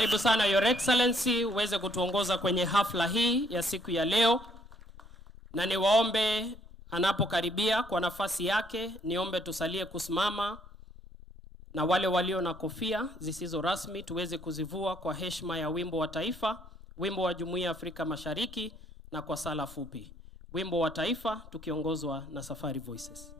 Karibu sana Your Excellency, uweze kutuongoza kwenye hafla hii ya siku ya leo. Na niwaombe anapokaribia kwa nafasi yake, niombe tusalie kusimama, na wale walio na kofia zisizo rasmi tuweze kuzivua kwa heshima ya wimbo wa taifa, wimbo wa Jumuiya ya Afrika Mashariki, na kwa sala fupi. Wimbo wa taifa tukiongozwa na Safari Voices.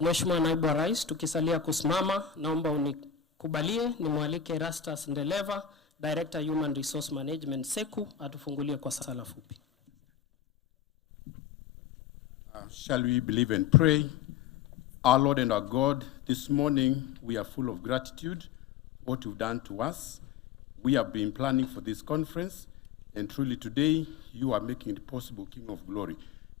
Mheshimiwa Naibu wa Rais, tukisalia kusimama, naomba unikubalie nimwalike Erastus Ndeleva, Director Human Resource Management SEKU, atufungulie kwa sala fupi. Shall we believe and pray? Our Lord and our God, this morning we are full of gratitude for what you've done to us. We have been planning for this conference, and truly today you are making it possible, King of Glory.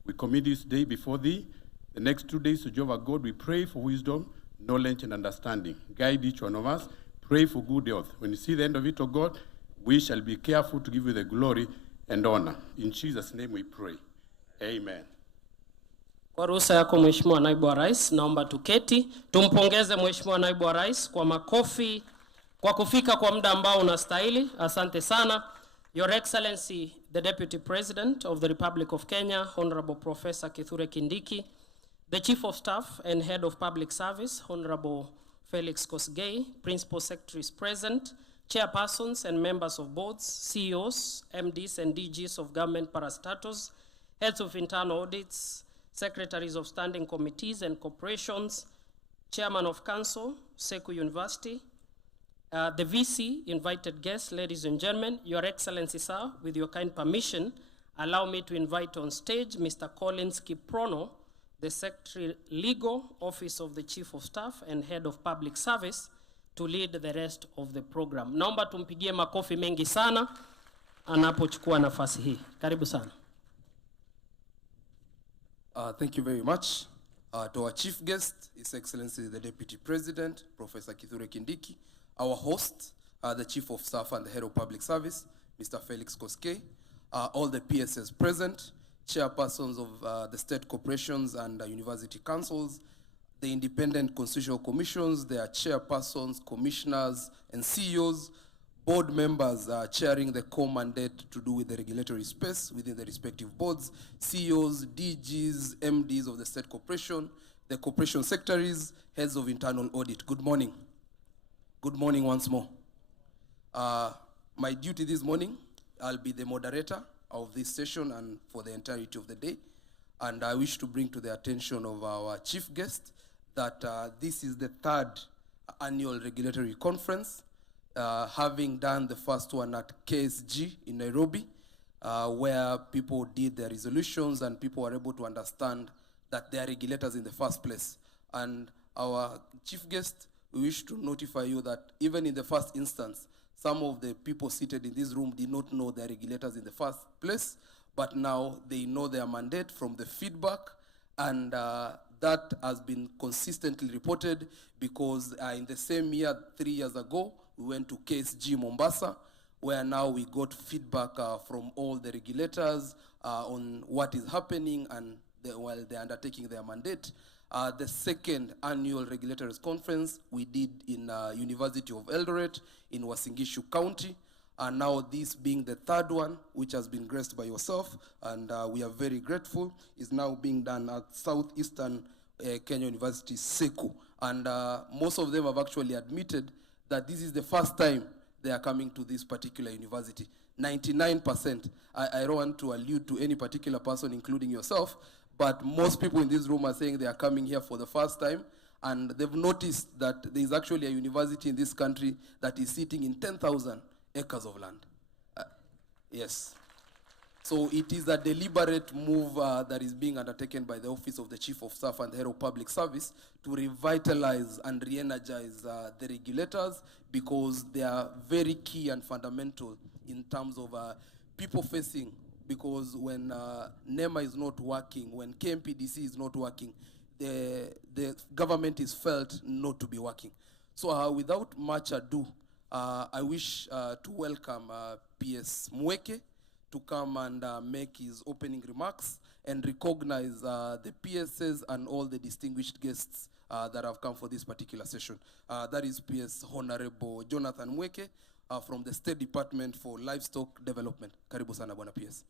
We commit this day before thee. The next 2 days, to Jehovah God, we pray for wisdom, knowledge, and understanding. Guide each one of us. Pray for good health. When you see the end of it, O God, we shall be careful to give you the glory and honor. In Jesus' name we pray. Amen. Kwa ruhusa yako Mheshimiwa Naibu wa Rais, naomba tuketi. Tumpongeze Mheshimiwa Naibu wa Rais kwa makofi kwa kufika kwa muda ambao unastahili. Asante sana. Your Excellency, the Deputy President of the Republic of Kenya, Honorable Professor Kitui Kindiki, the Chief of Staff and Head of Public Service, Honorable Felix Kosgei, Principal Secretaries present, Chairpersons and members of boards, CEOs, MDs and DGs of government parastatals, Heads of Internal Audits, Secretaries of Standing Committees and Corporations, Chairman of Council, SEKU University, the VC, invited guests, ladies and gentlemen, Your Excellency, sir, with your kind permission, allow me to invite on stage Mr. Collins Kiprono, the Secretary Legal Office of the Chief of Staff and Head of Public Service, to lead the rest of the program. Naomba tumpigie makofi mengi sana anapochukua nafasi hii. Karibu sana. Thank you very much. To our chief guest, His Excellency the Deputy President, Professor Kitui Kindiki, our host, the Chief of Staff and the Head of Public Service, Mr. Felix Kosgei, all the PSS present, chairpersons of the state corporations and university councils, the independent constitutional commissions, their chairpersons, commissioners, and CEOs, board members chairing the core mandate to do with the regulatory space within the respective boards, CEOs, DGs, MDs of the state corporation, the corporation secretaries, heads of internal audit. Good morning. Good morning once more. My duty this morning, I'll be the moderator of this session and for the entirety of the day. And I wish to bring to the attention of our chief guest that this is the third annual regulatory conference, having done the first one at KSG in Nairobi, where people did their resolutions and people were able to understand that they are regulators in the first place. And our chief guest, we wish to notify you that even in the first instance, some of the people seated in this room did not know they are regulators in the first place, but now they know their mandate from the feedback, and that has been consistently reported because in the same year, 3 years ago, we went to KSG Mombasa, where now we got feedback from all the regulators on what is happening and while they're undertaking their mandate. The second annual regulators conference we did in University of Eldoret in Wasingishu County. And now this being the third one, which has been graced by yourself, and we are very grateful, is now being done at Southeastern Kenya University, SEKU. And most of them have actually admitted that this is the first time they are coming to this particular university. 99%. I don't want to allude to any particular person, including yourself, but most people in this room are saying they are coming here for the first time, and they've noticed that there is actually a university in this country that is sitting in 10,000 acres of land. Yes. So it is a deliberate move that is being undertaken by the Office of the Chief of Staff and the Head of Public Service to revitalize and re-energize the regulators, because they are very key and fundamental in terms of people facing, because when NEMA is not working, when KMPDC is not working, the government is felt not to be working. So without much ado, I wish to welcome PS Mweke to come and make his opening remarks and recognize the PSs and all the distinguished guests that have come for this particular session. That is PS Honorable Jonathan Mweke from the State Department for Livestock Development. Karibu sana bwana PS.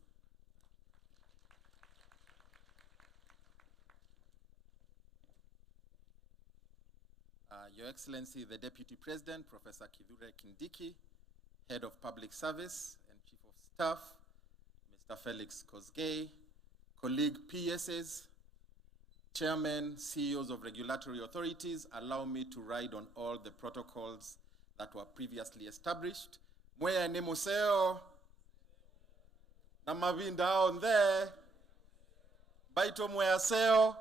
Your Excellency, the Deputy President, Professor Kitui Kindiki, Head of Public Service and Chief of Staff, Mr. Felix Kosgei, colleague PSs, Chairmen, CEOs of regulatory authorities, allow me to ride on all the protocols that were previously established. Mwea ni museo, na mavinda on there, baito mwea seo.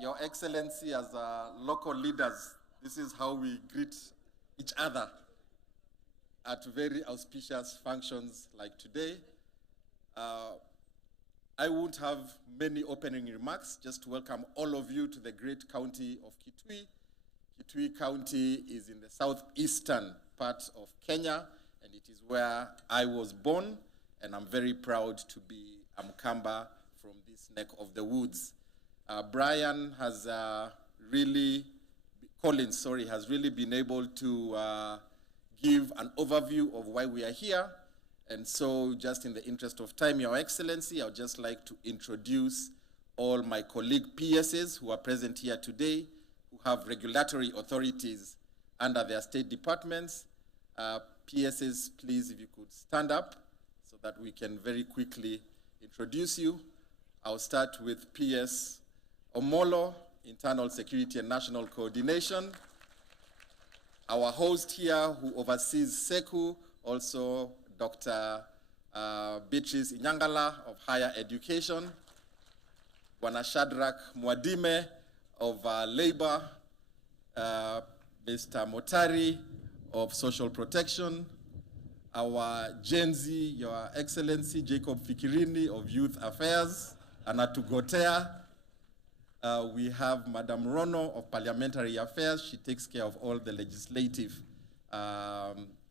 Your Excellency, as local leaders, this is how we greet each other at very auspicious functions like today. I won't have many opening remarks, just to welcome all of you to the great county of Kitui. Kitui County is in the southeastern part of Kenya, and it is where I was born, and I'm very proud to be a Mkamba from this neck of the woods. Brian has Collins has really been able to give an overview of why we are here. And so just in the interest of time, Your Excellency, I would just like to introduce all my colleague PSs who are present here today, who have regulatory authorities under their state departments. PSs, please, if you could stand up so that we can very quickly introduce you. I'll start with PS Omolo, Internal Security and National Coordination. Our host here who oversees SEKU, also Dr. Beatrice Inyangala of Higher Education. Bwana Shadrach Mwadime of Labor. Mr. Motari of Social Protection. Our Gen Z, Your Excellency, Jacob Fikirini of Youth Affairs. Anatu Gotea. We have Madam Rono of Parliamentary Affairs. She takes care of all the legislative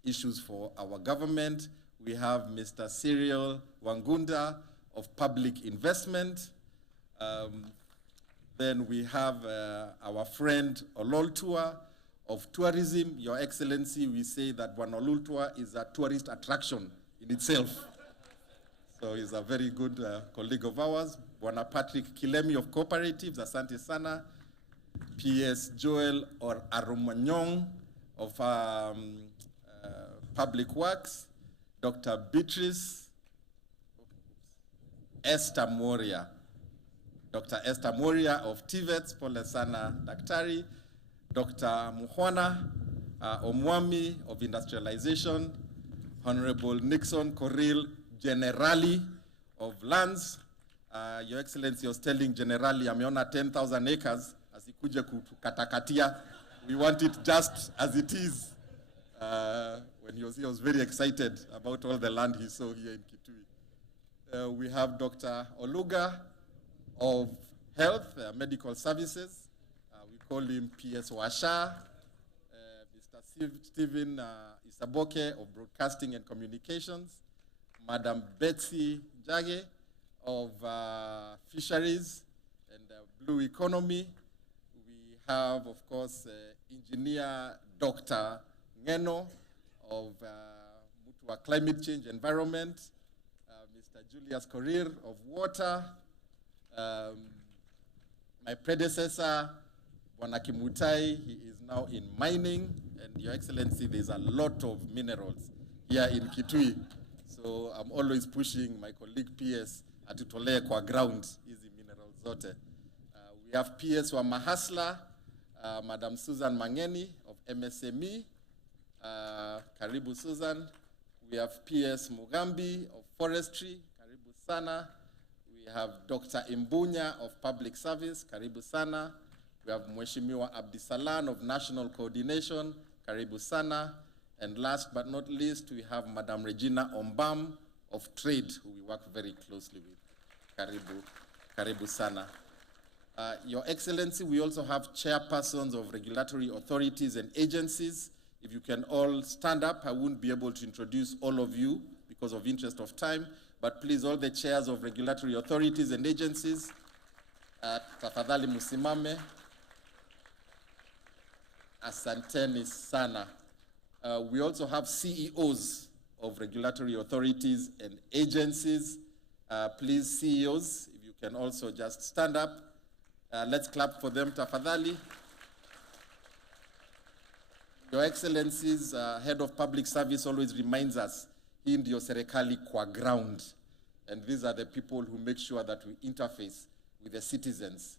issues for our government. We have Mr. Cyril Wangunda of Public Investment. Then we have our friend Ololtua of Tourism. Your Excellency, we say that Ololtua is a tourist attraction in itself. So he's a very good colleague of ours. Bwana Patrick Kilemi of Cooperatives, Asante Sana. PS Joel or Arumanyong of Public Works. Dr. Beatrice Esther Moria. Dr. Esther Moria of TVETS, Pole Sana Daktari. Dr. Muhwana Omwami of Industrialization. Honorable Nixon Koril Generali of Lands. Your Excellency was telling Generali, ameona 10,000 acres, asikuje kukatakatia. We want it just as it is. When he was very excited about all the land he saw here in Kitui. We have Dr. Oluga of Health, Medical Services. We call him PS Washa. Mr. Stephen Isaboke of Broadcasting and Communications, Madam Betsy Njage of Fisheries and Blue Economy. We have, of course, Engineer Dr. Ngeno of Mutua Climate Change Environment, Mr. Julius Korir of Water, my predecessor, Bwana Kimutai, he is now in mining, and Your Excellency, there's a lot of minerals here in Kitui. So I'm always pushing my colleague PS atutolee kwa ground hizi minerals zote. We have PS wa Mahasla, Madam Susan Mangeni of MSME. Karibu Susan. We have PS Mugambi of Forestry. Karibu Sana. We have Dr. Imbunya of Public Service. Karibu Sana. We have Mheshimiwa Abdisalan of National Coordination. Karibu Sana. And last but not least, we have Madam Regina Ombam of Trade, who we work very closely with. Karibu, Karibu Sana. Your Excellency, we also have chairpersons of regulatory authorities and agencies. If you can all stand up, I won't be able to introduce all of you because of interest of time, but please, all the chairs of regulatory authorities and agencies, tafadhali musimame. Asanteni sana. We also have CEOs of regulatory authorities and agencies. Please, CEOs, if you can also just stand up. Let's clap for them, tafadhali. Your Excellencies, Head of Public Service always reminds us, hii ndio serikali kwa ground. And these are the people who make sure that we interface with the citizens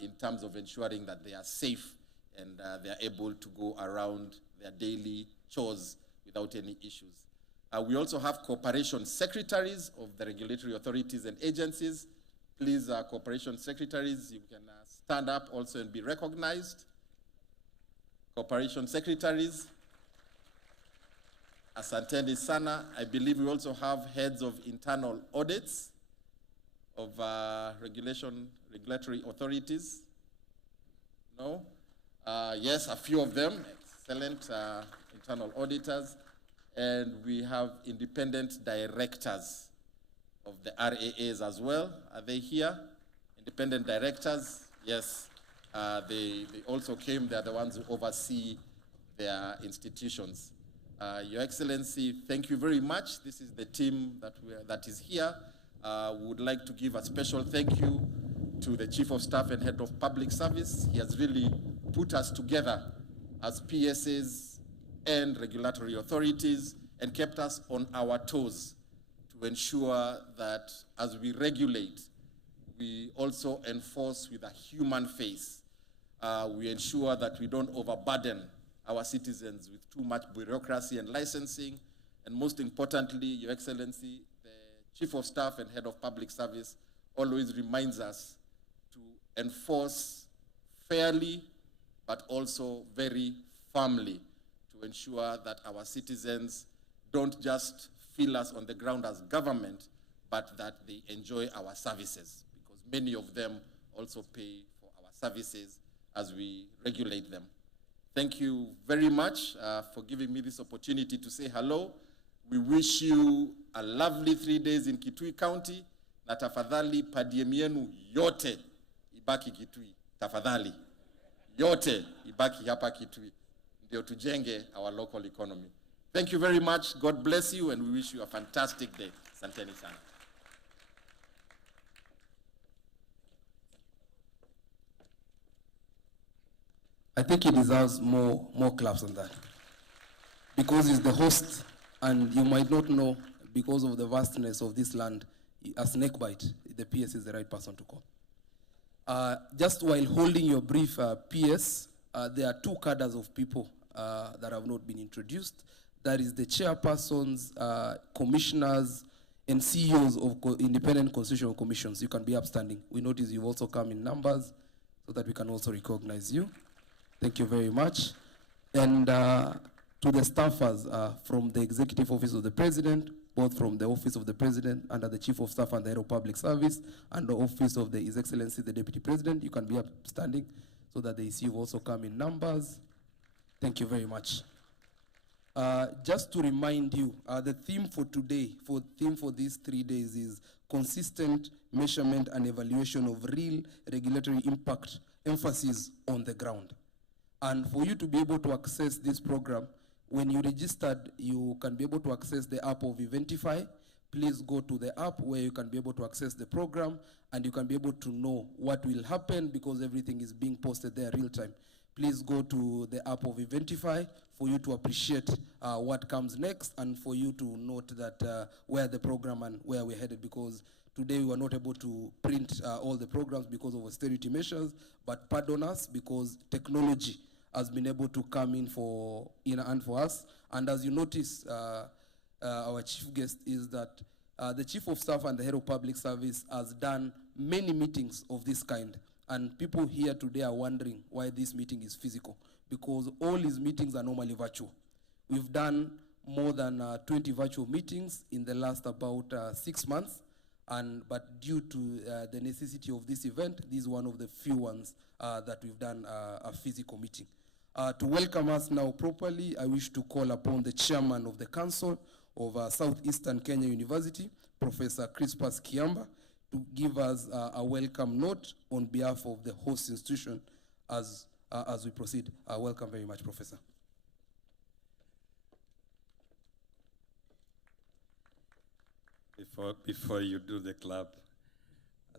in terms of ensuring that they are safe and they are able to go around their daily chores without any issues. We also have cooperation secretaries of the regulatory authorities and agencies. Please, cooperation secretaries, you can stand up also and be recognized. Cooperation secretaries. Asanteni sana. I believe we also have heads of internal audits of regulatory authorities. No? Yes, a few of them. Excellent internal auditors. And we have independent directors of the RAAs as well. Are they here? Independent directors? Yes. They also came. They're the ones who oversee their institutions. Your Excellency, thank you very much. This is the team that is here. We would like to give a special thank you to the Chief of Staff and Head of Public Service. He has really put us together as PSAs and regulatory authorities and kept us on our toes to ensure that as we regulate, we also enforce with a human face. We ensure that we don't overburden our citizens with too much bureaucracy and licensing. And most importantly, Your Excellency, the Chief of Staff and Head of Public Service always reminds us to enforce fairly, but also very firmly to ensure that our citizens don't just feel us on the ground as government, but that they enjoy our services, because many of them also pay for our services as we regulate them. Thank you very much for giving me this opportunity to say hello. We wish you a lovely 3 days in Kitui County. Na tafadhali padiem yenu yote ibaki Kitui. Tafadhali. Yote ibaki hapa Kitui. Ndio tujenge our local economy. Thank you very much. God bless you, and we wish you a fantastic day. Asanteni sana. I think he deserves more claps than that. Because he's the host, and you might not know, because of the vastness of this land, a snake bite, the PS is the right person to call. Just while holding your brief PS, there are two cadres of people that have not been introduced. That is the chairpersons, commissioners, and CEOs of independent constitutional commissions. You can be upstanding. We notice you've also come in numbers so that we can also recognize you. Thank you very much. And to the staffers from the Executive Office of the President, both from the Office of the President under the Chief of Staff and the Head of Public Service, and the Office of His Excellency the Deputy President, you can be upstanding so that they see you've also come in numbers. Thank you very much. Just to remind you, the theme for today, for these 3 days is consistent measurement and evaluation of real regulatory impact, emphasis on the ground. And for you to be able to access this program, when you registered, you can be able to access the app of Eventify. Please go to the app where you can be able to access the program and you can be able to know what will happen because everything is being posted there real time. Please go to the app of Eventify for you to appreciate what comes next and for you to note that where the program and where we're headed, because today we were not able to print all the programs because of austerity measures, but pardon us because technology has been able to come in for us. And as you notice, our chief guest is that the Chief of Staff and the Head of Public Service has done many meetings of this kind. And people here today are wondering why this meeting is physical, because all his meetings are normally virtual. We've done more than 20 virtual meetings in the last about 6 months, but due to the necessity of this event, this is one of the few ones that we've done a physical meeting. To welcome us now properly, I wish to call upon the chairman of the Council of Southeastern Kenya University, Professor Crispus Kiamba, to give us a welcome note on behalf of the host institution as we proceed. Welcome very much, Professor. Before you do the clap,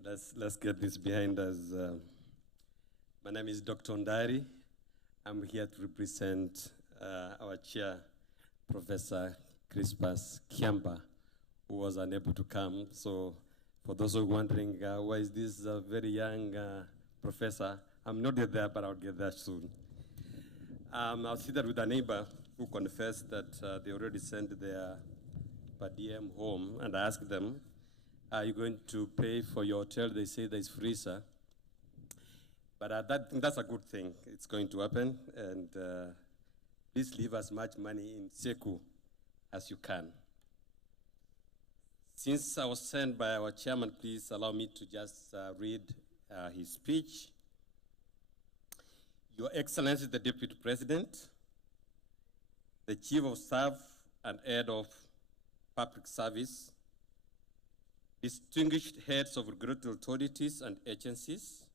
let's get this behind us. My name is Dr. Ndari. I'm here to represent our chair, Professor Crispus Kiamba, who was unable to come. So for those who are wondering, why is this very young professor? I'm not yet there, but I'll get there soon. I was seated with a neighbor who confessed that they already sent their per diem home, and I asked them, are you going to pay for your hotel? They say there's free, sir. But that's a good thing. It's going to happen, and please leave as much money in SEKU as you can. Since I was sent by our chairman, please allow me to just read his speech. Your Excellency, the Deputy President, the Chief of Staff and Head of Public Service, distinguished heads of regulatory authorities and agencies.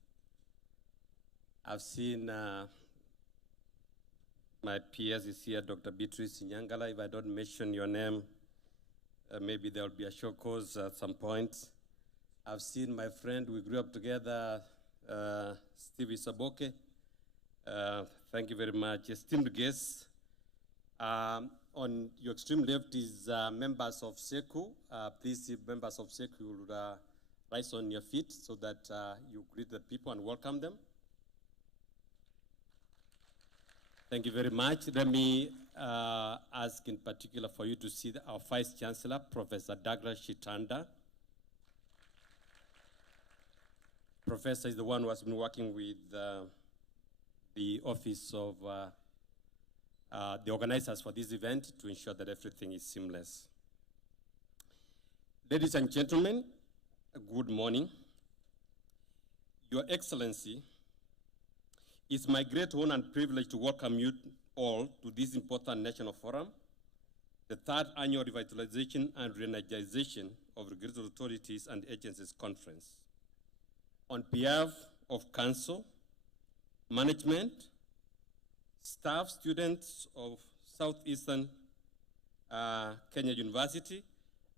I've seen my peers is here, Dr. Beatrice Nyangala. If I don't mention your name, maybe there'll be a show cause at some point. I've seen my friend, we grew up together, Stevie Saboke. Thank you very much. Esteemed guests, on your extreme left is members of SEKU. Please, members of SEKU, rise on your feet so that you greet the people and welcome them. Thank you very much. Let me ask in particular for you to see our Vice Chancellor, Professor Douglas Shitanda. Professor is the one who has been working with the office of the organizers for this event to ensure that everything is seamless. Ladies and gentlemen, good morning. Your Excellency, it's my great honor and privilege to welcome you all to this important national forum, the 3rd Annual Revitalization and Re-energization of Regulatory Authorities and Agencies Conference. On behalf of Council, management, staff, students of Southeastern Kenya University,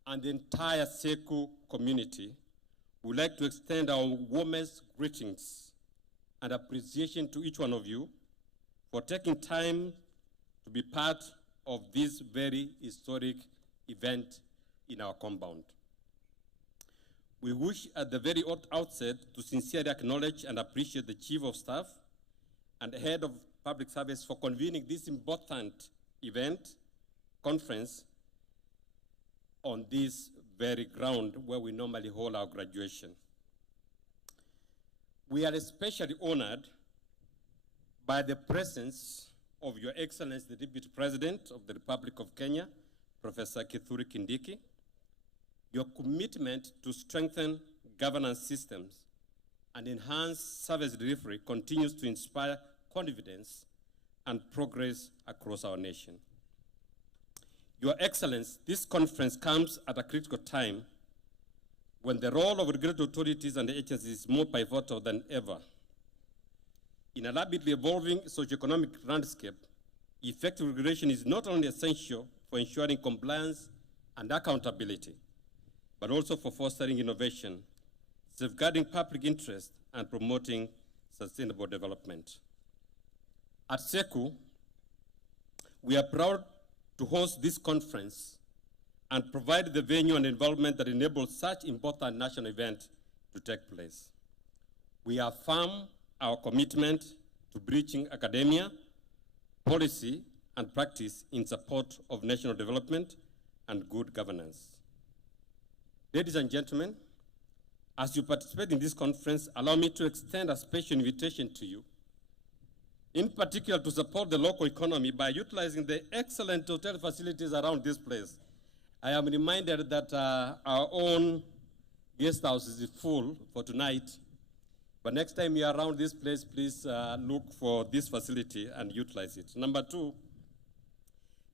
and the entire SEKU community, we would like to extend our warmest greetings and appreciation to each one of you for taking time to be part of this very historic event in our compound. We wish at the very outset to sincerely acknowledge and appreciate the Chief of Staff and Head of Public Service for convening this important event, conference, on this very ground where we normally hold our graduation. We are especially honored by the presence of Your Excellency, the Deputy President of the Republic of Kenya, Professor Kitui Kindiki. Your commitment to strengthen governance systems and enhance service delivery continues to inspire confidence and progress across our nation. Your Excellence, this conference comes at a critical time when the role of regulatory authorities and agencies is more pivotal than ever. In a rapidly evolving socioeconomic landscape, effective regulation is not only essential for ensuring compliance and accountability, but also for fostering innovation, safeguarding public interest, and promoting sustainable development. At SEKU, we are proud to host this conference and provide the venue and environment that enables such important national event to take place. We affirm our commitment to bridging academia, policy, and practice in support of national development and good governance. Ladies and gentlemen, as you participate in this conference, allow me to extend a special invitation to you, in particular to support the local economy by utilizing the excellent hotel facilities around this place. I am reminded that our own guest house is full for tonight, but next time you're around this place, please look for this facility and utilize it. Number two,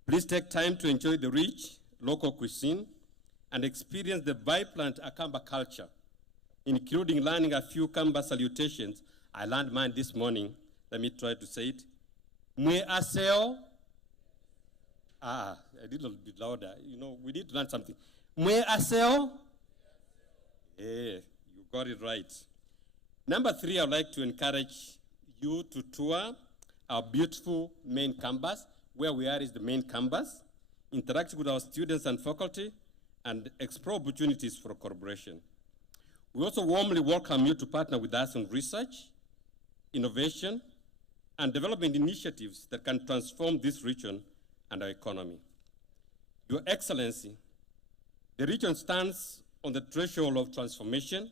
please take time to enjoy the rich local cuisine and experience the vibrant Akamba culture, including learning a few Kamba salutations. I learned mine this morning. Let me try to say it. Mwe aseo. Ah, a little bit louder. You know, we need to learn something. Mwe aseo. Yeah, you got it right. Number three, I'd like to encourage you to tour our beautiful main campus. Where we are is the main campus. Interact with our students and faculty and explore opportunities for collaboration. We also warmly welcome you to partner with us on research, innovation, and development initiatives that can transform this region and our economy. Your Excellency, the region stands on the threshold of transformation.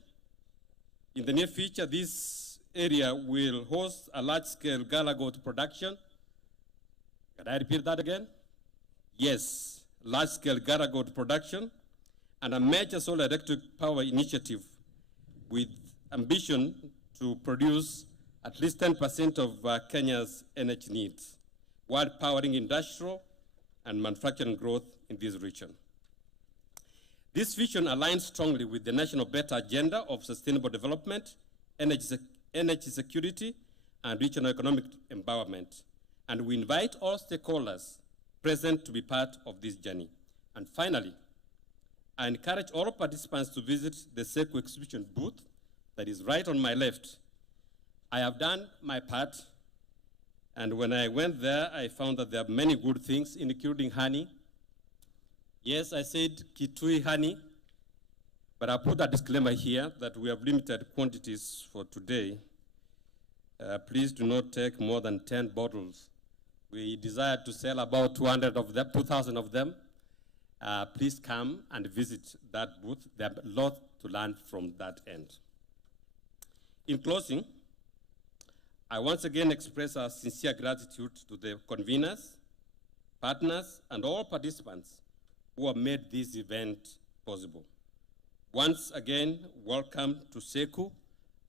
In the near future, this area will host a large-scale gala goat production. Can I repeat that again? Yes, large-scale gala goat production and a major solar electric power initiative with ambition to produce at least 10% of Kenya's energy needs, while powering industrial and manufacturing growth in this region. This vision aligns strongly with the National Better Agenda of Sustainable Development, energy security, and regional economic empowerment. And we invite all stakeholders present to be part of this journey. And finally, I encourage all participants to visit the SEKU exhibition booth that is right on my left. I have done my part, and when I went there, I found that there are many good things, including honey. Yes, I said Kitui honey, but I put a disclaimer here that we have limited quantities for today. Please do not take more than 10 bottles. We desire to sell about 200 of them, 2,000 of them. Please come and visit that booth. There are a lot to learn from that end. In closing, I once again express our sincere gratitude to the conveners, partners, and all participants who have made this event possible. Once again, welcome to SEKU.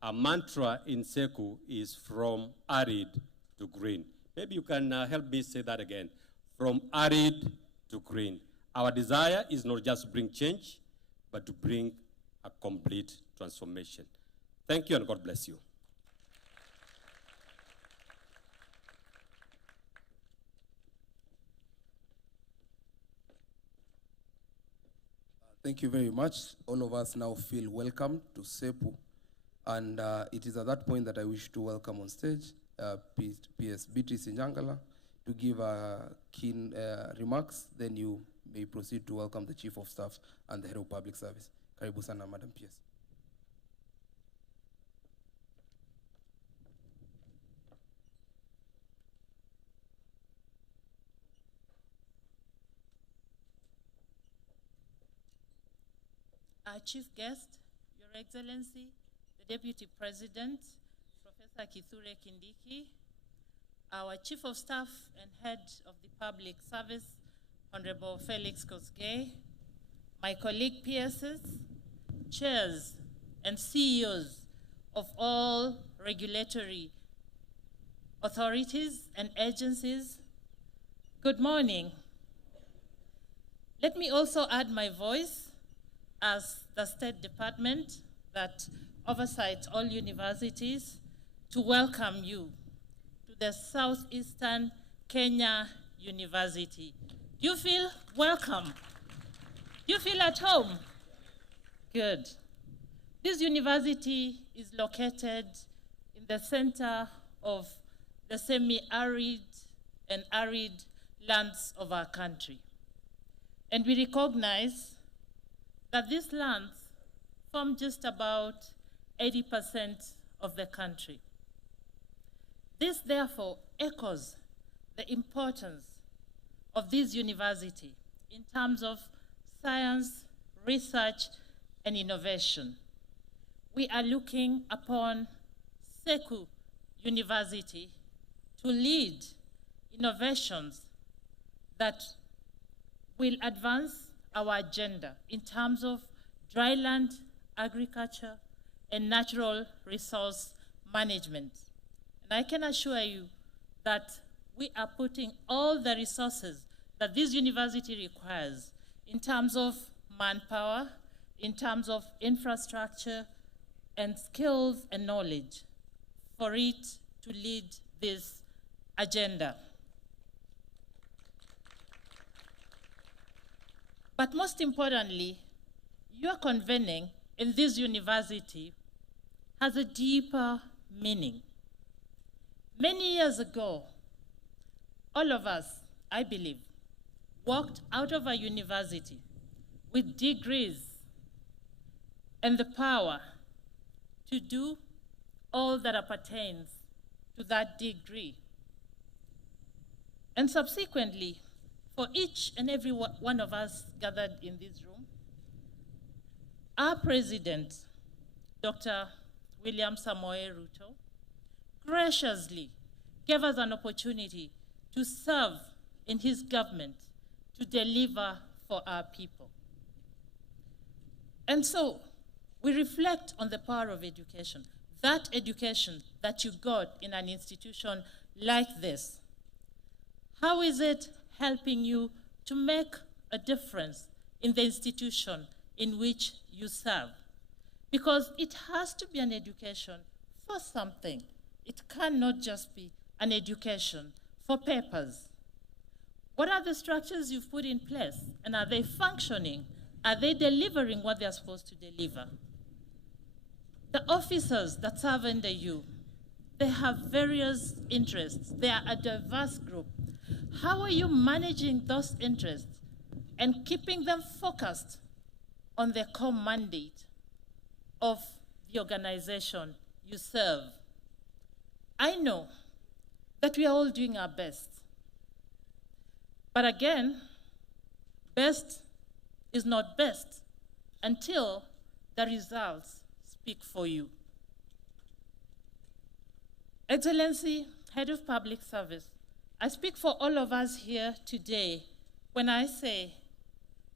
Our mantra in SEKU is from arid to green. Maybe you can help me say that again. From arid to green. Our desire is not just to bring change, but to bring a complete transformation. Thank you and God bless you. Thank you very much. All of us now feel welcome to SEPU. And it is at that point that I wish to welcome on stage PS Beatrice Nyangala to give keen remarks. Then you may proceed to welcome the Chief of Staff and the Head of Public Service. Karibu sana, Madam PS. Our Chief Guest, Your Excellency, the Deputy President, Professor Kitui Kindiki, our Chief of Staff and Head of the Public Service, Honorable Felix Kosgei, my colleague PSs, chairs, and CEOs of all regulatory authorities and agencies, good morning. Let me also add my voice as the State Department that oversights all universities to welcome you to the Southeastern Kenya University. Do you feel welcome? Do you feel at home? Good. This university is located in the center of the semi-arid and arid lands of our country. And we recognize that these lands form just about 80% of the country. This therefore echoes the importance of this university in terms of science, research, and innovation. We are looking upon SEKU University to lead innovations that will advance our agenda in terms of dryland agriculture and natural resource management. And I can assure you that we are putting all the resources that this university requires in terms of manpower, in terms of infrastructure, and skills and knowledge for it to lead this agenda. But most importantly, your convening in this university has a deeper meaning. Many years ago, all of us, I believe, walked out of a university with degrees and the power to do all that appertains to that degree. And subsequently, for each and every one of us gathered in this room, our president, Dr. William Samoei Ruto, graciously gave us an opportunity to serve in his government, to deliver for our people. And so, we reflect on the power of education, that education that you got in an institution like this. How is it helping you to make a difference in the institution in which you serve? Because it has to be an education for something. It cannot just be an education for papers. What are the structures you've put in place? And are they functioning? Are they delivering what they're supposed to deliver? The officers that serve under you, they have various interests. They are a diverse group. How are you managing those interests and keeping them focused on the core mandate of the organization you serve? I know that we are all doing our best. But again, best is not best until the results speak for you. Excellency, Head of Public Service, I speak for all of us here today when I say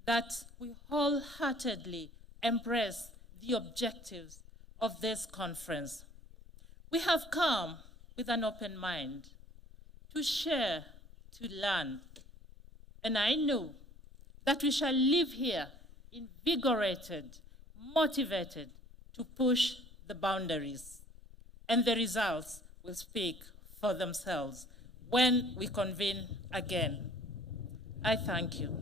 that we wholeheartedly embrace the objectives of this conference. We have come with an open mind to share, to learn, and I know that we shall leave here invigorated, motivated to push the boundaries, and the results will speak for themselves when we convene again. I thank you.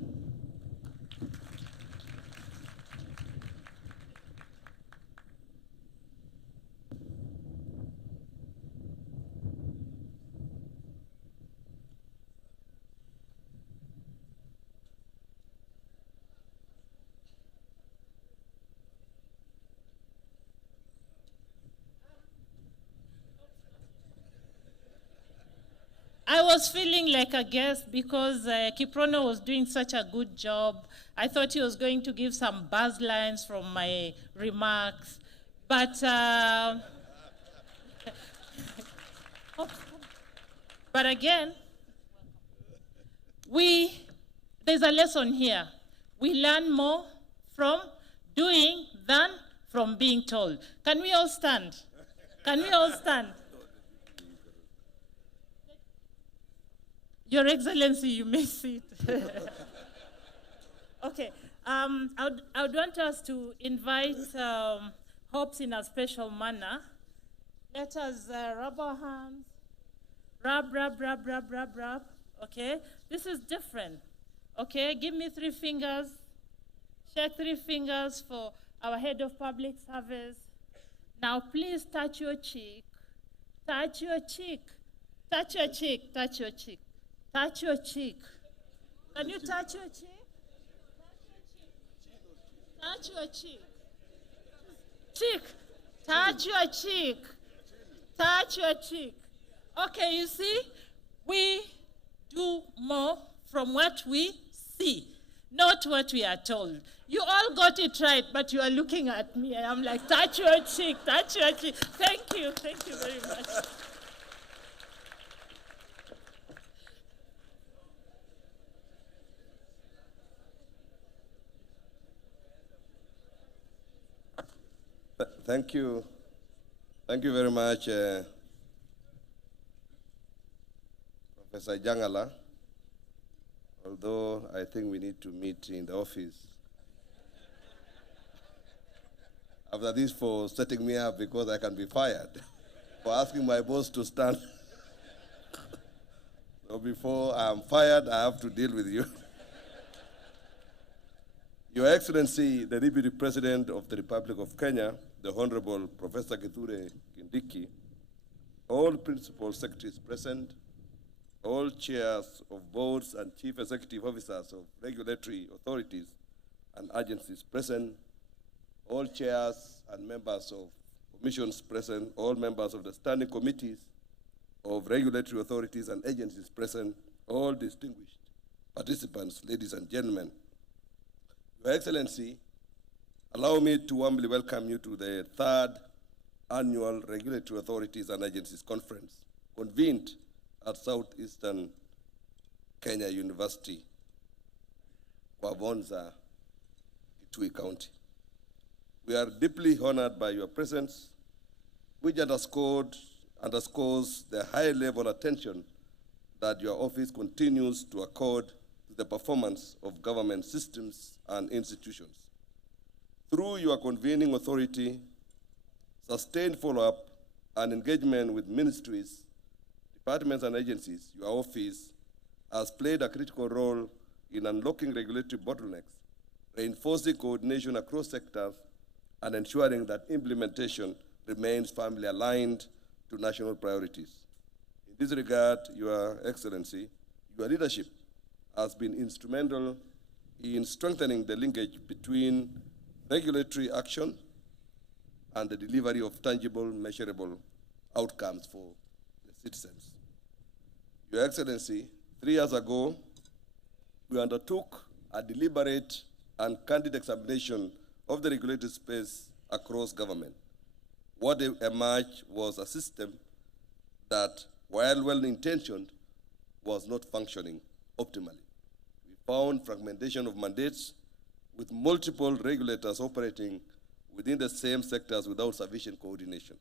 I was feeling like a guest because Kiprono was doing such a good job. I thought he was going to give some buzz lines from my remarks. But, but again, there's a lesson here. We learn more from doing than from being told. Can we all stand? Can we all stand? Your Excellency, you may sit. Okay, I would want us to invite Hopes in a special manner. Let us rub our hands. Rub, rub, rub, rub, rub, rub. Okay, this is different. Okay, give me 3 fingers. Shake 3 fingers for our head of public service. Now please touch your cheek. Touch your cheek. Touch your cheek. Touch your cheek. Touch your cheek. Can you touch your cheek? Touch your cheek. Cheek. Touch your cheek. Touch your cheek. Okay, you see, we do more from what we see, not what we are told. You all got it right, but you are looking at me, and I'm like, touch your cheek, touch your cheek. Thank you very much. Thank you. Thank you very much, Professor Jangala. Although I think we need to meet in the office after this for setting me up because I can be fired for asking my boss to stand. So before I'm fired, I have to deal with you. Your Excellency, the Deputy President of the Republic of Kenya, the Honorable Professor Kitui Kindiki, all principal secretaries present, all chairs of boards and chief executive officers of regulatory authorities and agencies present, all chairs and members of commissions present, all members of the standing committees of regulatory authorities and agencies present, all distinguished participants, ladies and gentlemen. Your Excellency, allow me to warmly welcome you to the 3rd Annual Regulatory Authorities and Agencies Conference, convened at Southeastern Kenya University, Kwavonza, Kitui County. We are deeply honored by your presence, which underscores the high-level attention that your office continues to accord to the performance of government systems and institutions. Through your convening authority, sustained follow-up, and engagement with ministries, departments, and agencies, your office has played a critical role in unlocking regulatory bottlenecks, reinforcing coordination across sectors, and ensuring that implementation remains firmly aligned to national priorities. In this regard, Your Excellency, your leadership has been instrumental in strengthening the linkage between regulatory action and the delivery of tangible, measurable outcomes for the citizens. Your Excellency, 3 years ago, we undertook a deliberate and candid examination of the regulatory space across government. What emerged was a system that, while well-intentioned, was not functioning optimally. We found fragmentation of mandates with multiple regulators operating within the same sectors without sufficient coordination.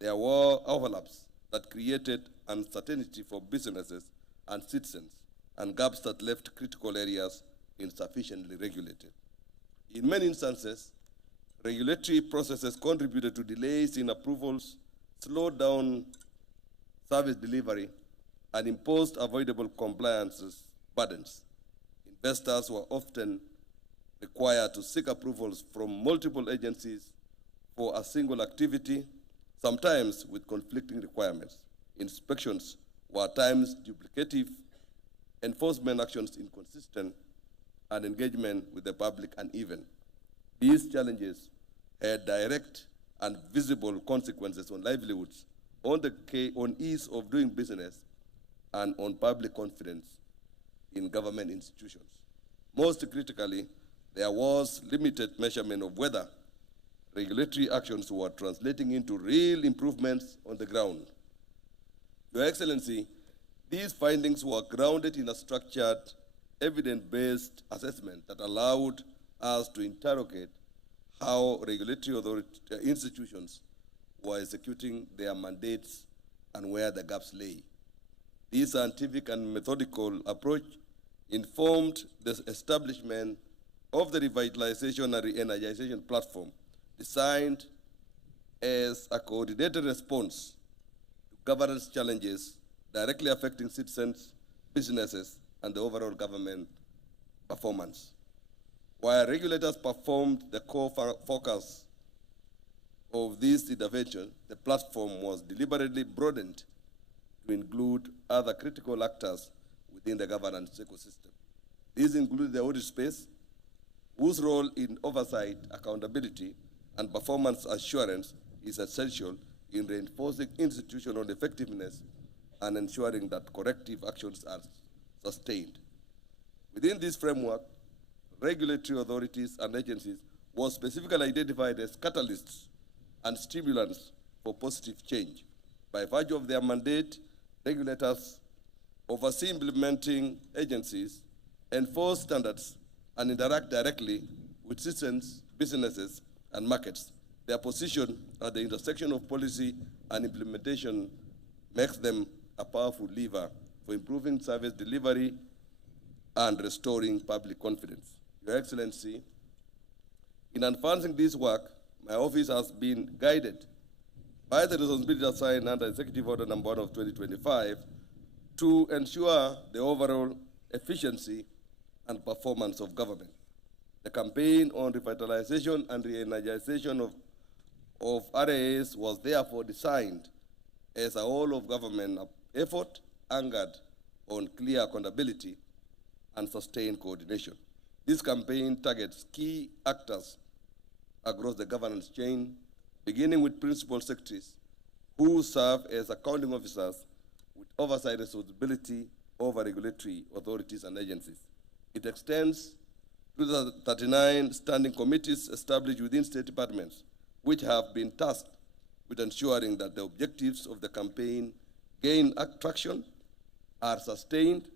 There were overlaps that created uncertainty for businesses and citizens, and gaps that left critical areas insufficiently regulated. In many instances, regulatory processes contributed to delays in approvals, slowed down service delivery, and imposed avoidable compliance burdens. Investors were often required to seek approvals from multiple agencies for a single activity, sometimes with conflicting requirements. Inspections were at times duplicative, enforcement actions inconsistent, and engagement with the public uneven. These challenges had direct and visible consequences on livelihoods, on ease of doing business, and on public confidence in government institutions. Most critically, there was limited measurement of whether regulatory actions were translating into real improvements on the ground. Your Excellency, these findings were grounded in a structured, evidence-based assessment that allowed us to interrogate how regulatory institutions were executing their mandates and where the gaps lay. This scientific and methodical approach informed the establishment of the revitalization and re-energization platform designed as a coordinated response to governance challenges directly affecting citizens, businesses, and the overall government performance. While regulators performed the core focus of this intervention, the platform was deliberately broadened to include other critical actors within the governance ecosystem. These include the audit space, whose role in oversight, accountability, and performance assurance is essential in reinforcing institutional effectiveness and ensuring that corrective actions are sustained. Within this framework, regulatory authorities and agencies were specifically identified as catalysts and stimulants for positive change. By virtue of their mandate, regulators oversee implementing agencies, enforce standards, and interact directly with citizens, businesses, and markets. Their position at the intersection of policy and implementation makes them a powerful lever for improving service delivery and restoring public confidence. Your Excellency, in advancing this work, my office has been guided by the responsibility assigned under Executive Order Number 1 of 2025 to ensure the overall efficiency and performance of government. The campaign on revitalization and re-energization of RAs was therefore designed as a whole-of-government effort anchored on clear accountability and sustained coordination. This campaign targets key actors across the governance chain, beginning with principal secretaries who serve as accounting officers with oversight responsibility over regulatory authorities and agencies. It extends to the 39 standing committees established within state departments, which have been tasked with ensuring that the objectives of the campaign gain traction, are sustained,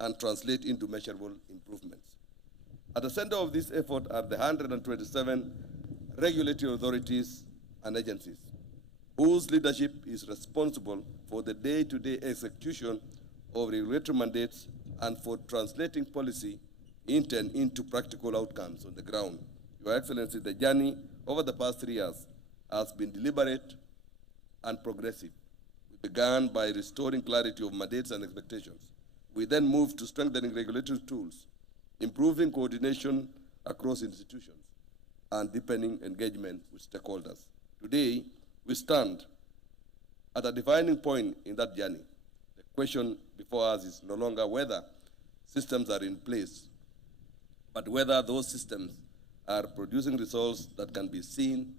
and translate into measurable improvements. At the center of this effort are the 127 regulatory authorities and agencies, whose leadership is responsible for the day-to-day execution of regulatory mandates and for translating policy intent into practical outcomes on the ground. Your Excellency, the journey over the past 3 years has been deliberate and progressive. We began by restoring clarity of mandates and expectations. We then moved to strengthening regulatory tools, improving coordination across institutions, and deepening engagement with stakeholders. Today, we stand at a defining point in that journey. The question before us is no longer whether systems are in place, but whether those systems are producing results that can be seen,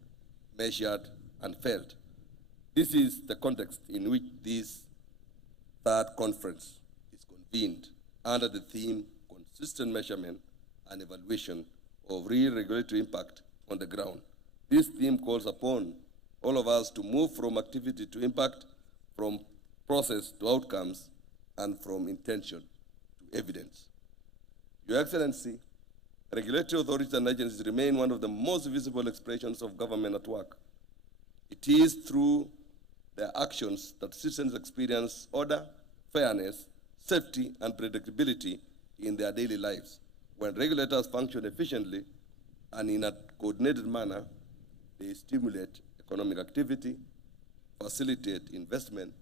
measured, and felt. This is the context in which this third conference is convened under the theme Consistent Measurement and Evaluation of Real Regulatory Impact on the Ground. This theme calls upon all of us to move from activity to impact, from process to outcomes, and from intention to evidence. Your Excellency, regulatory authorities and agencies remain one of the most visible expressions of government at work. It is through their actions that citizens experience order, fairness, safety, and predictability in their daily lives. When regulators function efficiently and in a coordinated manner, they stimulate economic activity, facilitate investment,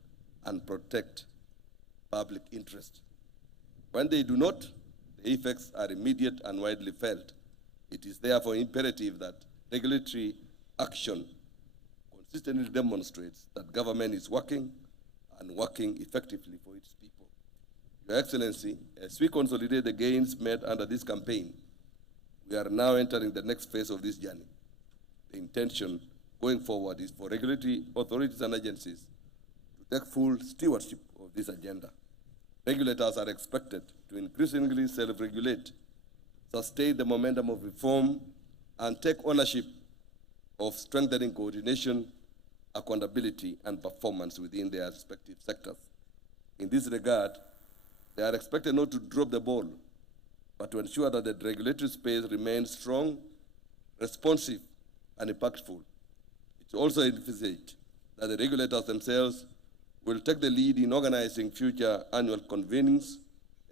and protect public interest. When they do not, the effects are immediate and widely felt. It is therefore imperative that regulatory action consistently demonstrates that government is working and working effectively for its people. Your Excellency, as we consolidate the gains made under this campaign, we are now entering the next phase of this journey. The intention going forward is for regulatory authorities and agencies to take full stewardship of this agenda. Regulators are expected to increasingly self-regulate, sustain the momentum of reform, and take ownership of strengthening coordination, accountability, and performance within their respective sectors. In this regard, they are expected not to drop the ball, but to ensure that the regulatory space remains strong, responsive, and impactful. It's also envisaged that the regulators themselves will take the lead in organizing future annual convenings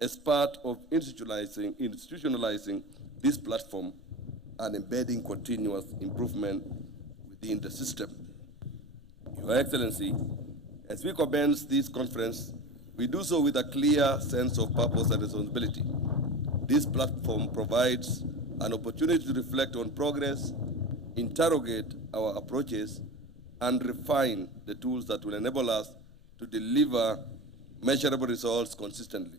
as part of institutionalizing this platform and embedding continuous improvement within the system. Your Excellency, as we commence this conference, we do so with a clear sense of purpose and responsibility. This platform provides an opportunity to reflect on progress, interrogate our approaches, and refine the tools that will enable us to deliver measurable results consistently.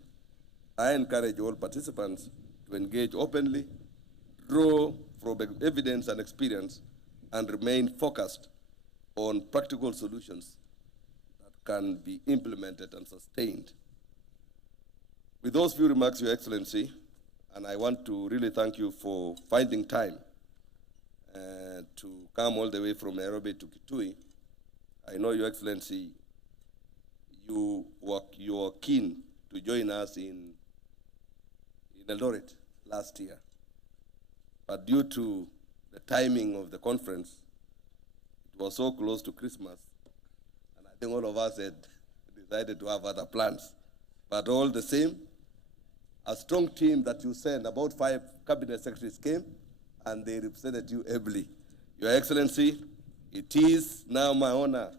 I encourage all participants to engage openly, draw from evidence and experience, and remain focused on practical solutions that can be implemented and sustained. With those few remarks, Your Excellency, and I want to really thank you for finding time to come all the way from Nairobi to Kitui. I know, Your Excellency, you were keen to join us in Eldoret last year. But due to the timing of the conference, it was so close to Christmas, and I think all of us had decided to have other plans. But all the same, a strong team that you sent, about 5 cabinet secretaries came, and they represented you ably. Your Excellency, it is now my honor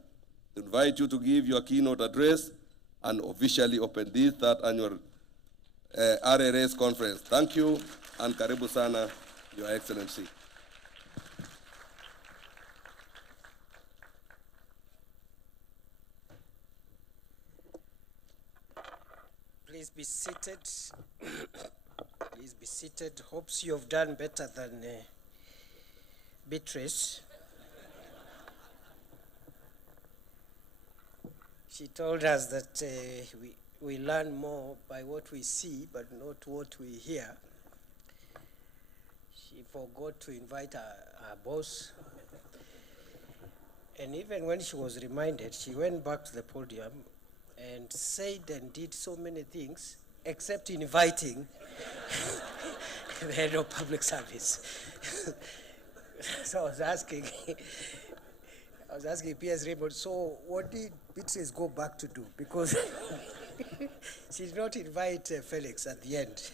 to invite you to give your keynote address and officially open this 3rd annual RRS conference. Thank you, and karibu sana, Your Excellency. Please be seated. Please be seated. Hopes you have done better than Beatrice. She told us that we learn more by what we see, but not what we hear. She forgot to invite her boss. And even when she was reminded, she went back to the podium and said and did so many things, except inviting the head of public service. So I was asking P.S. Raymond, so what did Beatrice go back to do? Because she did not invite Felix at the end.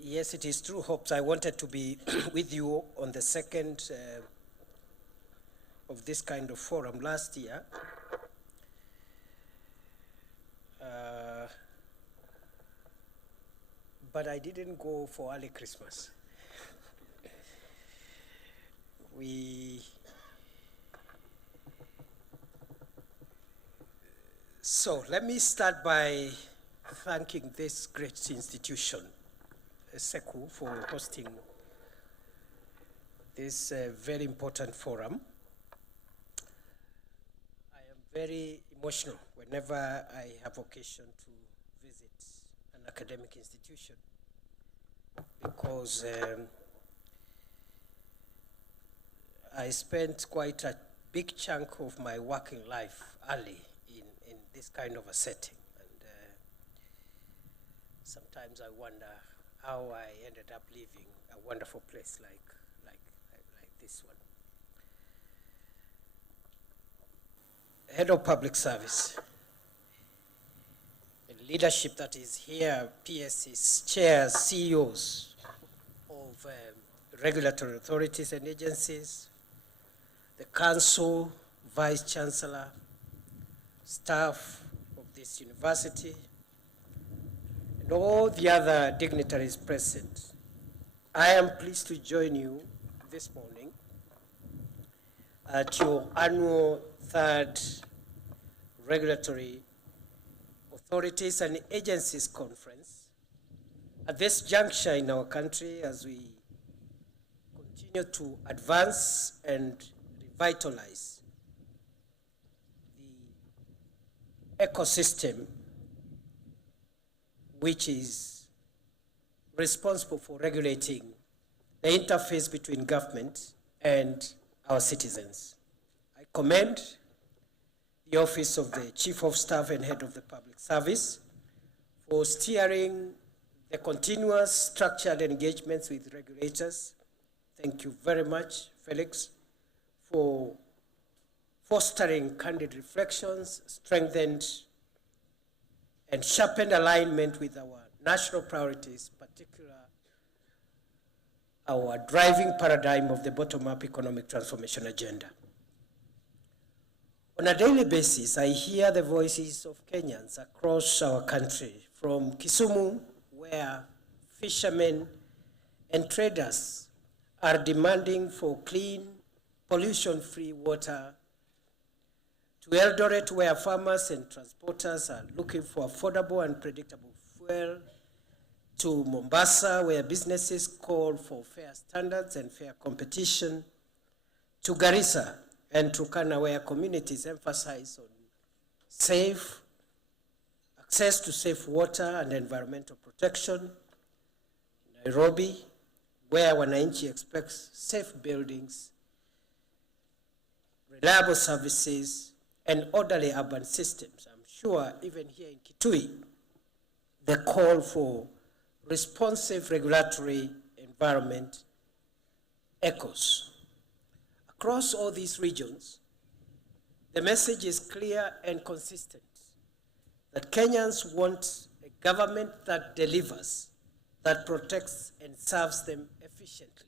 Yes, it is true, Hopes. I wanted to be with you on the 2nd of this kind of forum last year. But I didn't go for early Christmas. So let me start by thanking this great institution, SEKU, for hosting this very important forum. I am very emotional whenever I have occasion to visit an academic institution, because I spent quite a big chunk of my working life early in this kind of a setting. And sometimes I wonder how I ended up leaving a wonderful place like this one. Head of Public Service, the leadership that is here, PSCs, chairs, CEOs of regulatory authorities and agencies, the council, vice chancellor, staff of this university, and all the other dignitaries present. I am pleased to join you this morning at your annual 3rd Regulatory Authorities and Agencies Conference at this juncture in our country as we continue to advance and revitalize the ecosystem which is responsible for regulating the interface between government and our citizens. I commend the Office of the Chief of Staff and Head of the Public Service for steering the continuous structured engagements with regulators Thank you very much, Felix, for fostering candid reflections, strengthened and sharpened alignment with our national priorities, particularly our driving paradigm of the bottom-up economic transformation agenda. On a daily basis, I hear the voices of Kenyans across our country, from Kisumu, where fishermen and traders are demanding for clean, pollution-free water, to Eldoret, where farmers and transporters are looking for affordable and predictable fuel, to Mombasa, where businesses call for fair standards and fair competition, to Garissa and Turkana, where communities emphasize on safe access to safe water and environmental protection, Nairobi, where wananchi expects safe buildings, reliable services, and orderly urban systems. I'm sure even here in Kitui, the call for responsive regulatory environment echoes. Across all these regions, the message is clear and consistent that Kenyans want a government that delivers, that protects and serves them efficiently,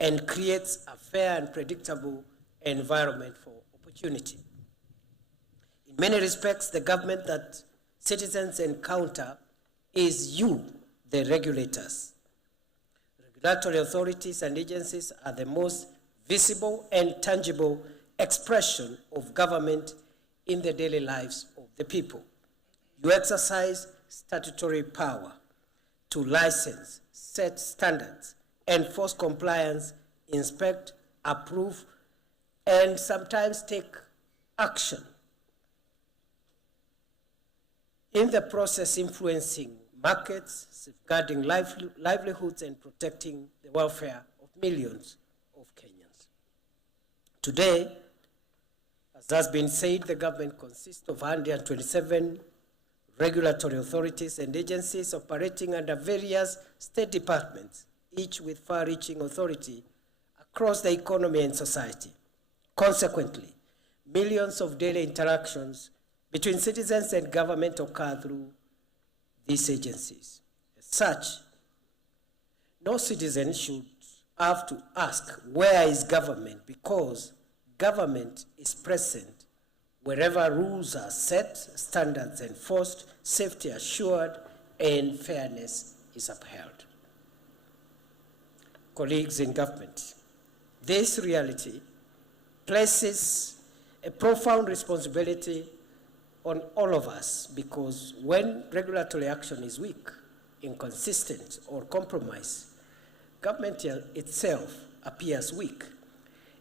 and creates a fair and predictable environment for opportunity. In many respects, the government that citizens encounter is you, the regulators. Regulatory authorities and agencies are the most visible and tangible expression of government in the daily lives of the people. You exercise statutory power to license, set standards, enforce compliance, inspect, approve, and sometimes take action. In the process, influencing markets, safeguarding livelihoods, and protecting the welfare of millions of Kenyans. Today, as has been said, the government consists of 127 regulatory authorities and agencies operating under various state departments, each with far-reaching authority across the economy and society. Consequently, millions of daily interactions between citizens and government occur through these agencies. As such, no citizen should have to ask, where is government? Because government is present wherever rules are set, standards enforced, safety assured, and fairness is upheld. Colleagues in government, this reality places a profound responsibility on all of us, because when regulatory action is weak, inconsistent, or compromised, government itself appears weak.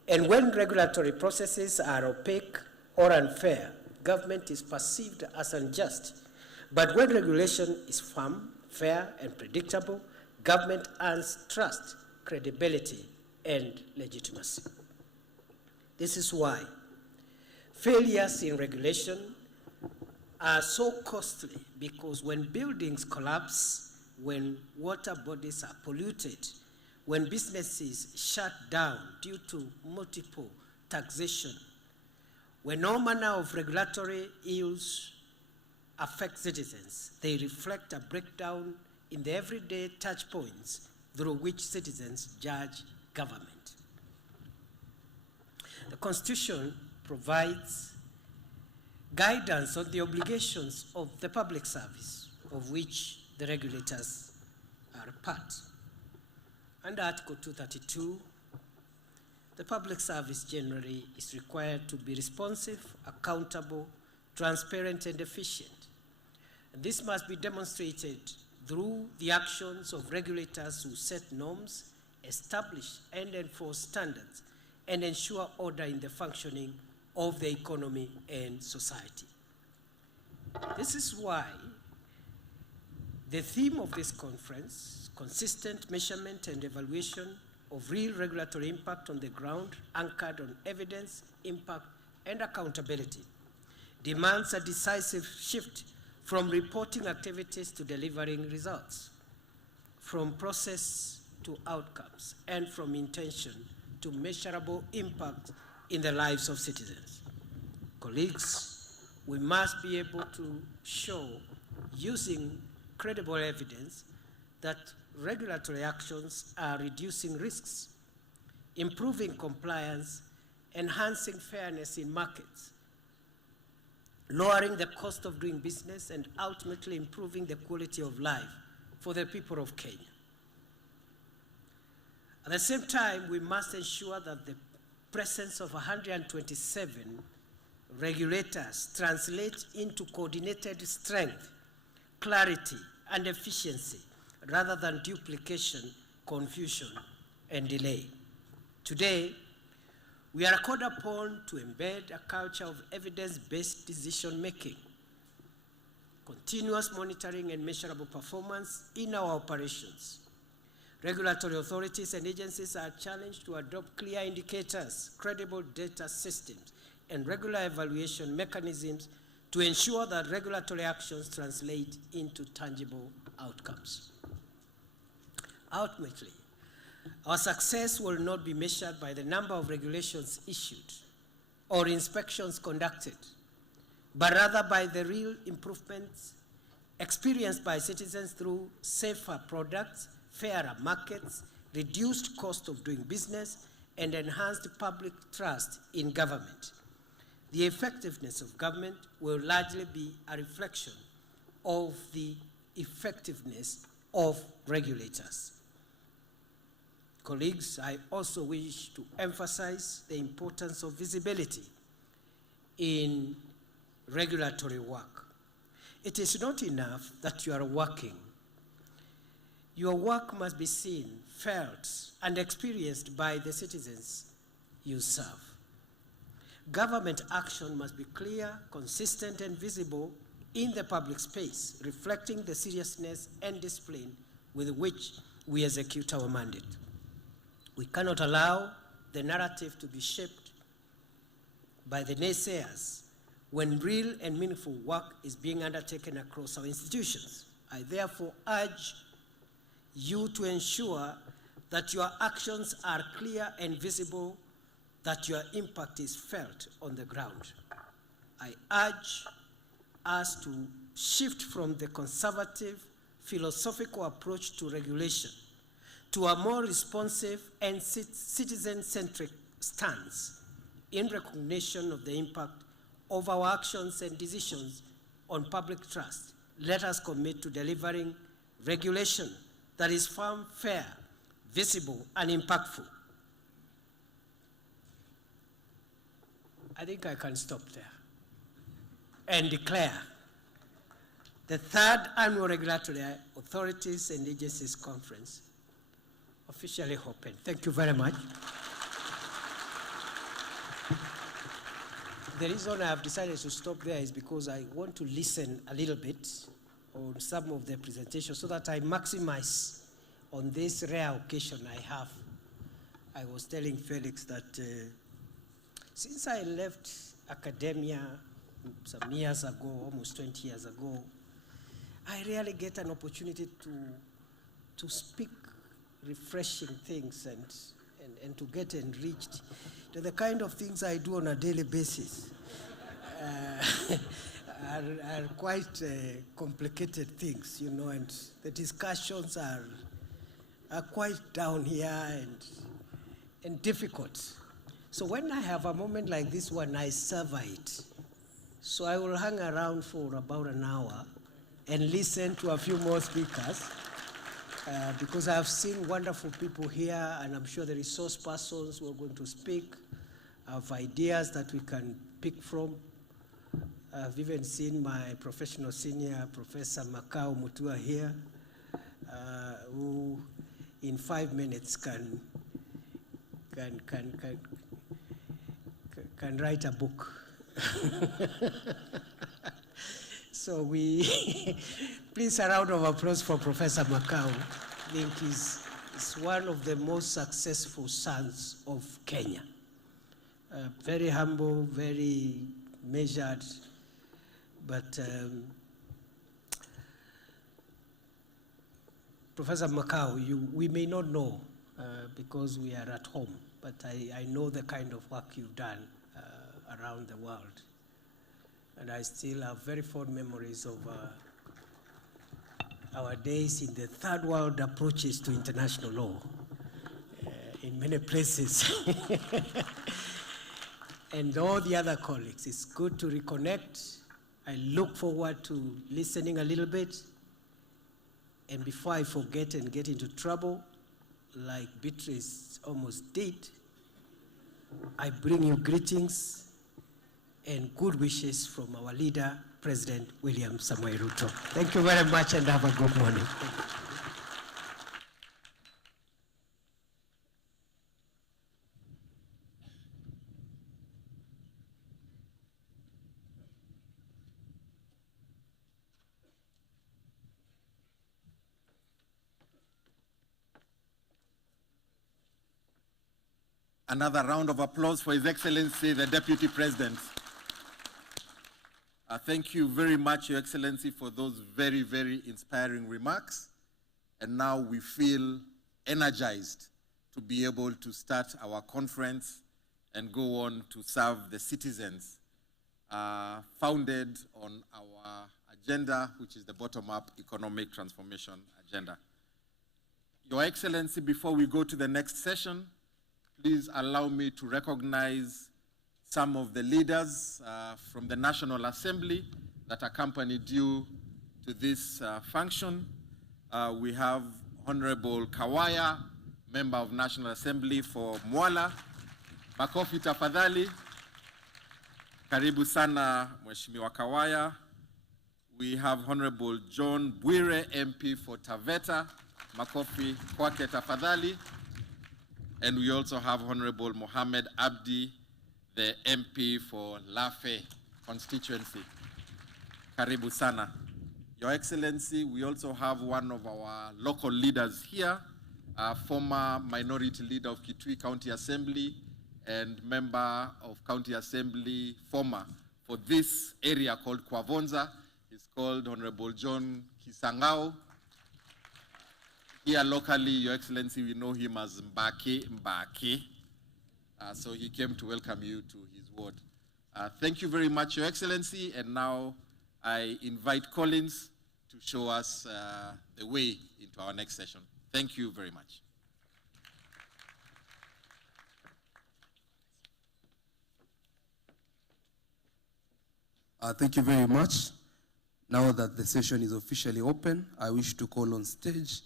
And when regulatory processes are opaque or unfair, government is perceived as unjust. But when regulation is firm, fair, and predictable, government earns trust, credibility, and legitimacy. This is why failures in regulation are so costly, because when buildings collapse, when water bodies are polluted, when businesses shut down due to multiple taxation, when no manner of regulatory ills affect citizens, they reflect a breakdown in the everyday touch points through which citizens judge government. The Constitution provides guidance on the obligations of the public service, of which the regulators are a part. Under Article 232, the public service generally is required to be responsive, accountable, transparent, and efficient. And this must be demonstrated through the actions of regulators who set norms, establish and enforce standards, and ensure order in the functioning of the economy and society. This is why the theme of this conference, consistent measurement and evaluation of real regulatory impact on the ground, anchored on evidence, impact, and accountability, demands a decisive shift from reporting activities to delivering results, from process to outcomes and from intention to measurable impact in the lives of citizens. Colleagues, we must be able to show, using credible evidence, that regulatory actions are reducing risks, improving compliance, enhancing fairness in markets, lowering the cost of doing business, and ultimately improving the quality of life for the people of Kenya. At the same time, we must ensure that the presence of 127 regulators translates into coordinated strength, clarity, and efficiency, rather than duplication, confusion, and delay. Today, we are called upon to embed a culture of evidence-based decision-making, continuous monitoring and measurable performance in our operations. Regulatory authorities and agencies are challenged to adopt clear indicators, credible data systems, and regular evaluation mechanisms to ensure that regulatory actions translate into tangible outcomes. Ultimately, our success will not be measured by the number of regulations issued or inspections conducted, but rather by the real improvements experienced by citizens through safer products, fairer markets, reduced cost of doing business, and enhanced public trust in government. The effectiveness of government will largely be a reflection of the effectiveness of regulators. Colleagues, I also wish to emphasize the importance of visibility in regulatory work. It is not enough that you are working. Your work must be seen, felt, and experienced by the citizens you serve. Government action must be clear, consistent, and visible in the public space, reflecting the seriousness and discipline with which we execute our mandate. We cannot allow the narrative to be shaped by the naysayers when real and meaningful work is being undertaken across our institutions. I therefore urge you to ensure that your actions are clear and visible, that your impact is felt on the ground. I urge us to shift from the conservative, philosophical approach to regulation to a more responsive and citizen-centric stance in recognition of the impact of our actions and decisions on public trust. Let us commit to delivering regulation that is firm, fair, visible, and impactful. I think I can stop there and declare the third annual Regulatory Authorities and Agencies Conference officially open. Thank you very much. The reason I have decided to stop there is because I want to listen a little bit on some of the presentations so that I maximize on this rare occasion I have. I was telling Felix that since I left academia some years ago, almost 20 years ago, I rarely get an opportunity to speak refreshing things and to get enriched. The kind of things I do on a daily basis are quite complicated things, you know, and the discussions are quite down here and difficult. So when I have a moment like this one, I savor it. So I will hang around for about an hour and listen to a few more speakers because I've seen wonderful people here, and I'm sure the resource persons who are going to speak have ideas that we can pick from. I've even seen my professional senior, Professor Makau Mutua here, who in 5 minutes can write a book. So please a round of applause for Professor Makau. I think he's one of the most successful sons of Kenya. Very humble, very measured, but Professor Macau, we may not know because we are at home, but I know the kind of work you've done around the world. And I still have very fond memories of our days in the third world approaches to international law in many places. And all the other colleagues, it's good to reconnect. I look forward to listening a little bit. And before I forget and get into trouble, like Beatrice almost did, I bring you greetings and good wishes from our leader, President William Samoei Ruto. Thank you very much and have a good morning. Another round of applause for His Excellency, the Deputy President. Thank you very much, Your Excellency, for those very, very inspiring remarks. And now we feel energized to be able to start our conference and go on to serve the citizens, founded on our agenda, which is the bottom-up economic transformation agenda. Your Excellency, before we go to the next session, please allow me to recognize some of the leaders from the National Assembly that accompanied you to this function. We have Honorable Kawaya, Member of National Assembly for Mwala. Makofi tafadhali. Karibu sana, Mheshimiwa Kawaya. We have Honorable John Bwire, MP for Taveta. Makofi kwake tafadhali. And we also have Honorable Mohammed Abdi, the MP for Lafe constituency. Karibu sana. Your Excellency, we also have one of our local leaders here, former minority leader of Kitui County Assembly and member of County Assembly, former, for this area called Kwavonza. He's called Honorable John Kisangao. Here locally, Your Excellency, we know him as Mbake. So he came to welcome you to his ward. Thank you very much, Your Excellency. And now I invite Collins to show us the way into our next session. Thank you very much. Thank you very much. Now that the session is officially open, I wish to call on stage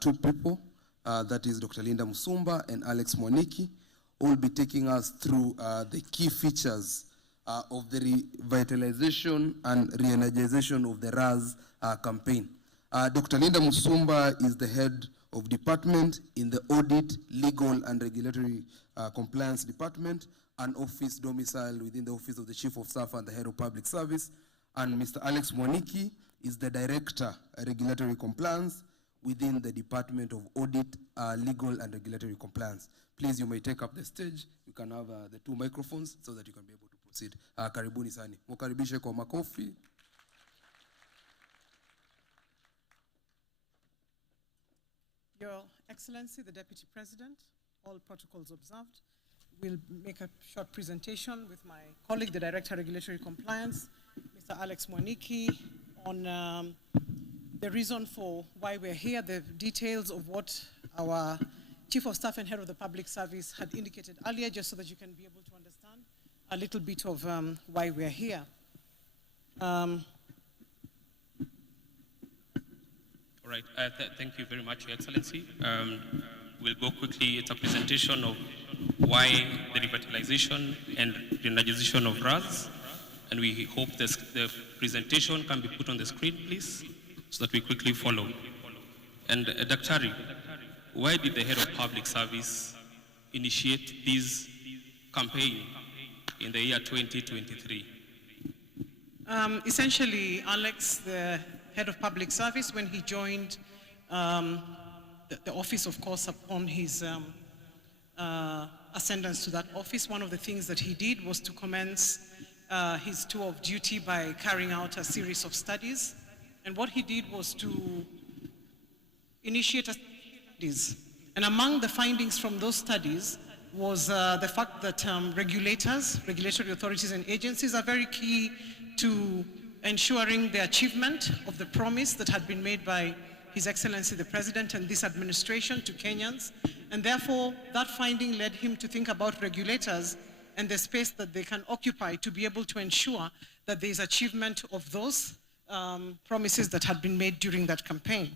two people, that is Dr. Linda Musumba and Alex Mwaniki, who will be taking us through the key features of the revitalization and re-energization of the RAS campaign. Dr. Linda Musumba is the head of department in the Audit, Legal and Regulatory Compliance Department, an office domicile within the Office of the Chief of Staff and the Head of Public Service. And Mr. Alex Mwaniki is the Director, Regulatory Compliance within the Department of Audit, Legal and Regulatory Compliance. Please, you may take up the stage. You can have the two microphones so that you can be able to proceed. Karibuni sani. Mukaribishe kwa makofi. Your Excellency, the Deputy President, all protocols observed. We'll make a short presentation with my colleague, the Director of Regulatory Compliance, Mr. Alex Mwaniki, on the reason for why we're here, the details of what our Chief of Staff and Head of the Public Service had indicated earlier, just so that you can be able to understand a little bit of why we're here. All right, thank you very much, Your Excellency. We'll go quickly. It's a presentation of why the revitalization and re-energization of RAS, and we hope the presentation can be put on the screen, please, so that we quickly follow. And Daktari, why did the Head of Public Service initiate this campaign in the year 2023? Essentially, Alex, the Head of Public Service, when he joined the office, of course, upon his ascendance to that office, one of the things that he did was to commence his tour of duty by carrying out a series of studies. And what he did was to initiated studies. And among the findings from those studies was the fact that regulatory authorities and agencies are very key to ensuring the achievement of the promise that had been made by His Excellency the President and this administration to Kenyans. And therefore, that finding led him to think about regulators and the space that they can occupy to be able to ensure that there is achievement of those promises that had been made during that campaign.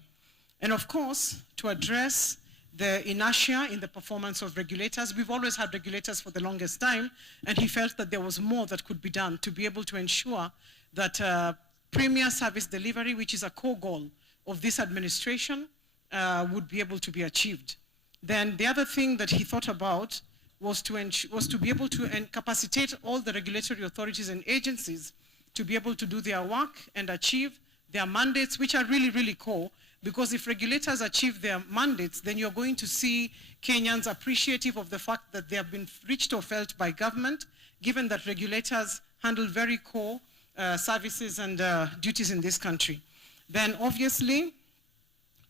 And of course, to address the inertia in the performance of regulators, we've always had regulators for the longest time, and he felt that there was more that could be done to be able to ensure that premier service delivery, which is a core goal of this administration, would be able to be achieved. Then the other thing that he thought about was to be able to capacitate all the regulatory authorities and agencies to be able to do their work and achieve their mandates, which are really, really core. Because if regulators achieve their mandates, then you're going to see Kenyans appreciative of the fact that they have been reached or felt by government, given that regulators handle very core services and duties in this country. Then obviously,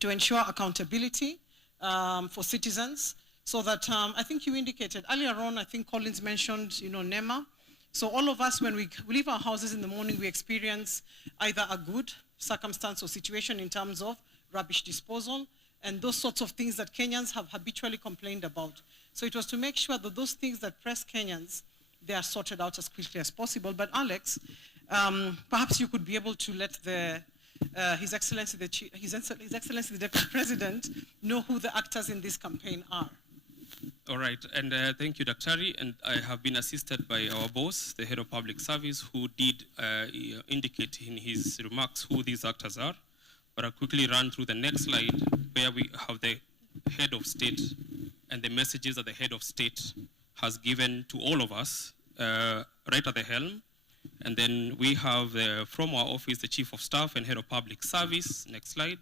to ensure accountability for citizens, so that I think you indicated earlier on, I think Collins mentioned, NEMA. So all of us, when we leave our houses in the morning, we experience either a good circumstance or situation in terms of rubbish disposal, and those sorts of things that Kenyans have habitually complained about. So it was to make sure that those things that press Kenyans, they are sorted out as quickly as possible. But Alex, perhaps you could be able to let His Excellency the Deputy President know who the actors in this campaign are. All right, and thank you, Daktari. And I have been assisted by our boss, the head of public service, who did indicate in his remarks who these actors are. But I'll quickly run through the next slide where we have the head of state and the messages that the head of state has given to all of us right at the helm. And then we have from our office, the Chief of Staff and Head of Public Service. Next slide.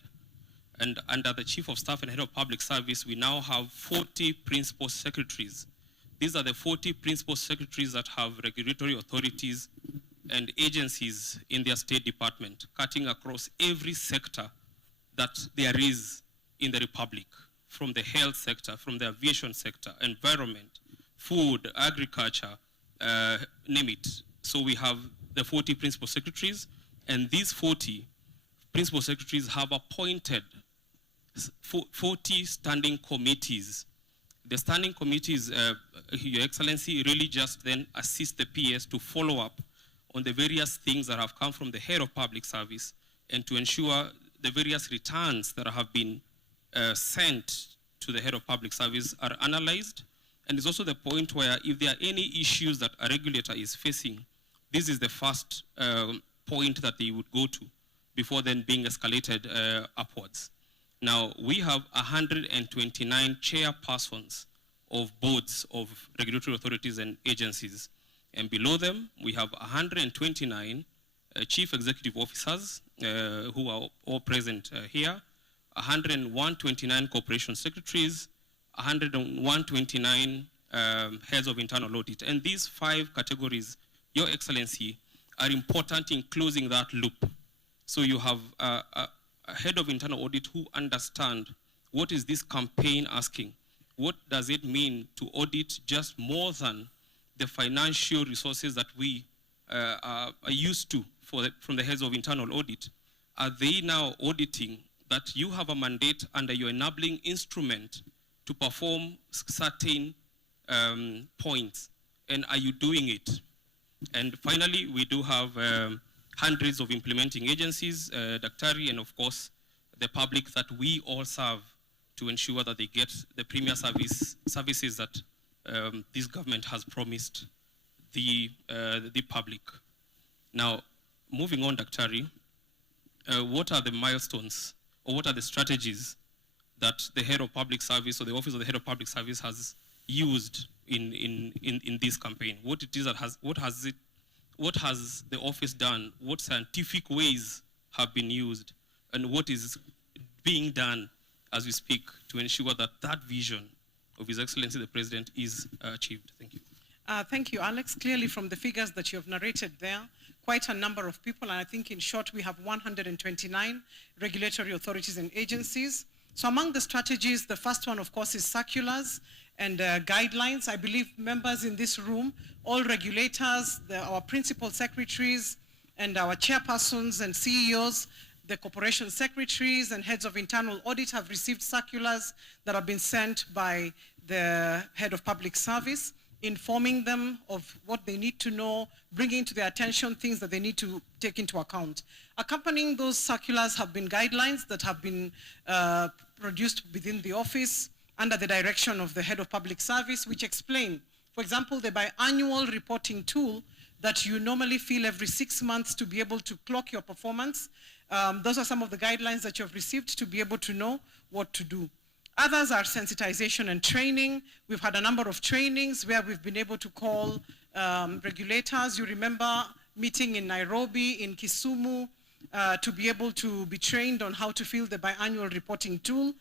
And under the Chief of Staff and Head of Public Service, we now have 40 principal secretaries. These are the 40 principal secretaries that have regulatory authorities and agencies in their State Department, cutting across every sector that there is in the Republic, from the health sector, from the aviation sector, environment, food, agriculture, name it. So we have the 40 principal secretaries, and these 40 principal secretaries have appointed 40 standing committees. The standing committees, Your Excellency, really just then assist the PS to follow up on the various things that have come from the head of public service and to ensure the various returns that have been sent to the head of public service are analyzed. And it's also the point where if there are any issues that a regulator is facing, this is the first point that they would go to before then being escalated upwards. Now, we have 129 chairpersons of boards of regulatory authorities and agencies. And below them, we have 129 chief executive officers who are all present here, 129 corporation secretaries, 129 heads of internal audit. And these 5 categories, Your Excellency, are important in closing that loop. So you have a head of internal audit who understand what is this campaign asking? What does it mean to audit just more than the financial resources that we are used to from the heads of internal audit? Are they now auditing that you have a mandate under your enabling instrument to perform certain points, and are you doing it? And finally, we do have hundreds of implementing agencies, Daktari, and of course, the public that we all serve to ensure that they get the premier services that this government has promised the public. Now, moving on, Daktari, what are the milestones or what are the strategies that the head of public service or the office of the head of public service has used in this campaign? What it is that what has the office done? What scientific ways have been used, and what is being done as we speak to ensure that that vision of His Excellency the President is achieved? Thank you. Thank you, Alex. Clearly from the figures that you have narrated there, quite a number of people, and I think in short we have 129 regulatory authorities and agencies. So among the strategies, the first one, of course, is circulars and guidelines. I believe members in this room, all regulators, our principal secretaries, and our chairpersons and CEOs, the corporation secretaries and heads of internal audit have received circulars that have been sent by the head of public service, informing them of what they need to know, bringing to their attention things that they need to take into account. Accompanying those circulars have been guidelines that have been produced within the office under the direction of the head of public service, which explain, for example, the biannual reporting tool that you normally fill every 6 months to be able to clock your performance. Those are some of the guidelines that you have received to be able to know what to do. Others are sensitization and training. We've had a number of trainings where we've been able to call regulators. You remember meeting in Nairobi, in Kisumu, to be able to be trained on how to fill the biannual reporting tool.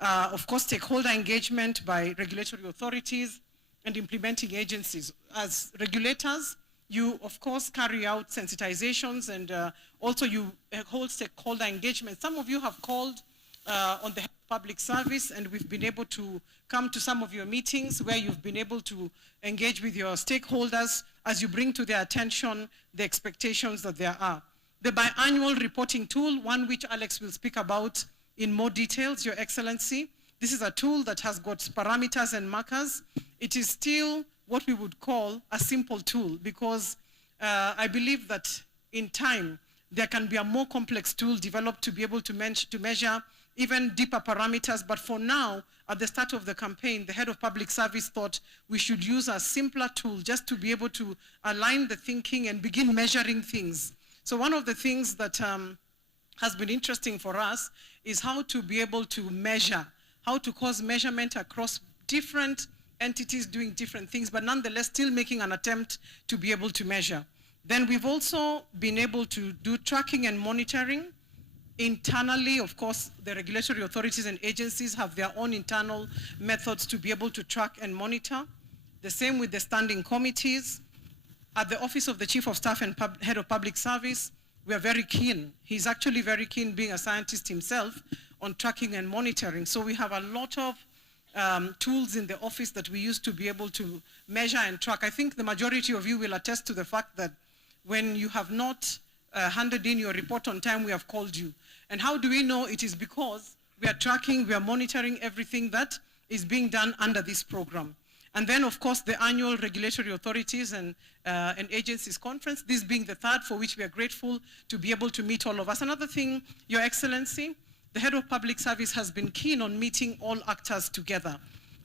Of course, stakeholder engagement by regulatory authorities and implementing agencies. As regulators, you, of course, carry out sensitizations and also you hold stakeholder engagement. Some of you have called on the public service, and we've been able to come to some of your meetings where you've been able to engage with your stakeholders as you bring to their attention the expectations that there are. The biannual reporting tool, one which Alex will speak about in more details, Your Excellency. This is a tool that has got parameters and markers. It is still what we would call a simple tool because I believe that in time there can be a more complex tool developed to be able to measure even deeper parameters. But for now, at the start of the campaign, the head of public service thought we should use a simpler tool just to be able to align the thinking and begin measuring things. So one of the things that has been interesting for us is how to be able to measure, how to cause measurement across different entities doing different things, but nonetheless still making an attempt to be able to measure. Then we've also been able to do tracking and monitoring. Internally, of course, the regulatory authorities and agencies have their own internal methods to be able to track and monitor. The same with the standing committees. At the Office of the Chief of Staff and Head of Public Service, we are very keen. He's actually very keen, being a scientist himself, on tracking and monitoring. So we have a lot of tools in the office that we use to be able to measure and track. I think the majority of you will attest to the fact that when you have not handed in your report on time, we have called you. And how do we know? It is because we are tracking, we are monitoring everything that is being done under this program. And then, of course, the annual regulatory authorities and agencies conference, this being the third, for which we are grateful to be able to meet all of us. Another thing, Your Excellency, the head of public service has been keen on meeting all actors together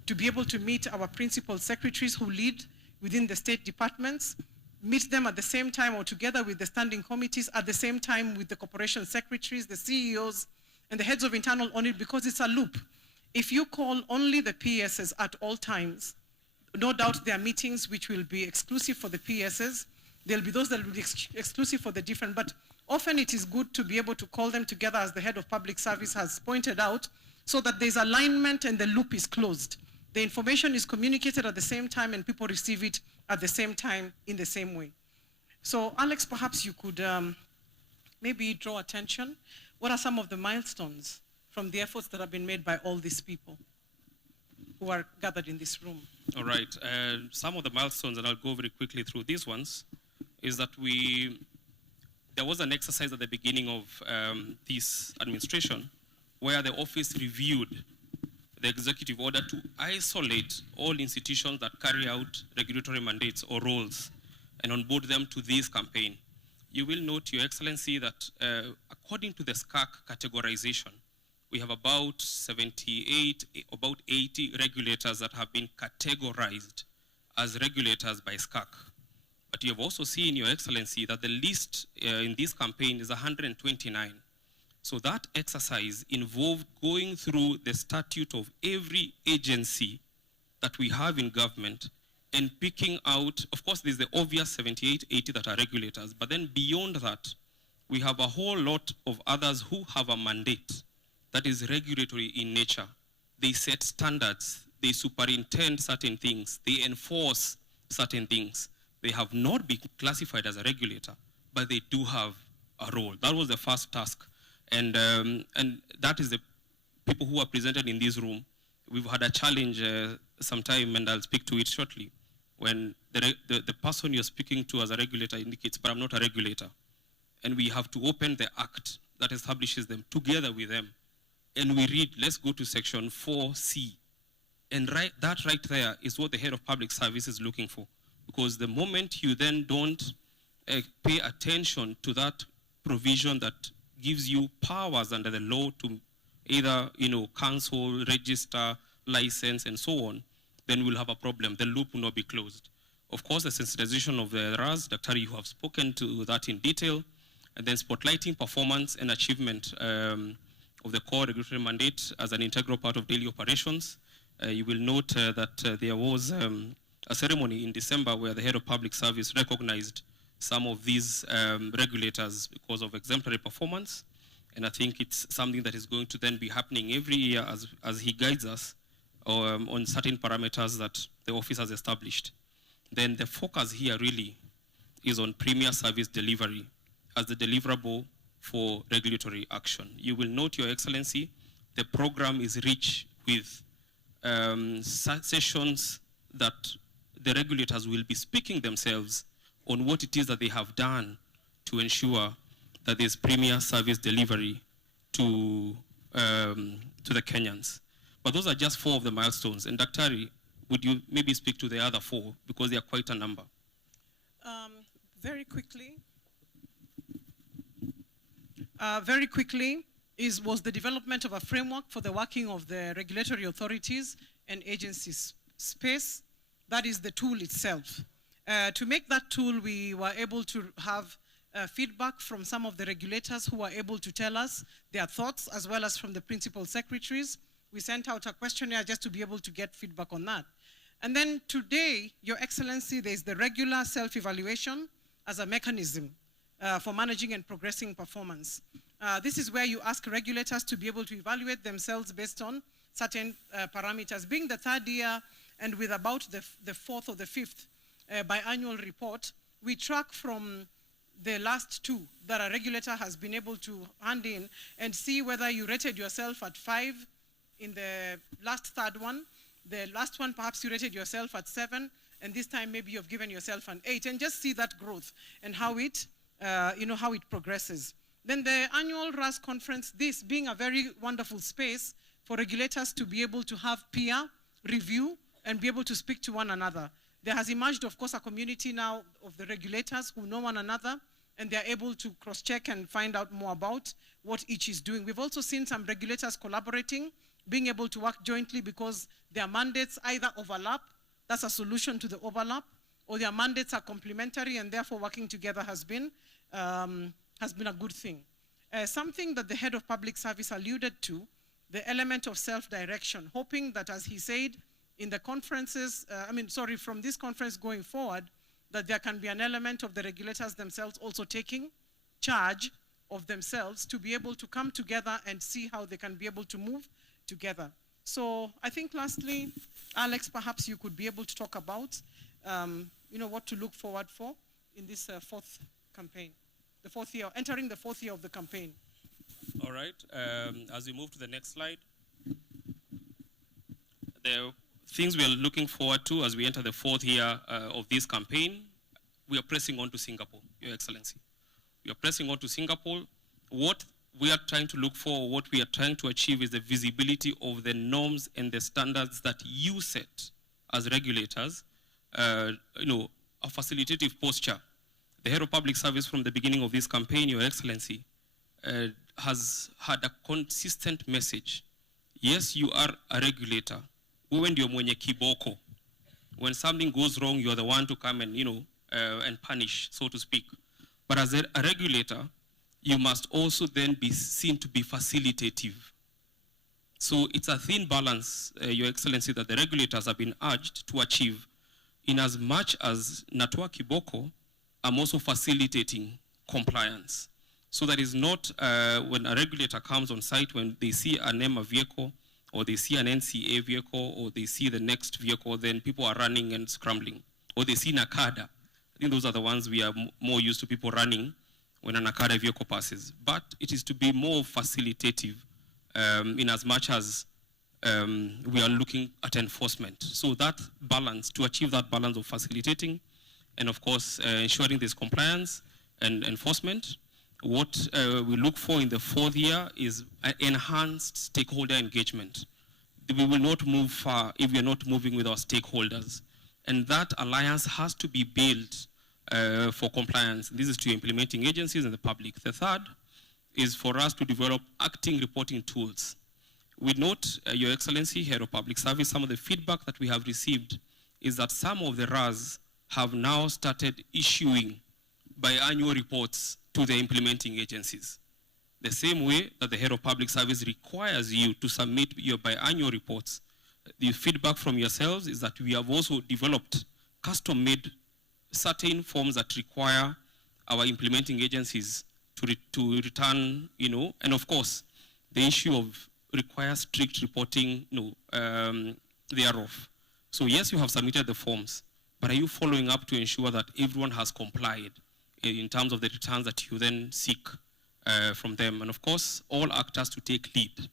to be able to meet our principal secretaries who lead within the state departments, meet them at the same time or together with the standing committees, at the same time with the corporation secretaries, the CEOs, and the heads of internal audit, because it's a loop. If you call only the PSs at all times, no doubt there are meetings which will be exclusive for the PSs. There'll be those that will be exclusive for the different, but often it is good to be able to call them together, as the head of public service has pointed out, so that there's alignment and the loop is closed. The information is communicated at the same time and people receive it at the same time in the same way. So Alex, perhaps you could maybe draw attention. What are some of the milestones from the efforts that have been made by all these people who are gathered in this room? All right. Some of the milestones, and I'll go very quickly through these ones, is that there was an exercise at the beginning of this administration where the office reviewed the executive order to isolate all institutions that carry out regulatory mandates or roles and onboard them to this campaign. You will note, Your Excellency, that according to the SEKU categorization, we have about 78, about 80 regulators that have been categorized as regulators by SEKU. But you have also seen, Your Excellency, that the list in this campaign is 129. So that exercise involved going through the statute of every agency that we have in government and picking out, of course, there's the obvious 78, 80 that are regulators, but then beyond that, we have a whole lot of others who have a mandate that is regulatory in nature. They set standards, they superintend certain things, they enforce certain things. They have not been classified as a regulator, but they do have a role. That was the first task. And that is the people who are presented in this room, we've had a challenge sometime, and I'll speak to it shortly, when the person you're speaking to as a regulator indicates, but I'm not a regulator. And we have to open the act that establishes them together with them. And we read, let's go to section 4C. And that right there is what the head of public service is looking for. Because the moment you then don't pay attention to that provision that gives you powers under the law to either, cancel, register, license, and so on, then we'll have a problem. The loop will not be closed. Of course, the sensitization of the RAS, Dr. You have spoken to that in detail, and then spotlighting performance and achievement of the core regulatory mandate as an integral part of daily operations. You will note that there was a ceremony in December where the head of public service recognized some of these regulators because of exemplary performance. And I think it's something that is going to then be happening every year as he guides us on certain parameters that the office has established. Then the focus here really is on premier service delivery as the deliverable for regulatory action. You will note, Your Excellency, the program is rich with sessions that the regulators will be speaking themselves on what it is that they have done to ensure that there's premier service delivery to the Kenyans. But those are just 4 of the milestones. And Daktari, would you maybe speak to the other 4, because they are quite a number? Very quickly, was the development of a framework for the working of the regulatory authorities and agencies space. That is the tool itself. To make that tool, we were able to have feedback from some of the regulators who were able to tell us their thoughts, as well as from the principal secretaries. We sent out a questionnaire just to be able to get feedback on that. And then today, Your Excellency, there's the regular self-evaluation as a mechanism for managing and progressing performance. This is where you ask regulators to be able to evaluate themselves based on certain parameters. Being the 3rd year and with about the 4th or the 5th biannual report, we track from the last 2 that a regulator has been able to hand in and see whether you rated yourself at 5 in the last 3rd one. The last one, perhaps you rated yourself at 7, and this time maybe you've given yourself an 8, and just see that growth and how it, how it progresses. Then the annual RAS conference, this being a very wonderful space for regulators to be able to have peer review and be able to speak to one another. There has emerged, of course, a community now of the regulators who know one another, and they're able to cross-check and find out more about what each is doing. We've also seen some regulators collaborating, being able to work jointly because their mandates either overlap, that's a solution to the overlap, or their mandates are complementary, and therefore working together has been a good thing. Something that the head of public service alluded to, the element of self-direction, hoping that, as he said, in the conferences, from this conference going forward, that there can be an element of the regulators themselves also taking charge of themselves to be able to come together and see how they can be able to move together. So I think lastly, Alex, perhaps you could be able to talk about, what to look forward for in this 4th campaign, the 4th year, entering the 4th year of the campaign. All right, as we move to the next slide, the things we are looking forward to as we enter the 4th year of this campaign, we are pressing on to Singapore, Your Excellency. We are pressing on to Singapore. What we are trying to look for, what we are trying to achieve is the visibility of the norms and the standards that you set as regulators, a facilitative posture. The head of public service from the beginning of this campaign, Your Excellency, has had a consistent message. Yes, you are a regulator. Wewe ndio mwenye kiboko. When something goes wrong, you're the one to come and, and punish, so to speak. But as a regulator, you must also then be seen to be facilitative. So it's a thin balance, Your Excellency, that the regulators have been urged to achieve, in as much as Natua Kiboko, I'm also facilitating compliance. So that is not when a regulator comes on site, when they see an EMA vehicle, or they see an NCA vehicle, or they see the next vehicle, then people are running and scrambling. Or they see Nakada. I think those are the ones we are more used to, people running when an Nakada vehicle passes. But it is to be more facilitative in as much as we are looking at enforcement. So that balance, to achieve that balance of facilitating and of course ensuring there's compliance and enforcement, what we look for in the fourth year is enhanced stakeholder engagement. We will not move far if we are not moving with our stakeholders. And that alliance has to be built for compliance. This is to implementing agencies and the public. The third is for us to develop acting reporting tools. We note, Your Excellency, Head of Public Service, some of the feedback that we have received is that some of the RAS have now started issuing biannual reports to the implementing agencies. The same way that the Head of Public Service requires you to submit your biannual reports, the feedback from yourselves is that we have also developed custom-made certain forms that require our implementing agencies to return, and of course, the issue of requires strict reporting thereof. So yes, you have submitted the forms, but are you following up to ensure that everyone has complied in terms of the returns that you then seek from them? And of course, all actors to take lead.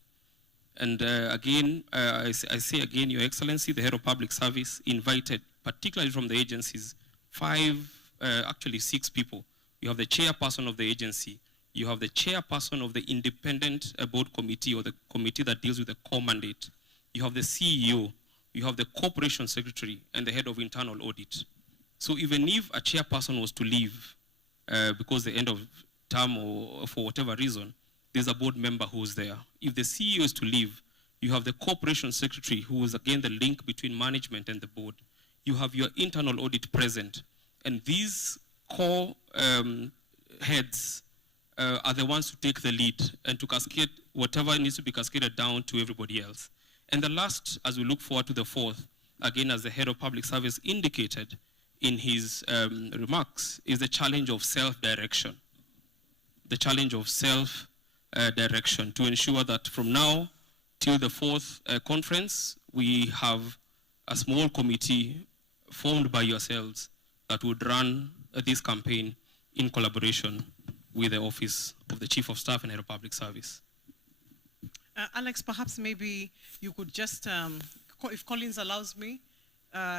And again, I say again, Your Excellency, the Head of Public Service invited, particularly from the agencies, actually 6 people. You have the chairperson of the agency, you have the chairperson of the independent board committee or the committee that deals with the core mandate, you have the CEO, you have the corporation secretary, and the head of internal audit. So even if a chairperson was to leave because the end of term or for whatever reason, there's a board member who's there. If the CEO is to leave, you have the corporation secretary, who is again the link between management and the board. You have your internal audit present. And these core heads are the ones to take the lead and to cascade whatever needs to be cascaded down to everybody else. And the last, as we look forward to the fourth, again, as the Head of Public Service indicated in his remarks, is the challenge of self-direction. The challenge of self-direction to ensure that from now till the fourth conference, we have a small committee formed by yourselves that would run this campaign in collaboration with the Office of the Chief of Staff and Head of Public Service. Alex, perhaps maybe you could just, if Collins allows me,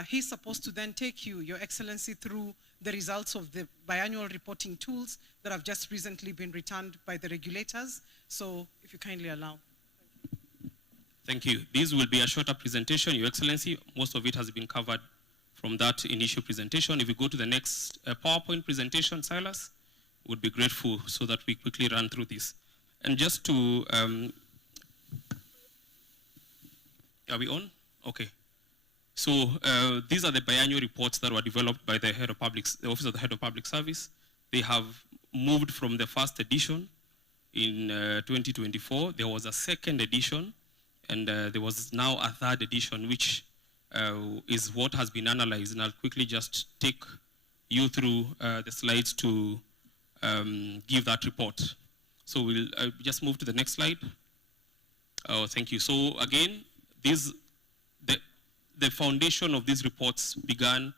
he's supposed to then take you, Your Excellency, through the results of the biannual reporting tools that have just recently been returned by the regulators. So if you kindly allow. Thank you. This will be a shorter presentation, Your Excellency. Most of it has been covered from that initial presentation. If we go to the next PowerPoint presentation, Silas, would be grateful so that we quickly run through this. And just to, are we on? Okay. So these are the biannual reports that were developed by the Office of the Head of Public Service. They have moved from the first edition in 2024. There was a second edition, and there was now a third edition, which is what has been analyzed. And I'll quickly just take you through the slides to give that report. So we'll just move to the next slide. Oh, thank you. So again, the foundation of these reports began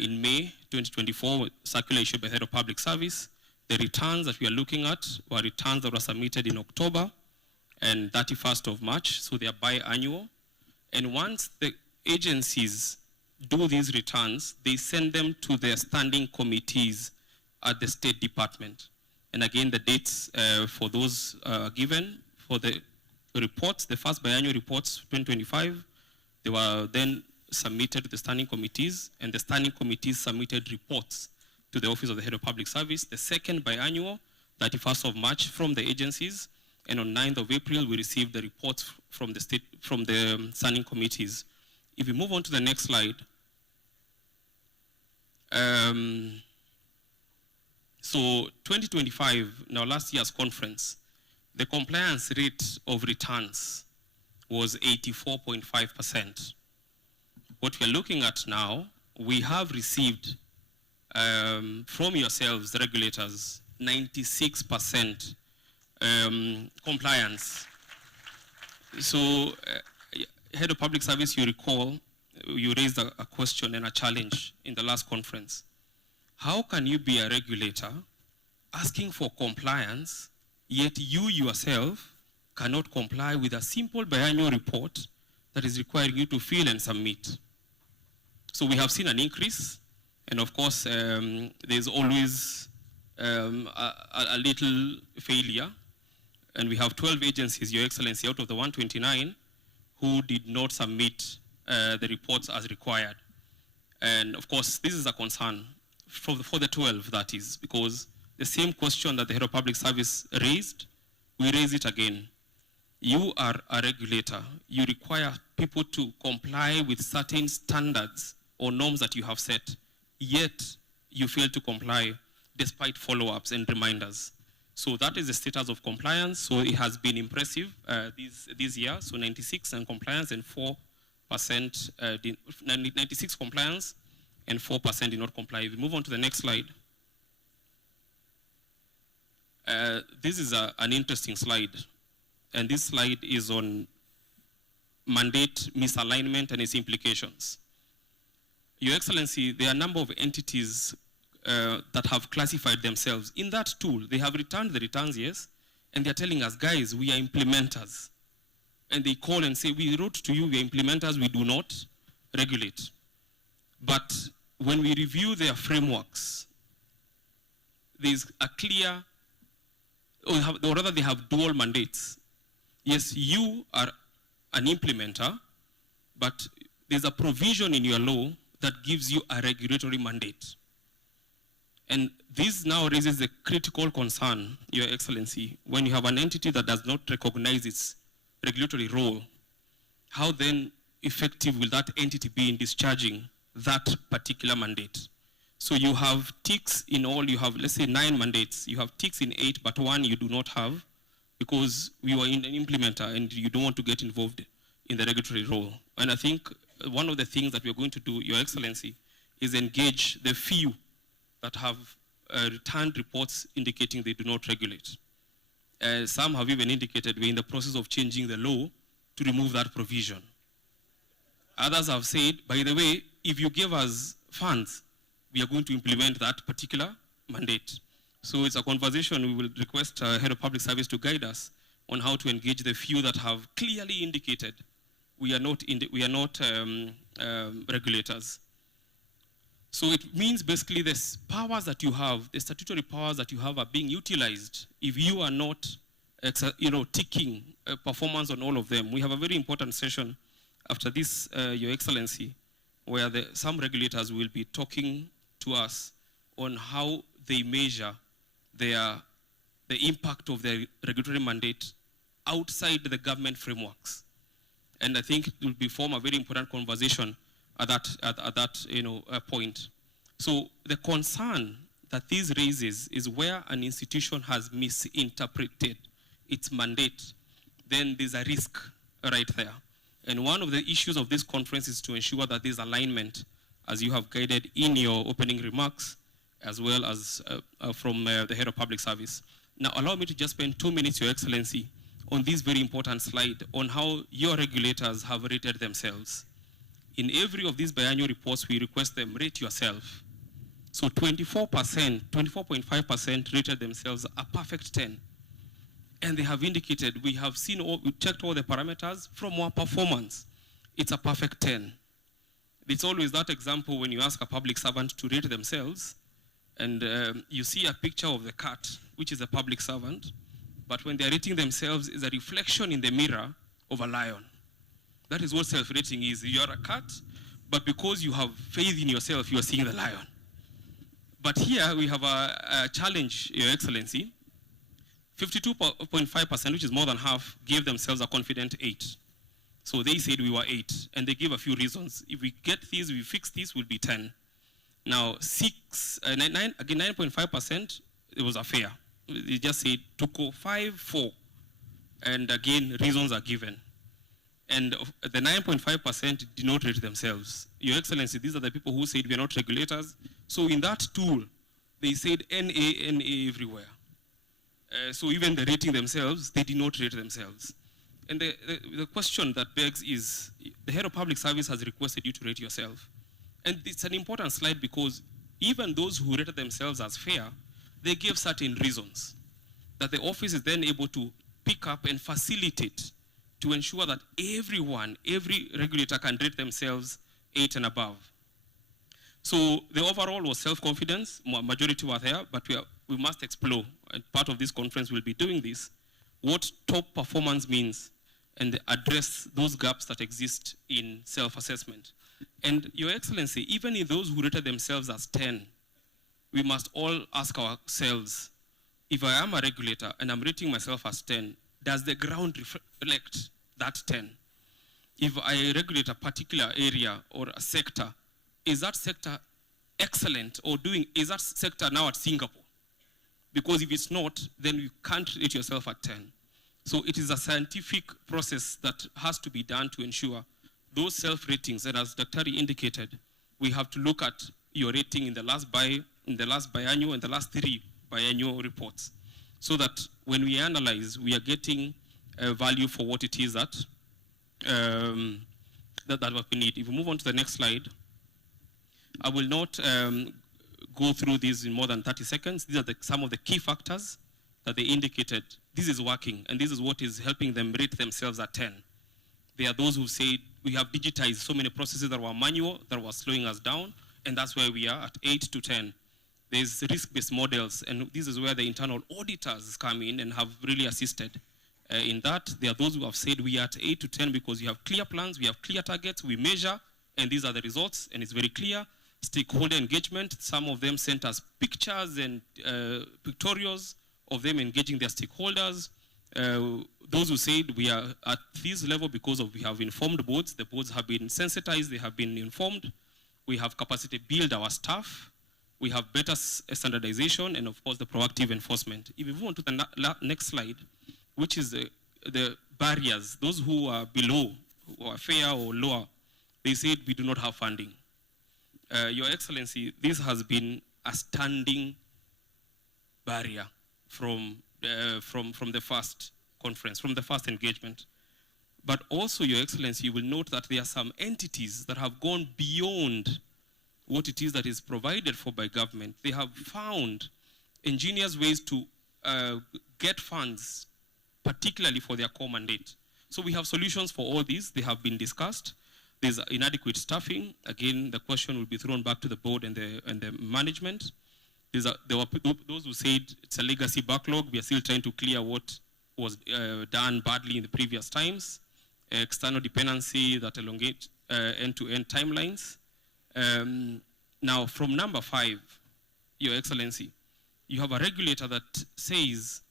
in May 2024, circular issued by the Head of Public Service. The returns that we are looking at were returns that were submitted in October and 31st of March, so they are biannual. And once the agencies do these returns, they send them to their standing committees at the State Department. And again, the dates for those given for the reports, the first biannual reports, 2025, they were then submitted to the standing committees, and the standing committees submitted reports to the Office of the Head of Public Service. The second biannual, 31st of March, from the agencies, and on 9th of April, we received the reports from the standing committees. If we move on to the next slide. So 2025, now last year's conference, the compliance rate of returns was 84.5%. What we're looking at now, we have received from yourselves, the regulators, 96% compliance. So, Head of Public Service, you recall, you raised a question and a challenge in the last conference. How can you be a regulator asking for compliance, yet you yourself cannot comply with a simple biannual report that is requiring you to fill and submit. So we have seen an increase, and of course, there's always a little failure, and we have 12 agencies, Your Excellency, out of the 129 who did not submit the reports as required. And of course, this is a concern for the 12, that is, because the same question that the Head of Public Service raised, we raise it again. You are a regulator. You require people to comply with certain standards or norms that you have set, yet you fail to comply despite follow-ups and reminders. So that is the status of compliance. So it has been impressive this year. So 96 in compliance and 4%, 96 compliance and 4% did not comply. We move on to the next slide. This is an interesting slide. And this slide is on mandate misalignment and its implications. Your Excellency, there are a number of entities that have classified themselves. In that tool, they have returned the returns, yes, and they're telling us, guys, we are implementers. And they call and say, we wrote to you, we are implementers, we do not regulate. But when we review their frameworks, there's a clear, or rather they have dual mandates. Yes, you are an implementer, but there's a provision in your law that gives you a regulatory mandate. And this now raises a critical concern, Your Excellency, when you have an entity that does not recognize its regulatory role, how then effective will that entity be in discharging that particular mandate? So you have ticks in all, you have, let's say, 9 mandates. You have ticks in 8, but 1 you do not have because you are an implementer and you don't want to get involved in the regulatory role. And I think one of the things that we're going to do, Your Excellency, is engage the few that have returned reports indicating they do not regulate. Some have even indicated we're in the process of changing the law to remove that provision. Others have said, by the way, if you give us funds, we are going to implement that particular mandate. So it's a conversation we will request Head of Public Service to guide us on how to engage the few that have clearly indicated we are not regulators. So it means basically the powers that you have, the statutory powers that you have are being utilized if you are not ticking performance on all of them. We have a very important session after this, Your Excellency, where some regulators will be talking to us on how they measure the impact of their regulatory mandate outside the government frameworks. And I think it will form a very important conversation at that point. So the concern that this raises is where an institution has misinterpreted its mandate, then there's a risk right there. And one of the issues of this conference is to ensure that there's alignment, as you have guided in your opening remarks, as well as from the Head of Public Service. Now, allow me to just spend 2 minutes, Your Excellency, on this very important slide on how your regulators have rated themselves. In every of these biannual reports, we request them rate yourself. So 24.5% rated themselves a perfect 10. And they have indicated, we checked all the parameters from our performance. It's a perfect 10. It's always that example when you ask a public servant to rate themselves, and you see a picture of the cat, which is a public servant, but when they're rating themselves, is a reflection in the mirror of a lion. That is what self-rating is. You are a cat, but because you have faith in yourself, you are seeing the lion. But here we have a challenge, Your Excellency. 52.5%, which is more than half, gave themselves a confident 8. So they said we were 8, and they gave a few reasons. If we get this, we fix this, we'll be 10. Now, 9.5%, it was a fair. They just said to go 5, 4. And again, reasons are given. And the 9.5% did not rate themselves. Your Excellency, these are the people who said we are not regulators. So in that tool, they said NA, NA everywhere. So even the rating themselves, they did not rate themselves. And the question that begs is, the Head of Public Service has requested you to rate yourself. And it's an important slide because even those who rated themselves as fair, they gave certain reasons that the office is then able to pick up and facilitate to ensure that every regulator can rate themselves 8 and above. So the overall was self-confidence, majority were there, but we must explore, and part of this conference will be doing this, what top performance means and address those gaps that exist in self-assessment. And Your Excellency, even in those who rated themselves as 10, we must all ask ourselves, if I am a regulator and I'm rating myself as 10, does the ground reflect that 10? If I regulate a particular area or a sector, is that sector excellent or is that sector now at Singapore? Because if it's not, then you can't rate yourself at 10. So it is a scientific process that has to be done to ensure those self-ratings, and as Dr. indicated, we have to look at your rating in the last biannual and the last 3 biannual reports, so that when we analyze, we are getting a value for what it is that what we need. If we move on to the next slide, I will not go through these in more than 30 seconds. These are some of the key factors that they indicated. This is working, and this is what is helping them rate themselves at 10. There are those who say we have digitized so many processes that were manual, that were slowing us down, and that's where we are at 8 to 10. There's risk-based models, and this is where the internal auditors come in and have really assisted in that. There are those who have said we are at 8 to 10 because you have clear plans, we have clear targets, we measure, and these are the results, and it's very clear. Stakeholder engagement, some of them sent us pictures and pictorials of them engaging their stakeholders. Those who said we are at this level because we have informed boards. The boards have been sensitized, they have been informed. We have capacity build our staff. We have better standardization, and of course the proactive enforcement. If we move on to the next slide, which is the barriers, those who are below, who are fair or lower, they said we do not have funding. Your Excellency, this has been a standing barrier from the first conference, from the first engagement. But also, Your Excellency, you will note that there are some entities that have gone beyond what it is that is provided for by government. They have found ingenious ways to get funds, particularly for their core mandate. So we have solutions for all these. They have been discussed. There's inadequate staffing. Again, the question will be thrown back to the board and the management. There were those who said it's a legacy backlog. We are still trying to clear what was done badly in the previous times. External dependency that elongate end-to-end timelines. Now, from number 5, Your Excellency, you have a regulator that says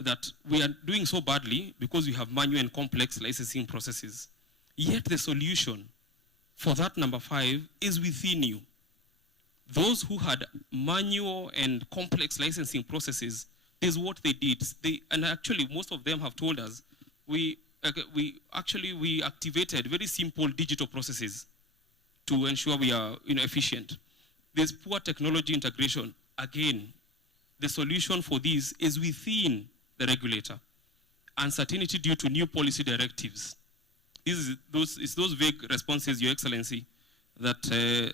that we are doing so badly because we have manual and complex licensing processes. Yet the solution for that number 5 is within you. Those who had manual and complex licensing processes, this is what they did. And actually, most of them have told us, we activated very simple digital processes to ensure we are efficient. There's poor technology integration. Again, the solution for this is within the regulator. Uncertainty due to new policy directives. It's those vague responses, Your Excellency, that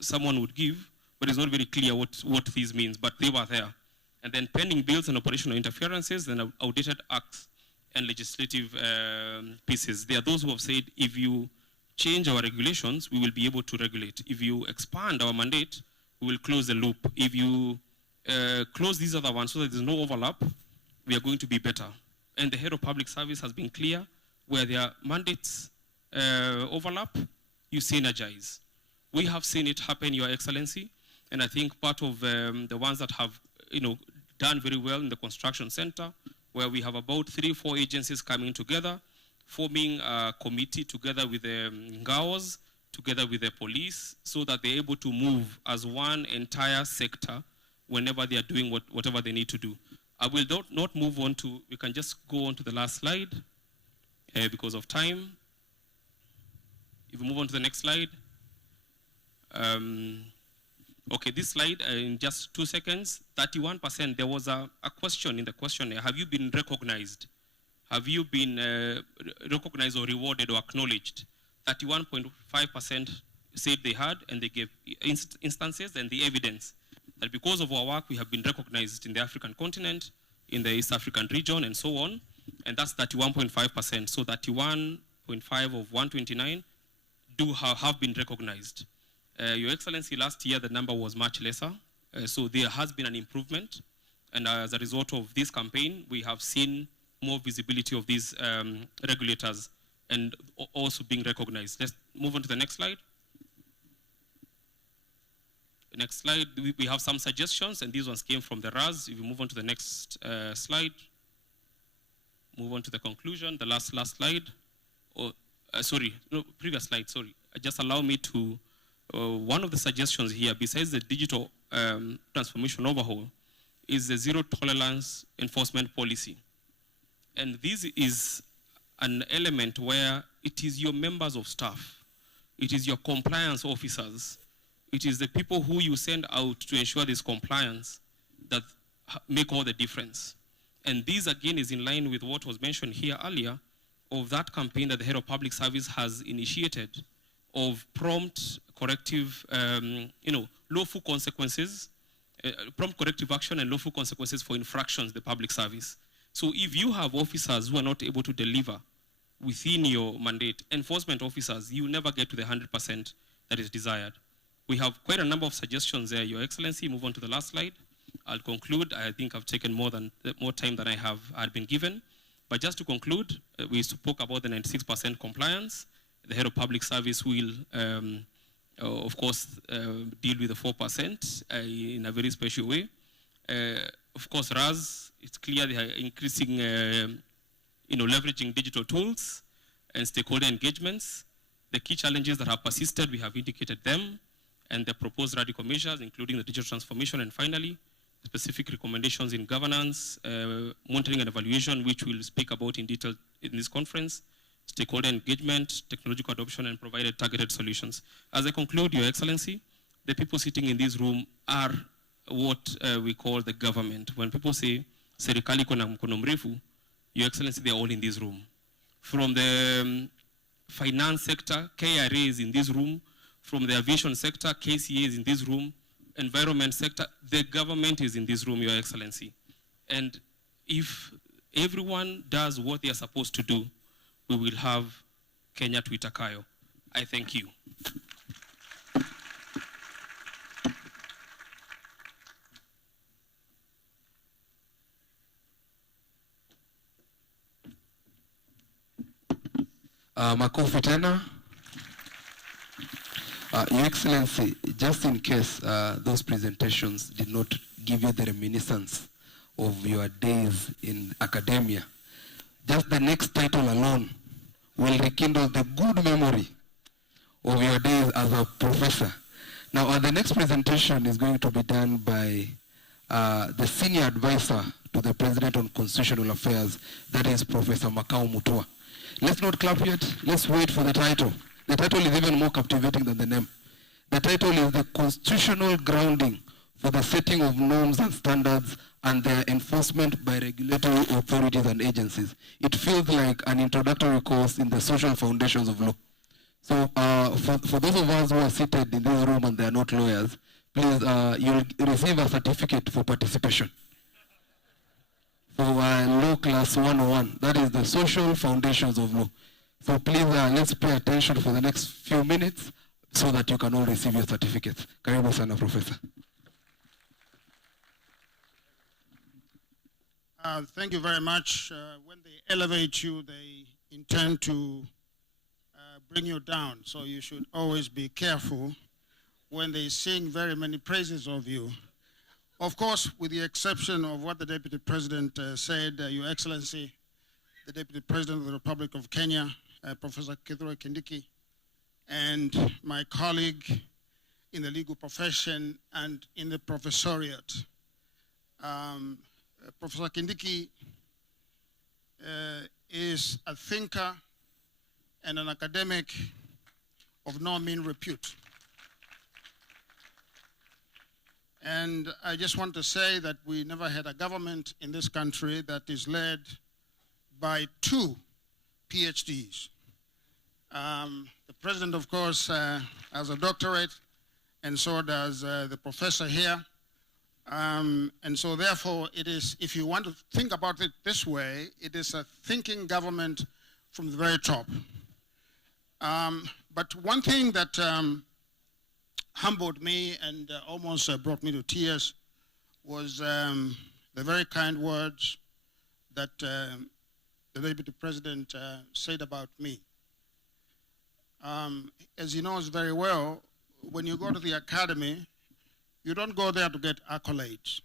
someone would give, but it's not very clear what this means, but they were there. And then pending bills and operational interferences, and outdated acts and legislative pieces. There are those who have said, if you change our regulations, we will be able to regulate. If you expand our mandate, we will close the loop. If you close these other ones so that there's no overlap, we are going to be better. And the head of public service has been clear, where their mandates overlap, you synergize. We have seen it happen, Your Excellency, and I think part of the ones that have done very well in the construction center, where we have about 3-4 agencies coming together, forming a committee together with the Ngaos, together with the police, so that they're able to move as one entire sector whenever they are doing whatever they need to do. I will not move on to, we can just go on to the last slide because of time. If we move on to the next slide. Okay, this slide, in just 2 seconds, 31%, there was a question in the questionnaire. Have you been recognized? Have you been recognized or rewarded or acknowledged? 31.5% said they had, and they gave instances and the evidence that because of our work, we have been recognized in the African continent, in the East African region, and so on. and that's 31.5%. So 31.5 of 129 have been recognized. Your Excellency, last year the number was much lesser, so there has been an improvement, and as a result of this campaign, we have seen more visibility of these regulators and also being recognized. Let's move on to the next slide. Next slide, we have some suggestions, and these ones came from the RAS. If you move on to the next slide, move on to the conclusion, the last slide. Previous slide, sorry. Just allow me to, one of the suggestions here, besides the digital transformation overhaul, is the zero tolerance enforcement policy. And this is an element where it is your members of staff, it is your compliance officers, it is the people who you send out to ensure this compliance that make all the difference. And this again is in line with what was mentioned here earlier of that campaign that the head of public service has initiated of prompt corrective, lawful consequences, prompt corrective action and lawful consequences for infractions the public service. So if you have officers who are not able to deliver within your mandate, enforcement officers, you never get to the 100% that is desired. We have quite a number of suggestions there, Your Excellency. Move on to the last slide. I'll conclude. I think I've taken more time than I had been given. But just to conclude, we spoke about the 96% compliance. The head of public service will, of course, deal with the 4% in a very special way. Of course, RAS, it's clear they are increasing, leveraging digital tools and stakeholder engagements. The key challenges that have persisted, we have indicated them, and the proposed radical measures, including the digital transformation, and finally, specific recommendations in governance, monitoring and evaluation, which we'll speak about in detail in this conference, stakeholder engagement, technological adoption, and provided targeted solutions. As I conclude, Your Excellency, the people sitting in this room are what we call the government. When people say, serikali kona mkono mrefu, Your Excellency, they're all in this room. From the finance sector, KRA is in this room. From the aviation sector, KCA is in this room. Environment sector, the government is in this room, Your Excellency. And if everyone does what they are supposed to do, we will have Kenya tuitakayo. I thank you. Makofi tena. Your Excellency, just in case those presentations did not give you the reminiscence of your days in academia, just the next title alone will rekindle the good memory of your days as a professor. Now, the next presentation is going to be done by the senior advisor to the President on Constitutional Affairs, that is Professor Makau Mutua. Let's not clap yet, let's wait for the title. The title is even more captivating than the name. The title is the constitutional grounding for the setting of norms and standards and their enforcement by regulatory authorities and agencies. It feels like an introductory course in the social foundations of law. So for those of us who are seated in this room and they are not lawyers, please, you'll receive a certificate for participation. For Law Class 101, that is the social foundations of law. So please, let's pay attention for the next few minutes so that you can all receive your certificates. Karibu sana, Professor. Thank you very much. When they elevate you, they intend to bring you down. So you should always be careful when they sing very many praises of you. Of course, with the exception of what the Deputy President said, Your Excellency, the Deputy President of the Republic of Kenya, Professor Kitui Kindiki, and my colleague in the legal profession and in the professoriate. Professor Kindiki is a thinker and an academic of no mean repute. And I just want to say that we never had a government in this country that is led by two PhDs. The president, of course, has a doctorate, and so does the professor here. And so therefore it is, if you want to think about it this way, it is a thinking government from the very top. But one thing that humbled me and almost brought me to tears was the very kind words that the Deputy President said about me. As he knows very well, when you go to the academy, you don't go there to get accolades.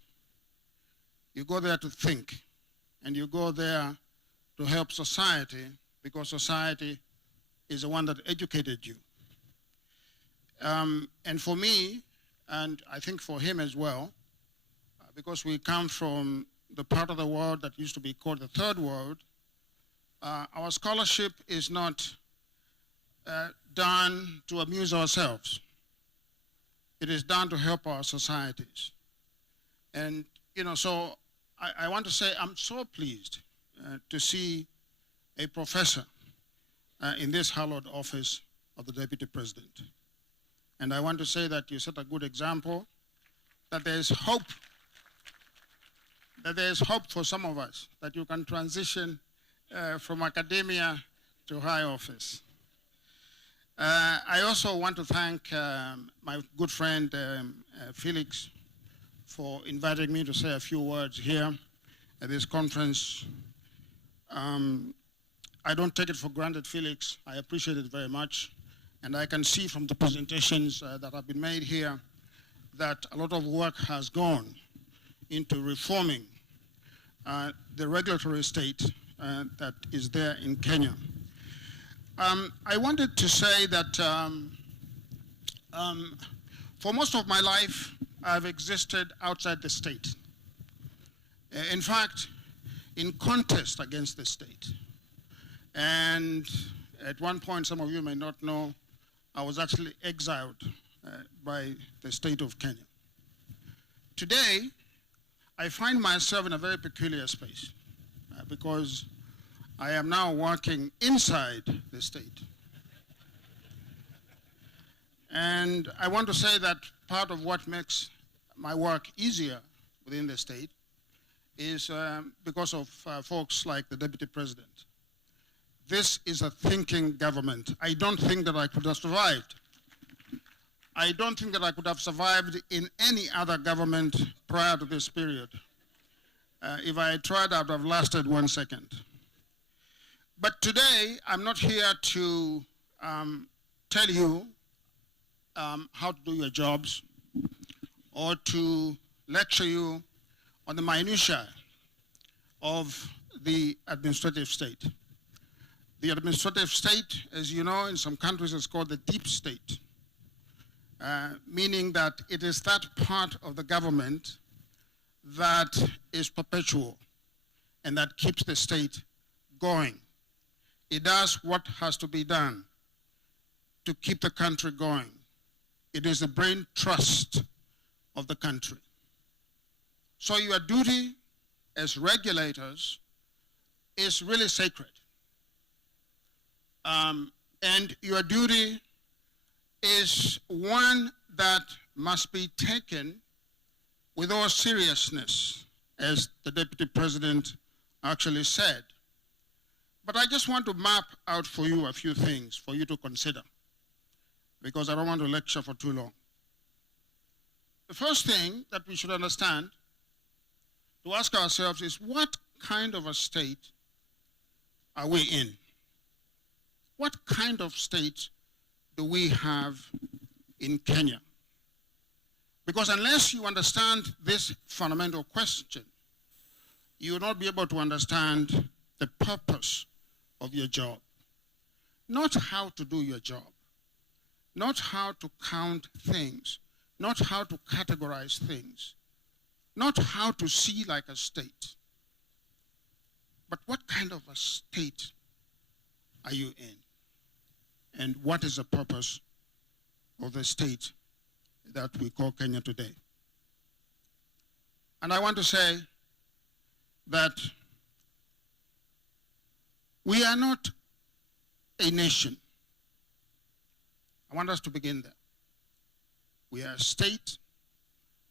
You go there to think, and you go there to help society, because society is the one that educated you. And for me, and I think for him as well, because we come from the part of the world that used to be called the third world, our scholarship is not done to amuse ourselves. It is done to help our societies. And, you know, so I want to say I'm so pleased to see a professor in this hallowed office of the Deputy President. And I want to say that you set a good example, that there is hope, for some of us, that you can transition from academia to high office. I also want to thank my good friend Felix for inviting me to say a few words here at this conference. I don't take it for granted, Felix. I appreciate it very much. And I can see from the presentations that have been made here that a lot of work has gone into reforming the regulatory state that is there in Kenya. I wanted to say that for most of my life, I've existed outside the state. In fact, in contest against the state. And at one point, some of you may not know, I was actually exiled by the state of Kenya. Today, I find myself in a very peculiar space because I am now working inside the state. And I want to say that part of what makes my work easier within the state is because of folks like the Deputy President. This is a thinking government. I don't think that I could have survived. I don't think that I could have survived in any other government prior to this period. If I had tried, I would have lasted 1 second. But today, I'm not here to tell you how to do your jobs or to lecture you on the minutiae of the administrative state. The administrative state, as you know, in some countries is called the deep state, meaning that it is that part of the government that is perpetual and that keeps the state going. It does what has to be done to keep the country going. It is the brain trust of the country. So your duty as regulators is really sacred. And your duty is one that must be taken with all seriousness, as the Deputy President actually said. But I just want to map out for you a few things for you to consider, because I don't want to lecture for too long. The first thing that we should understand, to ask ourselves, is what kind of a state are we in? What kind of state do we have in Kenya? Because unless you understand this fundamental question, you will not be able to understand the purpose of your job. Not how to do your job, not how to count things, not how to categorize things, not how to see like a state, but what kind of a state are you in? And what is the purpose of the state that we call Kenya today? And I want to say that we are not a nation. I want us to begin there. We are a state,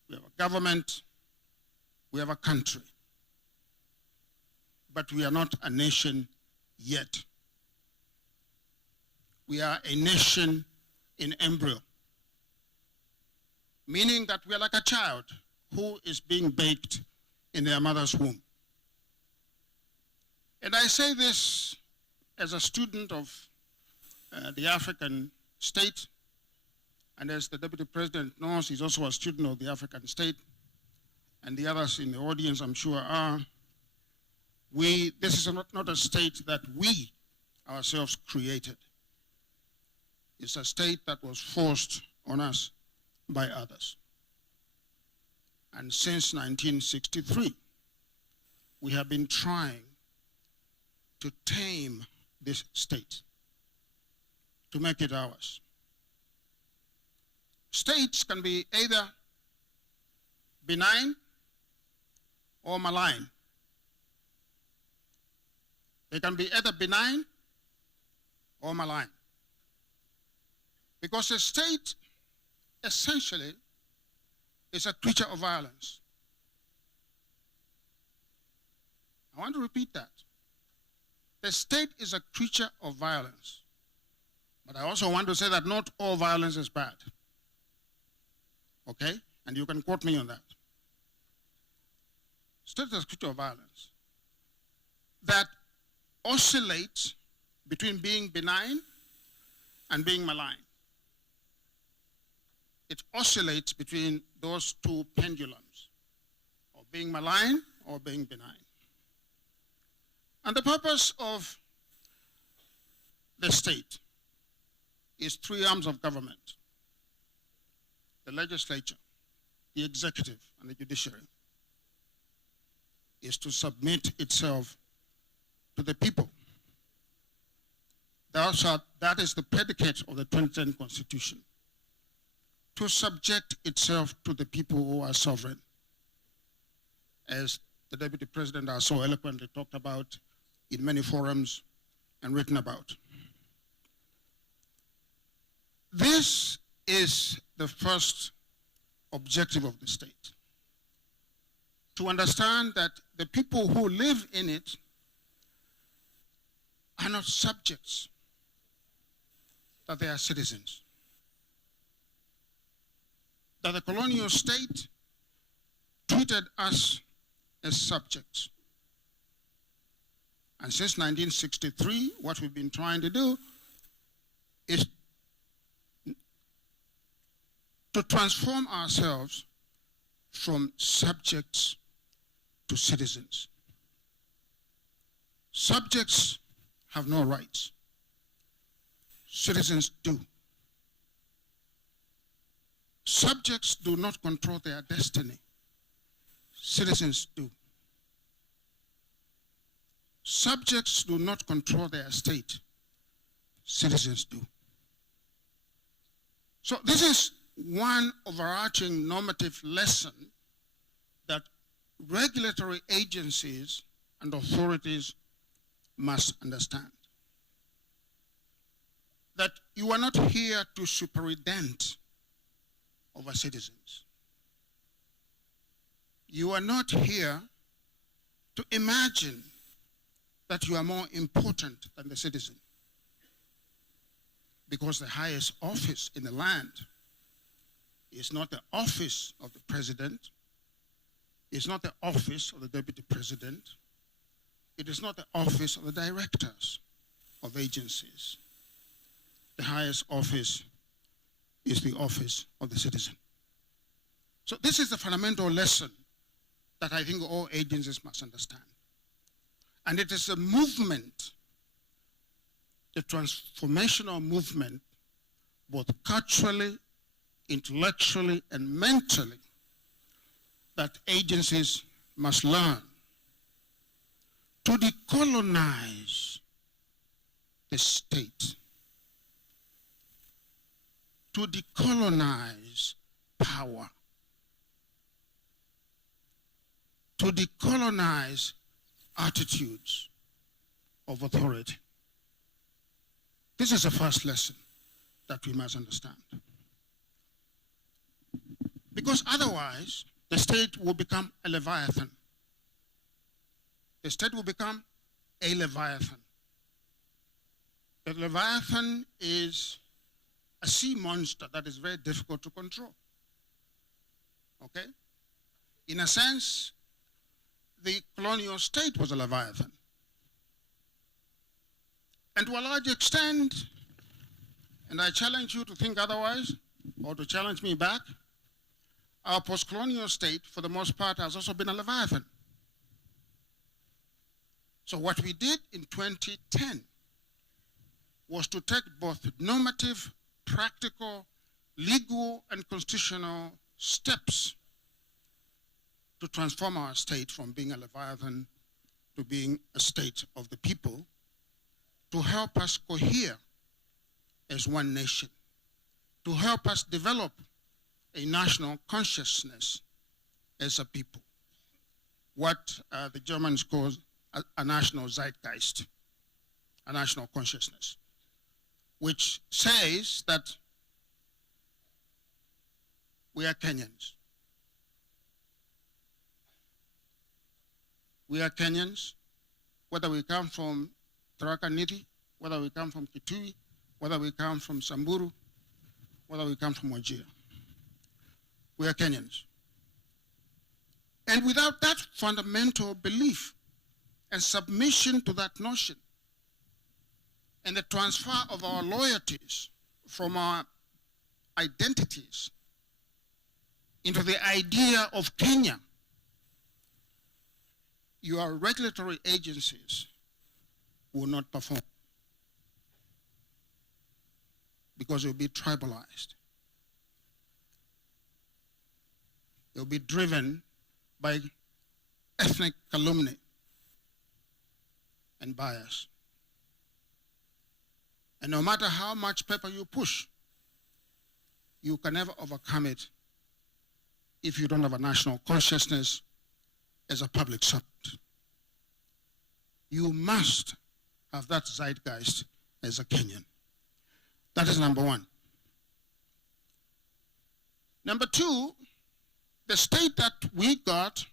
we have a government, We have a country. But we are not a nation yet. We are a nation in embryo, meaning that we are like a child who is being baked in their mother's womb. And I say this as a student of the African state, and as the Deputy President knows, he's also a student of the African state, and the others in the audience I'm sure are. This is not a state that we ourselves created. It's a state that was forced on us by others. And since 1963, we have been trying to tame this state, to make it ours. States can be either benign or malign. They can be either benign or malign. Because a state essentially is a creature of violence. I want to repeat that. The state is a creature of violence. But I also want to say that not all violence is bad. Okay? And you can quote me on that. State is a creature of violence that oscillates between being benign and being malign. It oscillates between those two pendulums, of being malign or being benign. And the purpose of the state is three arms of government: the legislature, the executive, and the judiciary. Is to submit itself to the people. That is the predicate of the 2010 Constitution. To subject itself to the people who are sovereign, as the Deputy President has so eloquently talked about in many forums and written about. This is the first objective of the state: to understand that the people who live in it are not subjects, that they are citizens. That the colonial state treated us as subjects. And since 1963, what we've been trying to do is to transform ourselves from subjects to citizens. Subjects have no rights. Citizens do. Subjects do not control their destiny. Citizens do. Subjects do not control their state. Citizens do. So this is one overarching normative lesson that regulatory agencies and authorities must understand. That you are not here to superintend over citizens. You are not here to imagine that you are more important than the citizen, because the highest office in the land is not the office of the president, it's not the office of the deputy president, it is not the office of the directors of agencies. The highest office is the office of the citizen. So this is the fundamental lesson that I think all agencies must understand. And it is a movement, the transformational movement, both culturally, intellectually, and mentally, that agencies must learn to decolonize the state, to decolonize power, to decolonize attitudes of authority. This is the first lesson that we must understand. Because otherwise, the state will become a leviathan. The state will become a leviathan. The leviathan is a sea monster that is very difficult to control. Okay? In a sense, the colonial state was a leviathan. And to a large extent, and I challenge you to think otherwise, or to challenge me back, our post-colonial state, for the most part, has also been a leviathan. So what we did in 2010 was to take both normative, practical, legal, and constitutional steps to transform our state from being a leviathan to being a state of the people, to help us cohere as one nation, to help us develop a national consciousness as a people, what the Germans call a national zeitgeist, a national consciousness, which says that we are Kenyans. We are Kenyans, whether we come from Tharaka Nithi, whether we come from Kitui, whether we come from Samburu, whether we come from Wajir. We are Kenyans. And without that fundamental belief and submission to that notion, and the transfer of our loyalties from our identities into the idea of Kenya, your regulatory agencies will not perform because you'll be tribalized. You'll be driven by ethnic calumny and bias. And no matter how much paper you push, you can never overcome it if you don't have a national consciousness as a public servant. You must have that zeitgeist as a Kenyan. That is number one. Number two, the state that we got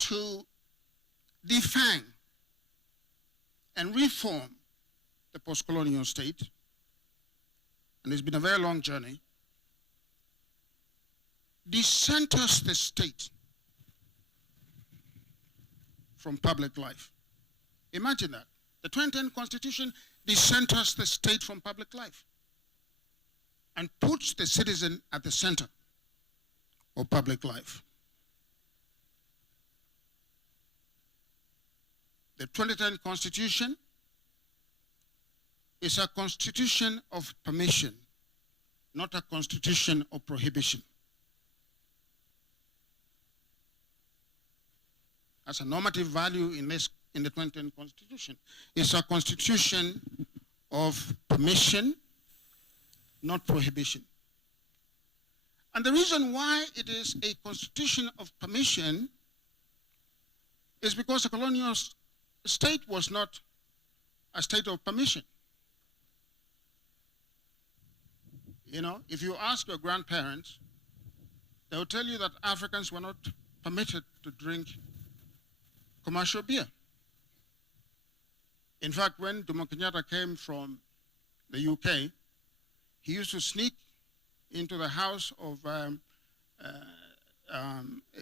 to defang and reform the post-colonial state, and it's been a very long journey, decenters the state from public life. Imagine that. The 2010 Constitution decenters the state from public life and puts the citizen at the center of public life. The 2010 Constitution is a constitution of permission, not a constitution of prohibition. As a normative value in the 2010 Constitution, it's a constitution of permission, not prohibition. And the reason why it is a constitution of permission is because the colonial state was not a state of permission. You know, if you ask your grandparents, they will tell you that Africans were not permitted to drink commercial beer. In fact, when Jomo Kenyatta came from the UK, he used to sneak into the house of,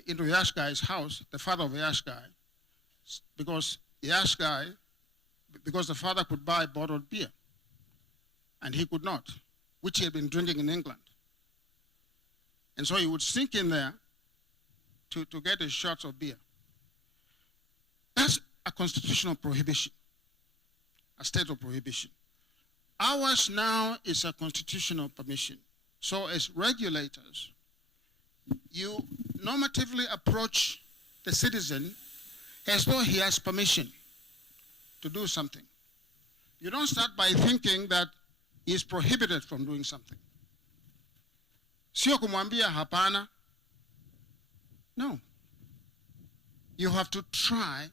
into Yash Guy's house, the father of Yash Guy, because Yash Guy, because the father could buy bottled beer, and he could not, which he had been drinking in England. And so he would sneak in there to get his shots of beer. That's a constitutional prohibition, a state of prohibition. Ours now is a constitutional permission. So as regulators, you normatively approach the citizen as though he has permission to do something. You don't start by thinking that he is prohibited from doing something. Sio kumwambia hapana. No. You have to try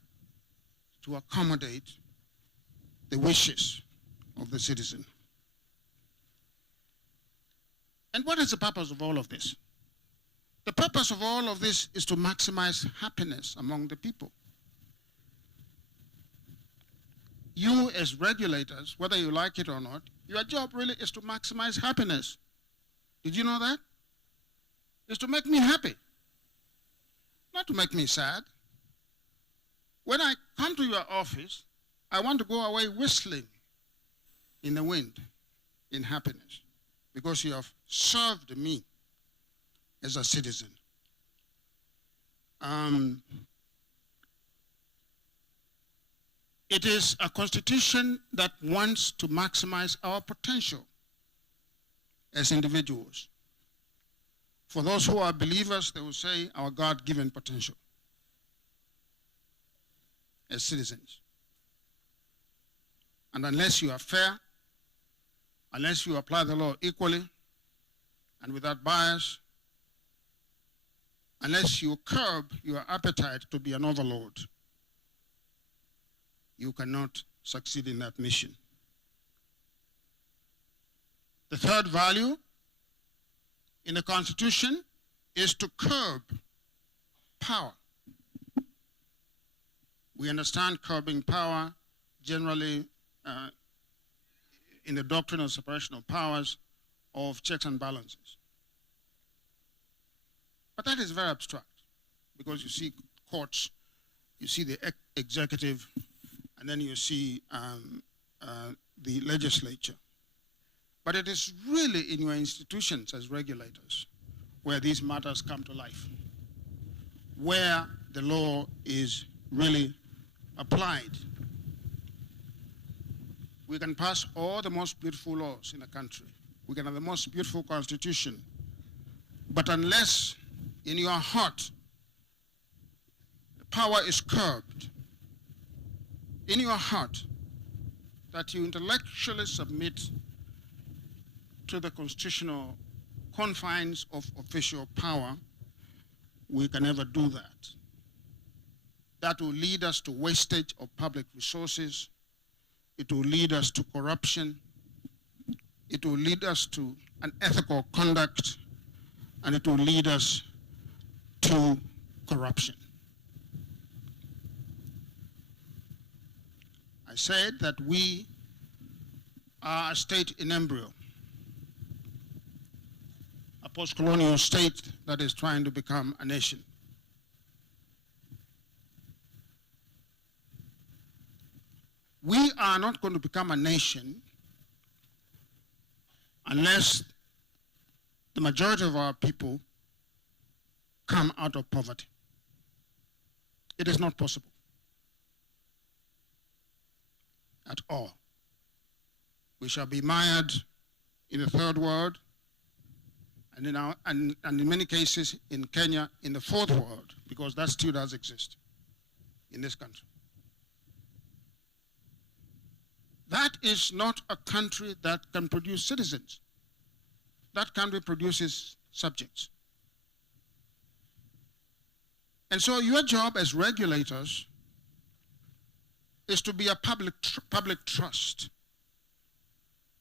to accommodate the wishes of the citizen. And what is the purpose of all of this? The purpose of all of this is to maximize happiness among the people. You as regulators, whether you like it or not, your job really is to maximize happiness. Did you know that? It's to make me happy, not to make me sad. When I come to your office, I want to go away whistling in the wind in happiness because you have served me as a citizen. It is a constitution that wants to maximize our potential as individuals. For those who are believers, they will say our God-given potential as citizens. And unless you are fair, unless you apply the law equally and without bias, unless you curb your appetite to be an overlord, you cannot succeed in that mission. The third value in the Constitution is to curb power. We understand curbing power generally in the doctrine of separation of powers, of checks and balances. But that is very abstract because you see courts, you see the executive, and then you see the legislature. But it is really in your institutions as regulators where these matters come to life, where the law is really applied. We can pass all the most beautiful laws in the country. We can have the most beautiful constitution. But unless in your heart the power is curbed, in your heart that you intellectually submit to the constitutional confines of official power, we can never do that. That will lead us to wastage of public resources. It will lead us to corruption. It will lead us to unethical conduct, and it will lead us to corruption. I said that we are a state in embryo, a post-colonial state that is trying to become a nation. We are not going to become a nation unless the majority of our people come out of poverty. It is not possible at all. We shall be mired in the third world, and in many cases in Kenya, in the fourth world, because that still does exist in this country. That is not a country that can produce citizens. That country produces subjects. And so your job as regulators is to be a public trust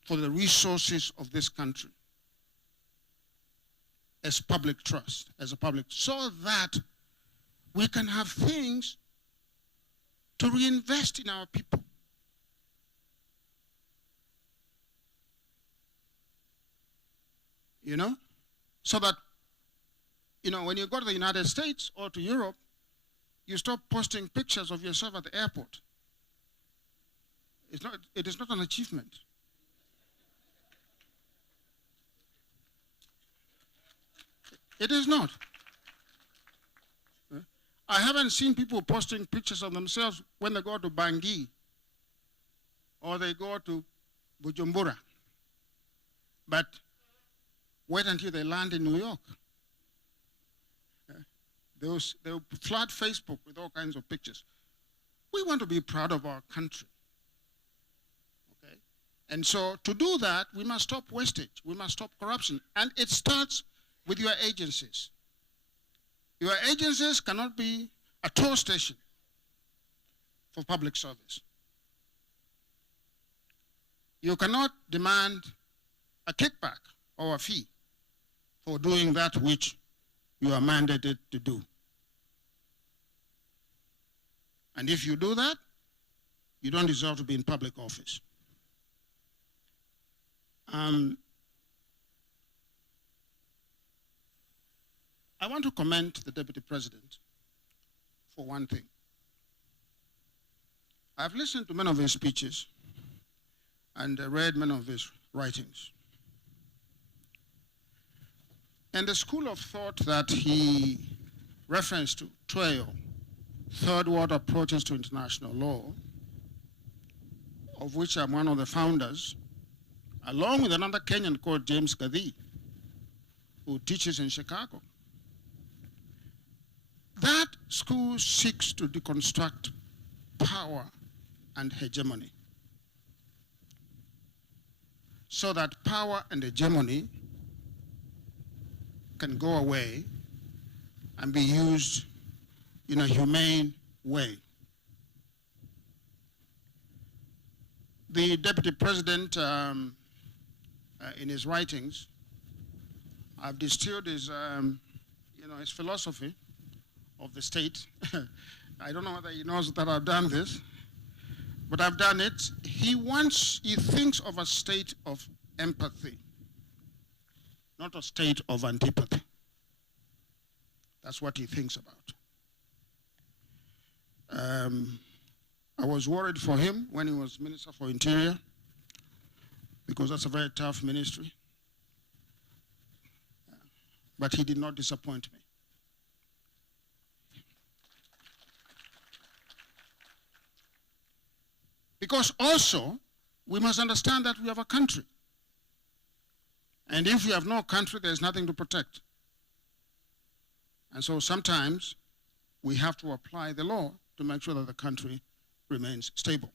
for the resources of this country, as public trust, as a public, so that we can have things to reinvest in our people. You know, so that, you know, when you go to the United States or to Europe, you stop posting pictures of yourself at the airport. It is not an achievement. It is not. I haven't seen people posting pictures of themselves when they go to Bangui or they go to Bujumbura. But wait until they land in New York. They'll flood Facebook with all kinds of pictures. We want to be proud of our country. Okay? And so to do that, we must stop wastage. We must stop corruption. And it starts with your agencies. Your agencies cannot be a toll station for public service. You cannot demand a kickback or a fee for doing that which you are mandated to do. And if you do that, you don't deserve to be in public office. I want to commend the Deputy President for one thing. I've listened to many of his speeches and read many of his writings. And the school of thought that he referenced to, TWAIO, Third World Approaches to International Law, of which I'm one of the founders, along with another Kenyan called James Gathi, who teaches in Chicago. That school seeks to deconstruct power and hegemony, so that power and hegemony can go away and be used in a humane way. The Deputy President, in his writings, I've distilled his, his philosophy of the state. I don't know whether he knows that I've done this, but I've done it. He thinks of a state of empathy, not a state of antipathy. That's what he thinks about. I was worried for him when he was Minister for Interior, because that's a very tough ministry. But he did not disappoint me. Because also, we must understand that we have a country. And if we have no country, there's nothing to protect. And so sometimes we have to apply the law to make sure that the country remains stable.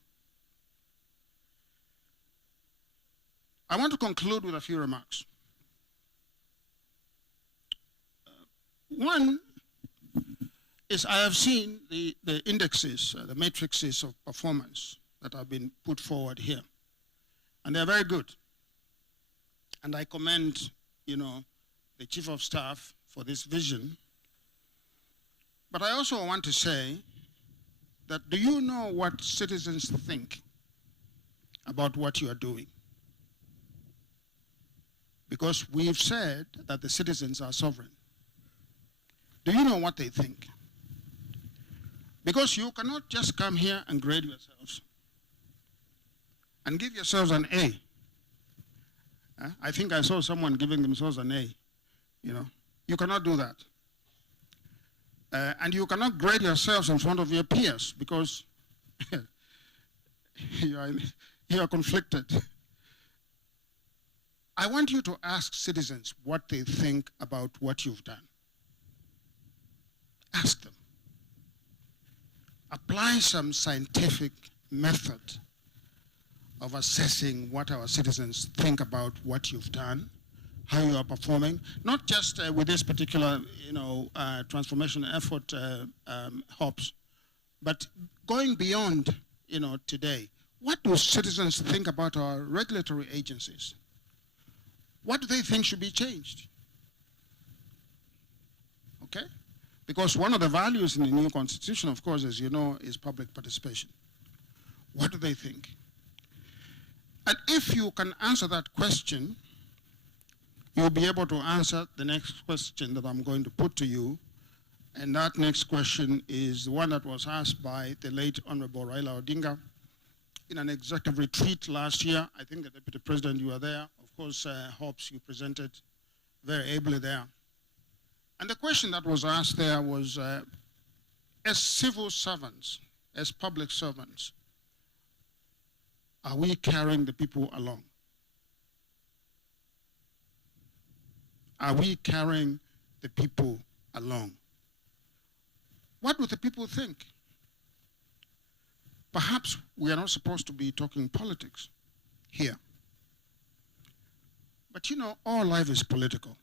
I want to conclude with a few remarks. One is I have seen the indexes, the matrices of performance that have been put forward here. And they're very good. And I commend, the Chief of Staff for this vision. But I also want to say that, do you know what citizens think about what you are doing? Because we've said that the citizens are sovereign. Do you know what they think? Because you cannot just come here and grade yourselves and give yourselves an A. I think I saw someone giving themselves an A. You cannot do that. And you cannot grade yourselves in front of your peers because you are conflicted. I want you to ask citizens what they think about what you've done. Ask them. Apply some scientific method of assessing what our citizens think about what you've done, how you are performing, not just with this particular, transformation effort, HOPS, but going beyond, today. What do citizens think about our regulatory agencies? What do they think should be changed? Okay? Because one of the values in the new constitution, of course, as you know, is public participation. What do they think? And if you can answer that question, you'll be able to answer the next question that I'm going to put to you. And that next question is the one that was asked by the late Honorable Raila Odinga in an executive retreat last year. I think the Deputy President, you were there. Of course, Hobbs, you presented very ably there. And the question that was asked there was, as civil servants, as public servants, are we carrying the people along? Are we carrying the people along? What do the people think? Perhaps we are not supposed to be talking politics here. But all life is political.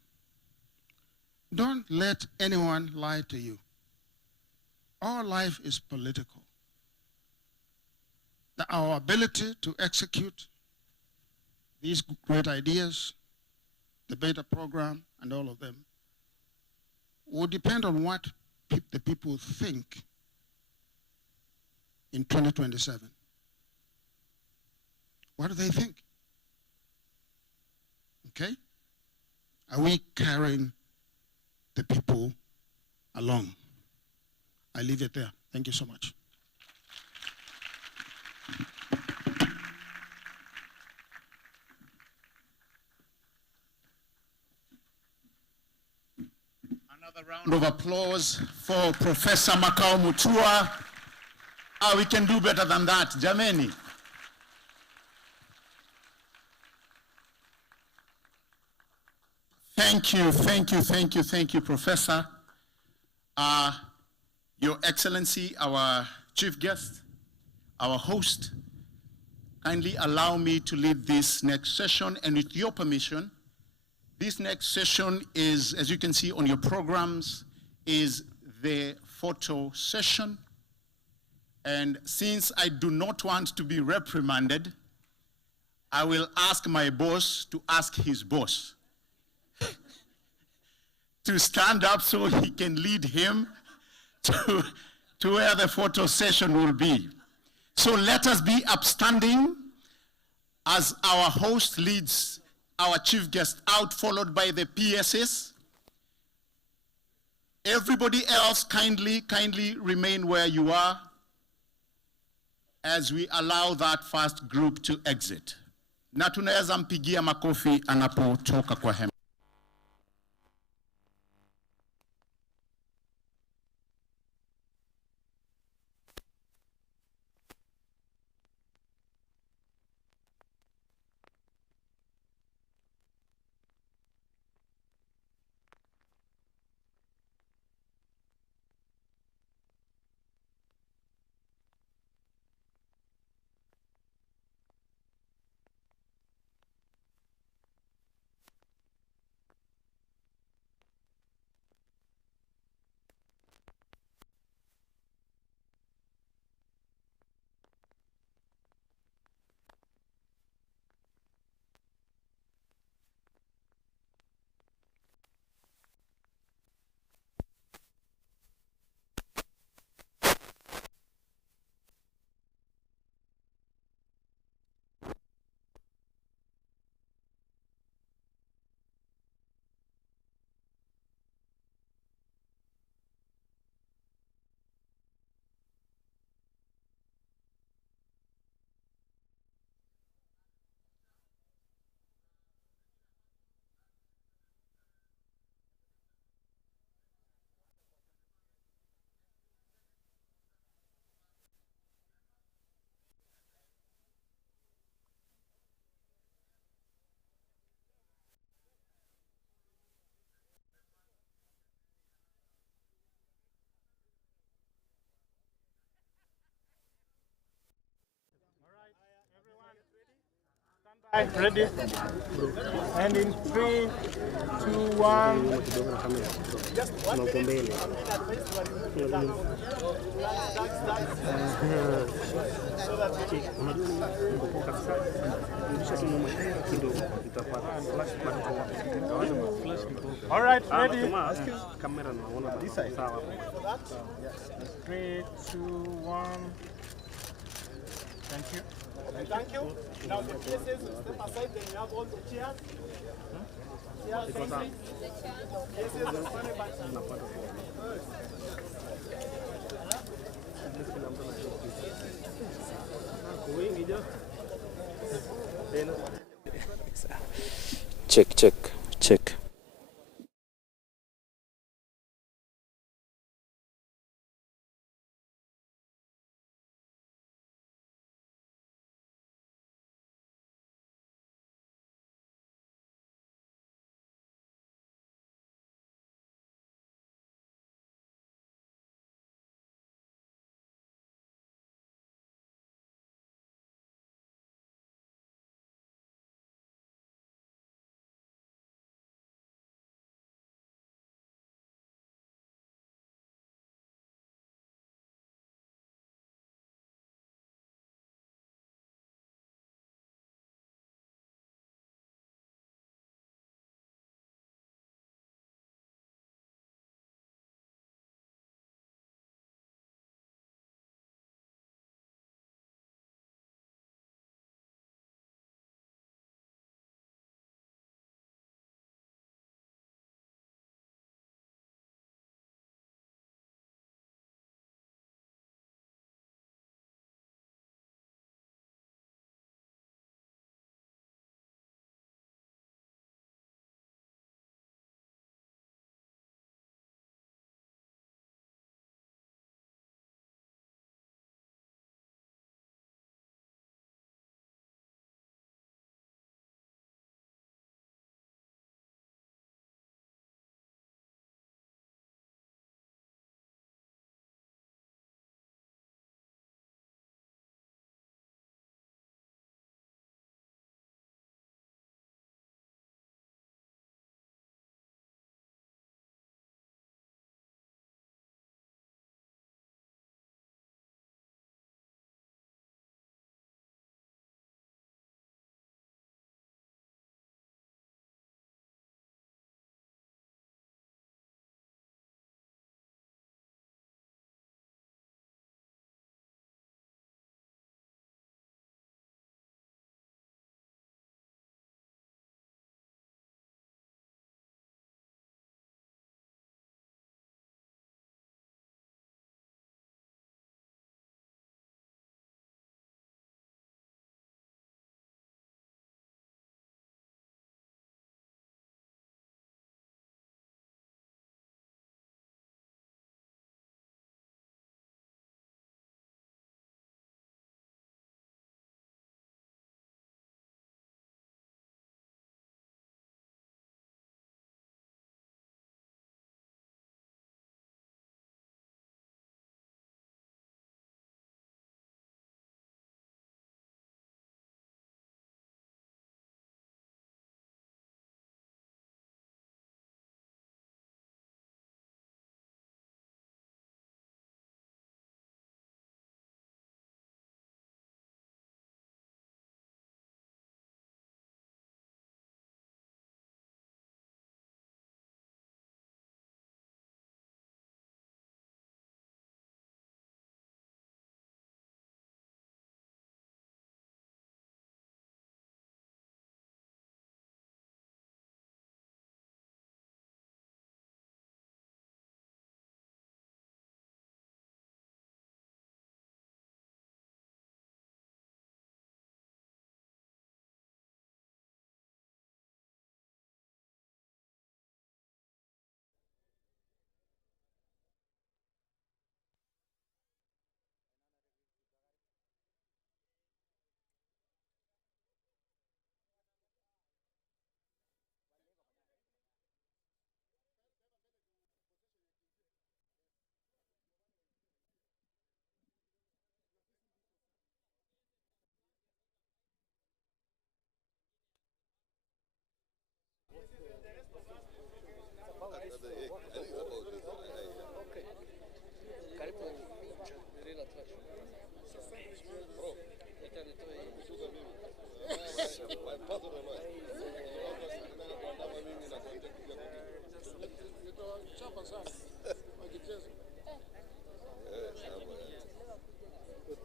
Don't let anyone lie to you. All life is political. Our ability to execute these great ideas, the beta program, and all of them, will depend on what the people think in 2027. What do they think? Okay? Are we carrying the people along? I leave it there. Thank you so much. Another round of applause for Professor Makao Mutua. We can do better than that, Jameni. Thank you, Professor. Your Excellency, our chief guest, our host, kindly allow me to lead this next session, and with your permission, this next session is, as you can see on your programs, is the photo session. And since I do not want to be reprimanded, I will ask my boss to ask his boss to stand up so he can lead him to where the photo session will be. So let us be upstanding as our host leads our chief guest out, followed by the PSS. Everybody else kindly remain where you are as we allow that first group to exit. Na tunaweza mpigia makofi anapotoka kwa hema. Ready? And in 3, 2, 1. All right, ready? 3, 2, 1. Thank you. Thank you. Now the PSS will step aside, then you have all the chairs. Chairs, facing. PSS is funny, Check, check.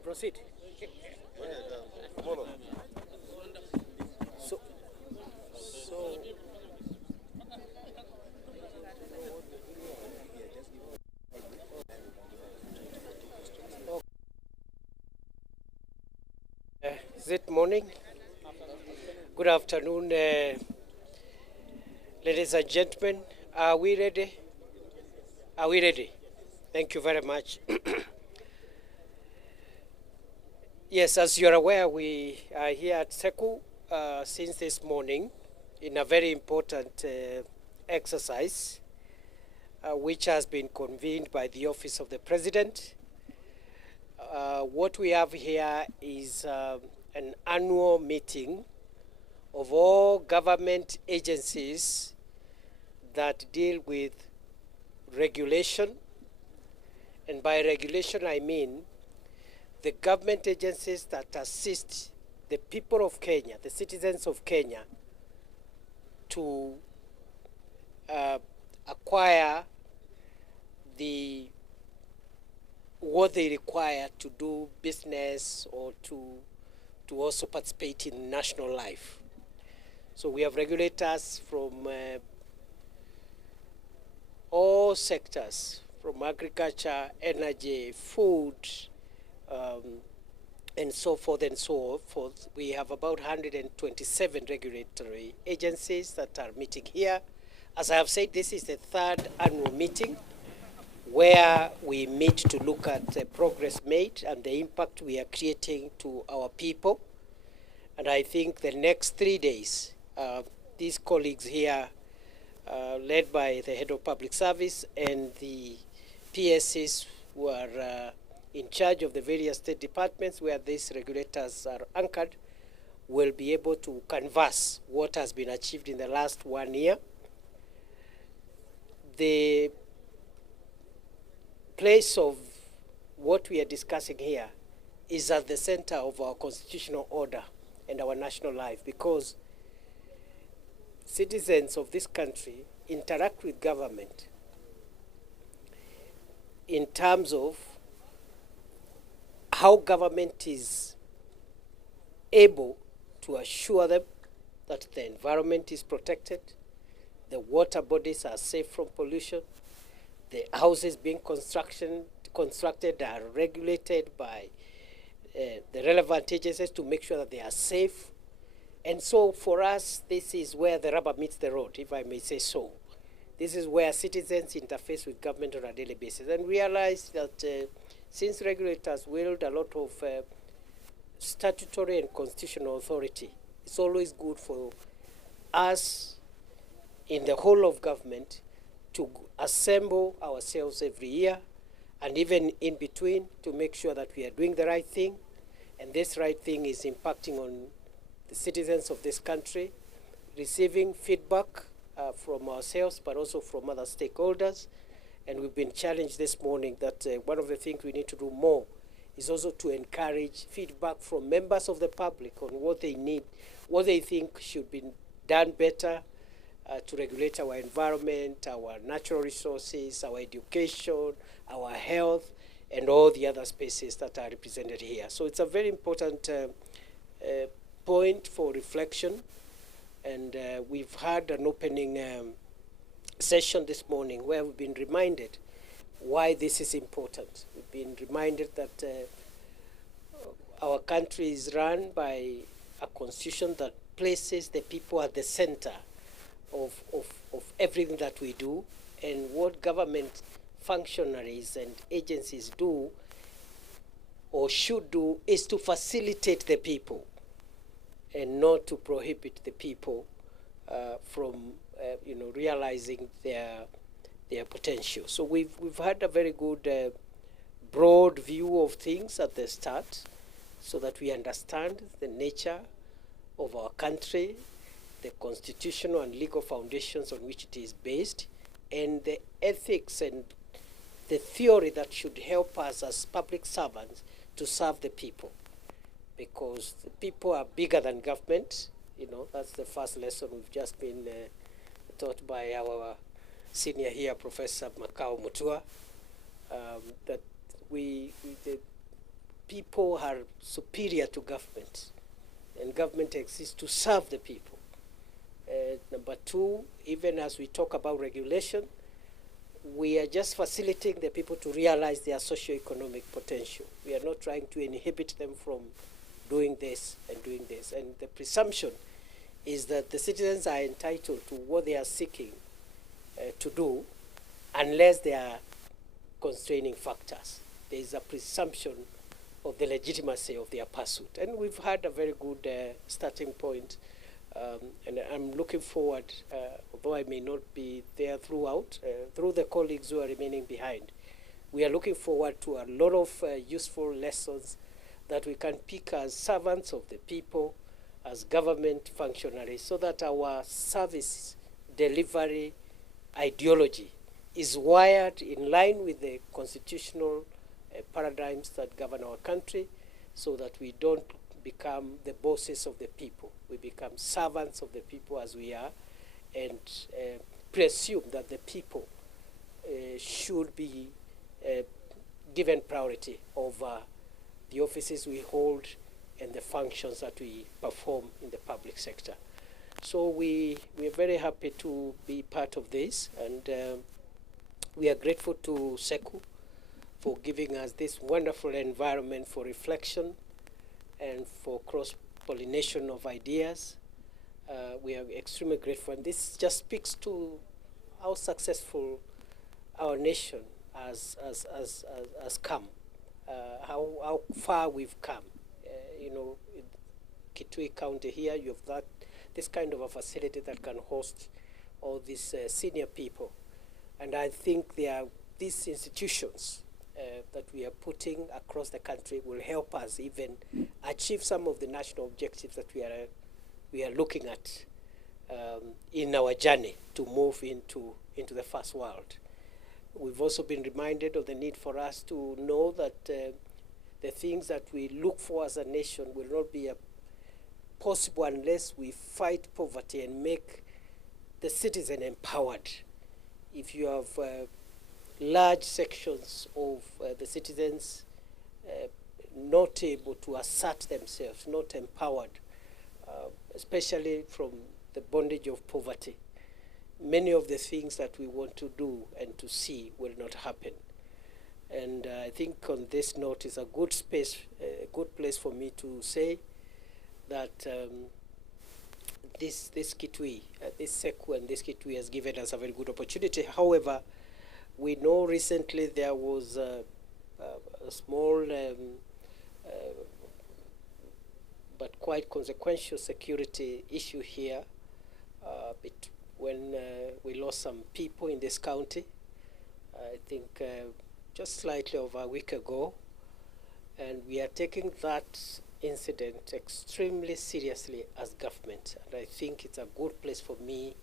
Proceed. So, is it morning? Good afternoon, ladies and gentlemen. Are we ready? Are we ready? Thank you very much. Yes, as you're aware, we are here at SEKU since this morning in a very important exercise which has been convened by the Office of the President. What we have here is an annual meeting of all government agencies that deal with regulation. And by regulation, I mean the government agencies that assist the people of Kenya, the citizens of Kenya, to acquire what they require to do business or to also participate in national life. So we have regulators from all sectors, from agriculture, energy, food, and so forth and so forth. We have about 127 regulatory agencies that are meeting here. As I have said, this is the third annual meeting where we meet to look at the progress made and the impact we are creating to our people. And I think the next 3 days, these colleagues here, led by the head of public service and the PSCs who are in charge of the various state departments where these regulators are anchored, will be able to canvass what has been achieved in the last 1 year. The place of what we are discussing here is at the center of our constitutional order and our national life, because citizens of this country interact with government in terms of how government is able to assure them that the environment is protected, the water bodies are safe from pollution, the houses being constructed are regulated by the relevant agencies to make sure that they are safe. And so for us, this is where the rubber meets the road, if I may say so. This is where citizens interface with government on a daily basis and realize that since regulators wield a lot of statutory and constitutional authority, it's always good for us in the whole of government to assemble ourselves every year and even in between to make sure that we are doing the right thing, and this right thing is impacting on the citizens of this country, receiving feedback from ourselves but also from other stakeholders. And we've been challenged this morning that one of the things we need to do more is also to encourage feedback from members of the public on what they need, what they think should be done better to regulate our environment, our natural resources, our education, our health, and all the other spaces that are represented here. So it's a very important point for reflection. And we've had an opening session this morning where we've been reminded why this is important. We've been reminded that our country is run by a constitution that places the people at the center of everything that we do, and what government functionaries and agencies do or should do is to facilitate the people and not to prohibit the people from realizing their potential. So we've had a very good broad view of things at the start, so that we understand the nature of our country, the constitutional and legal foundations on which it is based, and the ethics and the theory that should help us as public servants to serve the people. Because the people are bigger than government. You know, that's the first lesson we've just been taught by our senior here, Professor Makao Mutua, that the people are superior to government, and government exists to serve the people. Number two, even as we talk about regulation, we are just facilitating the people to realize their socio-economic potential. We are not trying to inhibit them from doing this and doing this. And the presumption is that the citizens are entitled to what they are seeking to do unless there are constraining factors. There is a presumption of the legitimacy of their pursuit. And we've had a very good starting point. And I'm looking forward, although I may not be there throughout, through the colleagues who are remaining behind, we are looking forward to a lot of useful lessons that we can pick as servants of the people, as government functionaries, so that our service delivery ideology is wired in line with the constitutional paradigms that govern our country, so that we don't become the bosses of the people. We become servants of the people as we are, and presume that the people should be given priority over the offices we hold and the functions that we perform in the public sector. So we're very happy to be part of this, and we are grateful to SEKU for giving us this wonderful environment for reflection and for cross-pollination of ideas. We are extremely grateful, and this just speaks to how successful our nation has come, how far we've come. You know, in Kitui County here, you have this kind of a facility that can host all these senior people. And I think these institutions that we are putting across the country will help us even achieve some of the national objectives that we are looking at in our journey to move into the first world. We've also been reminded of the need for us to know that the things that we look for as a nation will not be possible unless we fight poverty and make the citizen empowered. If you have large sections of the citizens not able to assert themselves, not empowered, especially from the bondage of poverty, many of the things that we want to do and to see will not happen. And I think on this note is a good space, a good place for me to say that this Kitui, this SEKU and this Kitui has given us a very good opportunity. However, we know recently there was a small but quite consequential security issue here when we lost some people in this county. I think just slightly over a week ago, and we are taking that incident extremely seriously as government. And I think it's a good place for me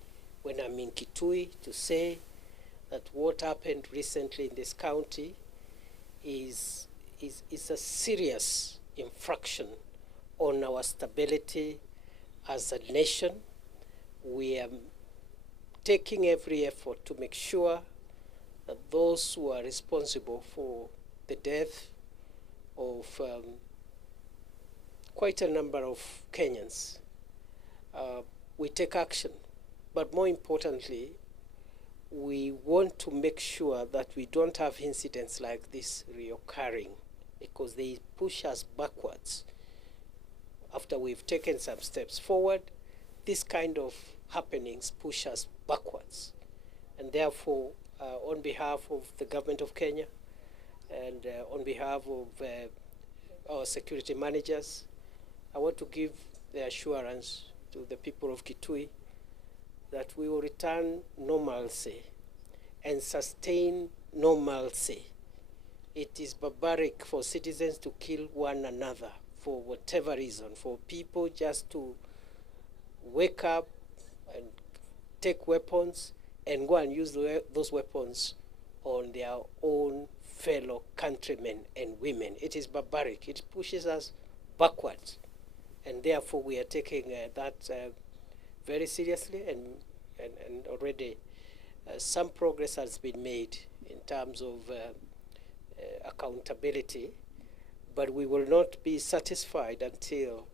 when I'm in Kitui to say that what happened recently in this county is a serious infraction on our stability as a nation. We are taking every effort to make sure that those who are responsible for the death of quite a number of Kenyans, we take action. But more importantly, we want to make sure that we don't have incidents like this reoccurring, because they push us backwards. After we've taken some steps forward, this kind of happenings push us backwards. And therefore, on behalf of the government of Kenya and on behalf of our security managers, I want to give the assurance to the people of Kitui that we will return normalcy and sustain normalcy. It is barbaric for citizens to kill one another for whatever reason, for people just to wake up and take weapons and go and use those weapons on their own fellow countrymen and women. It is barbaric. It pushes us backwards. And therefore, we are taking that very seriously, and already some progress has been made in terms of accountability, but we will not be satisfied until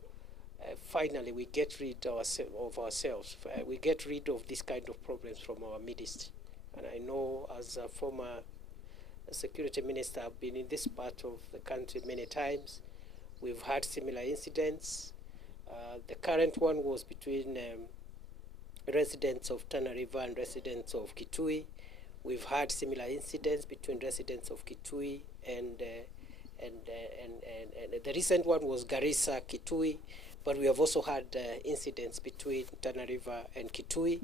finally we get rid of ourselves. We get rid of this kind of problems from our midst. And I know, as a former security minister, I've been in this part of the country many times. We've had similar incidents. The current one was between residents of Tana River and residents of Kitui. We've had similar incidents between residents of Kitui and the recent one was Garissa, Kitui, but we have also had incidents between Tana River and Kitui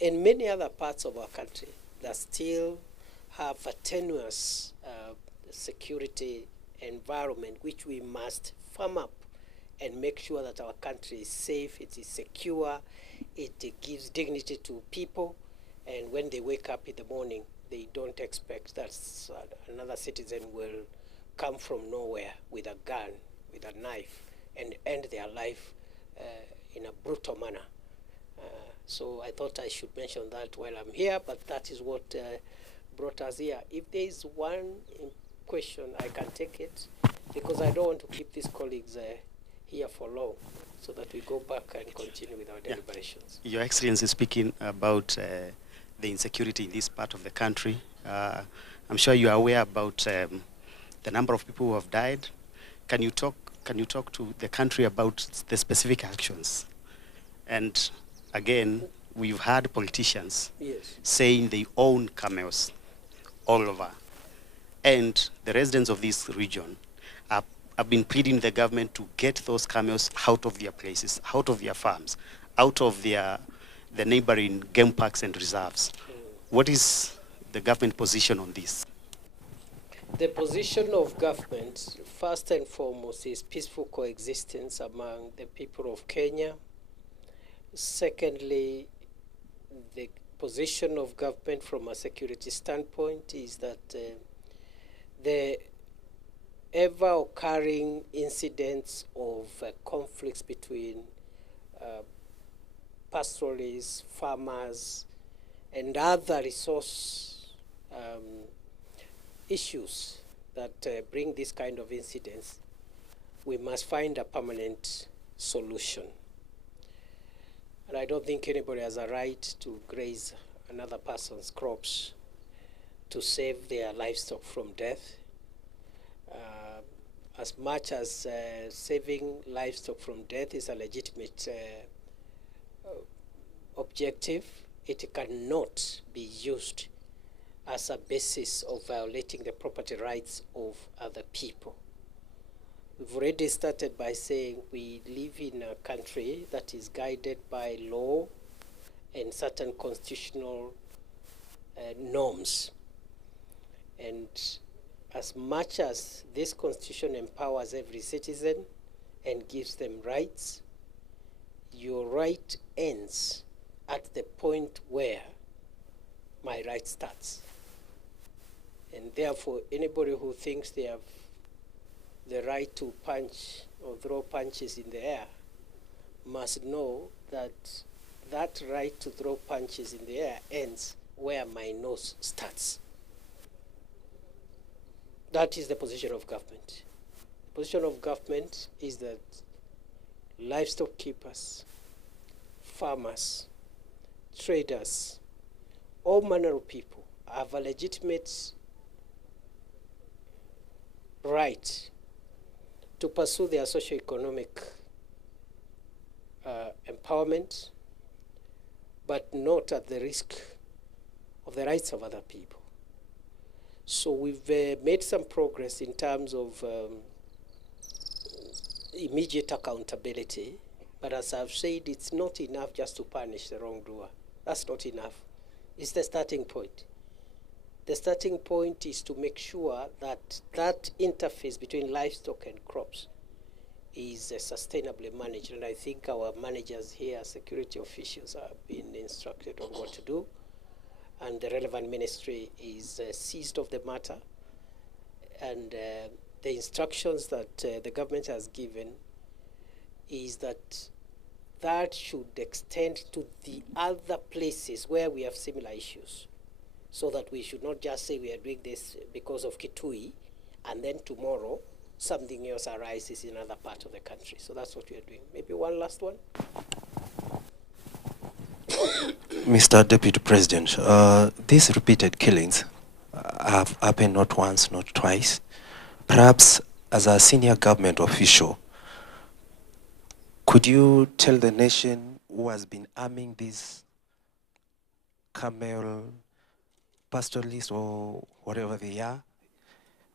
and many other parts of our country that still have a tenuous security environment, which we must firm up and make sure that our country is safe, it is secure, it gives dignity to people, and when they wake up in the morning, they don't expect that another citizen will come from nowhere with a gun, with a knife, and end their life in a brutal manner. So I thought I should mention that while I'm here, but that is what brought us here. If there is one question, I can take it, because I don't want to keep these colleagues here for long, so that we go back and continue with our deliberations. Your Excellency, speaking about the insecurity in this part of the country, I'm sure you are aware about the number of people who have died. Can you talk to the country about the specific actions? And again, we've had politicians saying they own camels all over, and the residents of this region have been pleading the government to get those camels out of their places, out of their farms, out of the neighboring game parks and reserves. What is the government position on this? The position of government, first and foremost, is peaceful coexistence among the people of Kenya. Secondly, the position of government from a security standpoint is that the ever-occurring incidents of conflicts between pastoralists, farmers, and other resource issues that bring this kind of incidents, we must find a permanent solution. And I don't think anybody has a right to graze another person's crops to save their livestock from death. As much as saving livestock from death is a legitimate objective, it cannot be used as a basis of violating the property rights of other people. We've already started by saying we live in a country that is guided by law and certain constitutional norms. And as much as this constitution empowers every citizen and gives them rights, your right ends at the point where my right starts. And therefore, anybody who thinks they have the right to punch or throw punches in the air must know that that right to throw punches in the air ends where my nose starts. That is the position of government. The position of government is that livestock keepers, farmers, traders, all manner of people have a legitimate right to pursue their socio-economic empowerment, but not at the risk of the rights of other people. So we've made some progress in terms of immediate accountability, but as I've said, it's not enough just to punish the wrongdoer. That's not enough. It's the starting point. The starting point is to make sure that that interface between livestock and crops is sustainably managed. And I think our managers here, security officials, have been instructed on what to do. And the relevant ministry is seized of the matter. And the instructions that the government has given is that that should extend to the other places where we have similar issues, so that we should not just say we are doing this because of Kitui, and then tomorrow something else arises in another part of the country. So that's what we are doing. Maybe one last one. Mr. Deputy President, these repeated killings have happened not once, not twice. Perhaps as a senior government official, could you tell the nation who has been arming these camel pastoralists or whatever they are,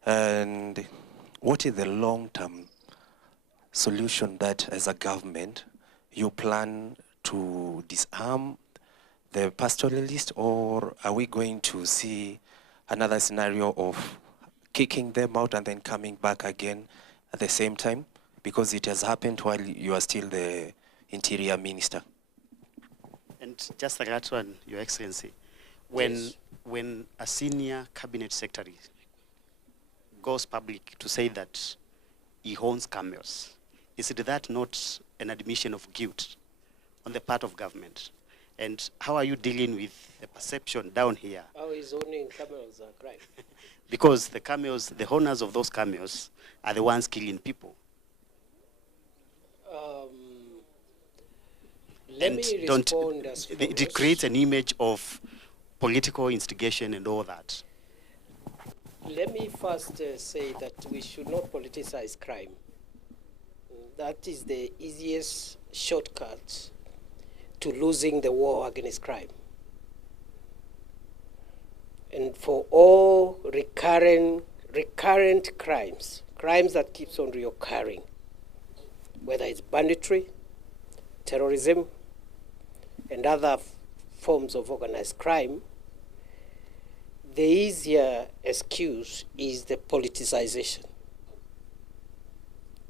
and what is the long-term solution that as a government you plan to disarm the pastoralists, or are we going to see another scenario of kicking them out and then coming back again at the same time? Because it has happened while you are still the Interior Minister. And just like that one, Your Excellency, when a senior cabinet secretary goes public to say that he owns camels, is it that not an admission of guilt on the part of government? And how are you dealing with the perception down here? How is owning camels a crime? Because the camels, the owners of those camels are the ones killing people. Let me respond as follows. It creates an image of political instigation and all that. Let me first say that we should not politicize crime. That is the easiest shortcut to losing the war against crime. And for all recurrent crimes, crimes that keeps on reoccurring, whether it's banditry, terrorism, and other forms of organized crime, the easier excuse is the politicization.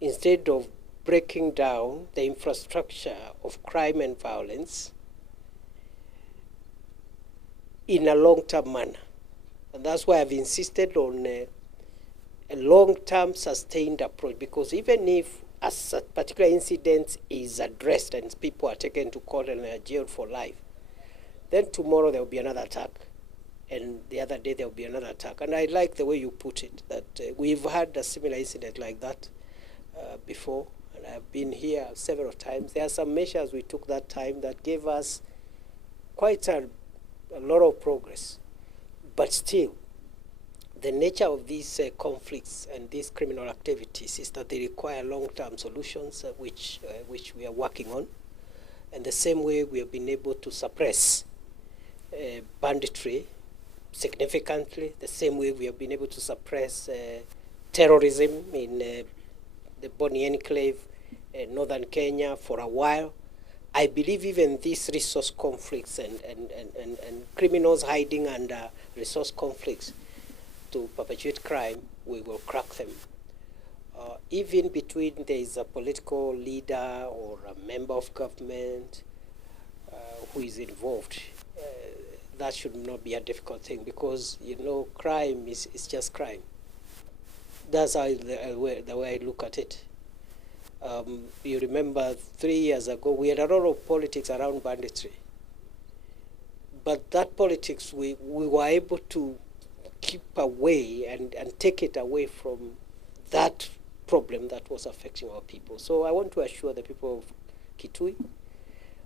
Instead of breaking down the infrastructure of crime and violence in a long-term manner. And that's why I've insisted on a long-term sustained approach, because even if a particular incident is addressed and people are taken to court and are jailed for life, then tomorrow there will be another attack, and the other day there will be another attack. And I like the way you put it, that we've had a similar incident like that before, and I've been here several times. There are some measures we took that time that gave us quite a lot of progress. But still, the nature of these conflicts and these criminal activities is that they require long-term solutions, which we are working on. And the same way we have been able to suppress banditry significantly, the same way we have been able to suppress terrorism in the Boni Enclave, northern Kenya for a while. I believe even these resource conflicts and criminals hiding under resource conflicts to perpetuate crime, we will crack them. Even between there is a political leader or a member of government who is involved, that should not be a difficult thing, because, you know, crime is just crime. That's how the way I look at it. You remember 3 years ago, we had a lot of politics around banditry. But that politics, we were able to keep away and take it away from that problem that was affecting our people. So I want to assure the people of Kitui,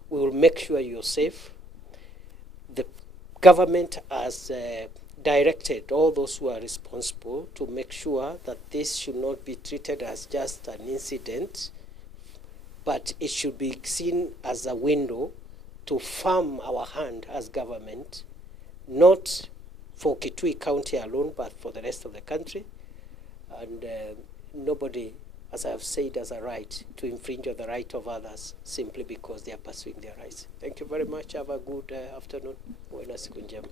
we will make sure you're safe. The government has directed all those who are responsible to make sure that this should not be treated as just an incident, but it should be seen as a window to firm our hand as government, not for Kitui County alone, but for the rest of the country. And nobody, as I have said, has a right to infringe on the right of others simply because they are pursuing their rights. Thank you very much. Have a good afternoon. Buena siku njema.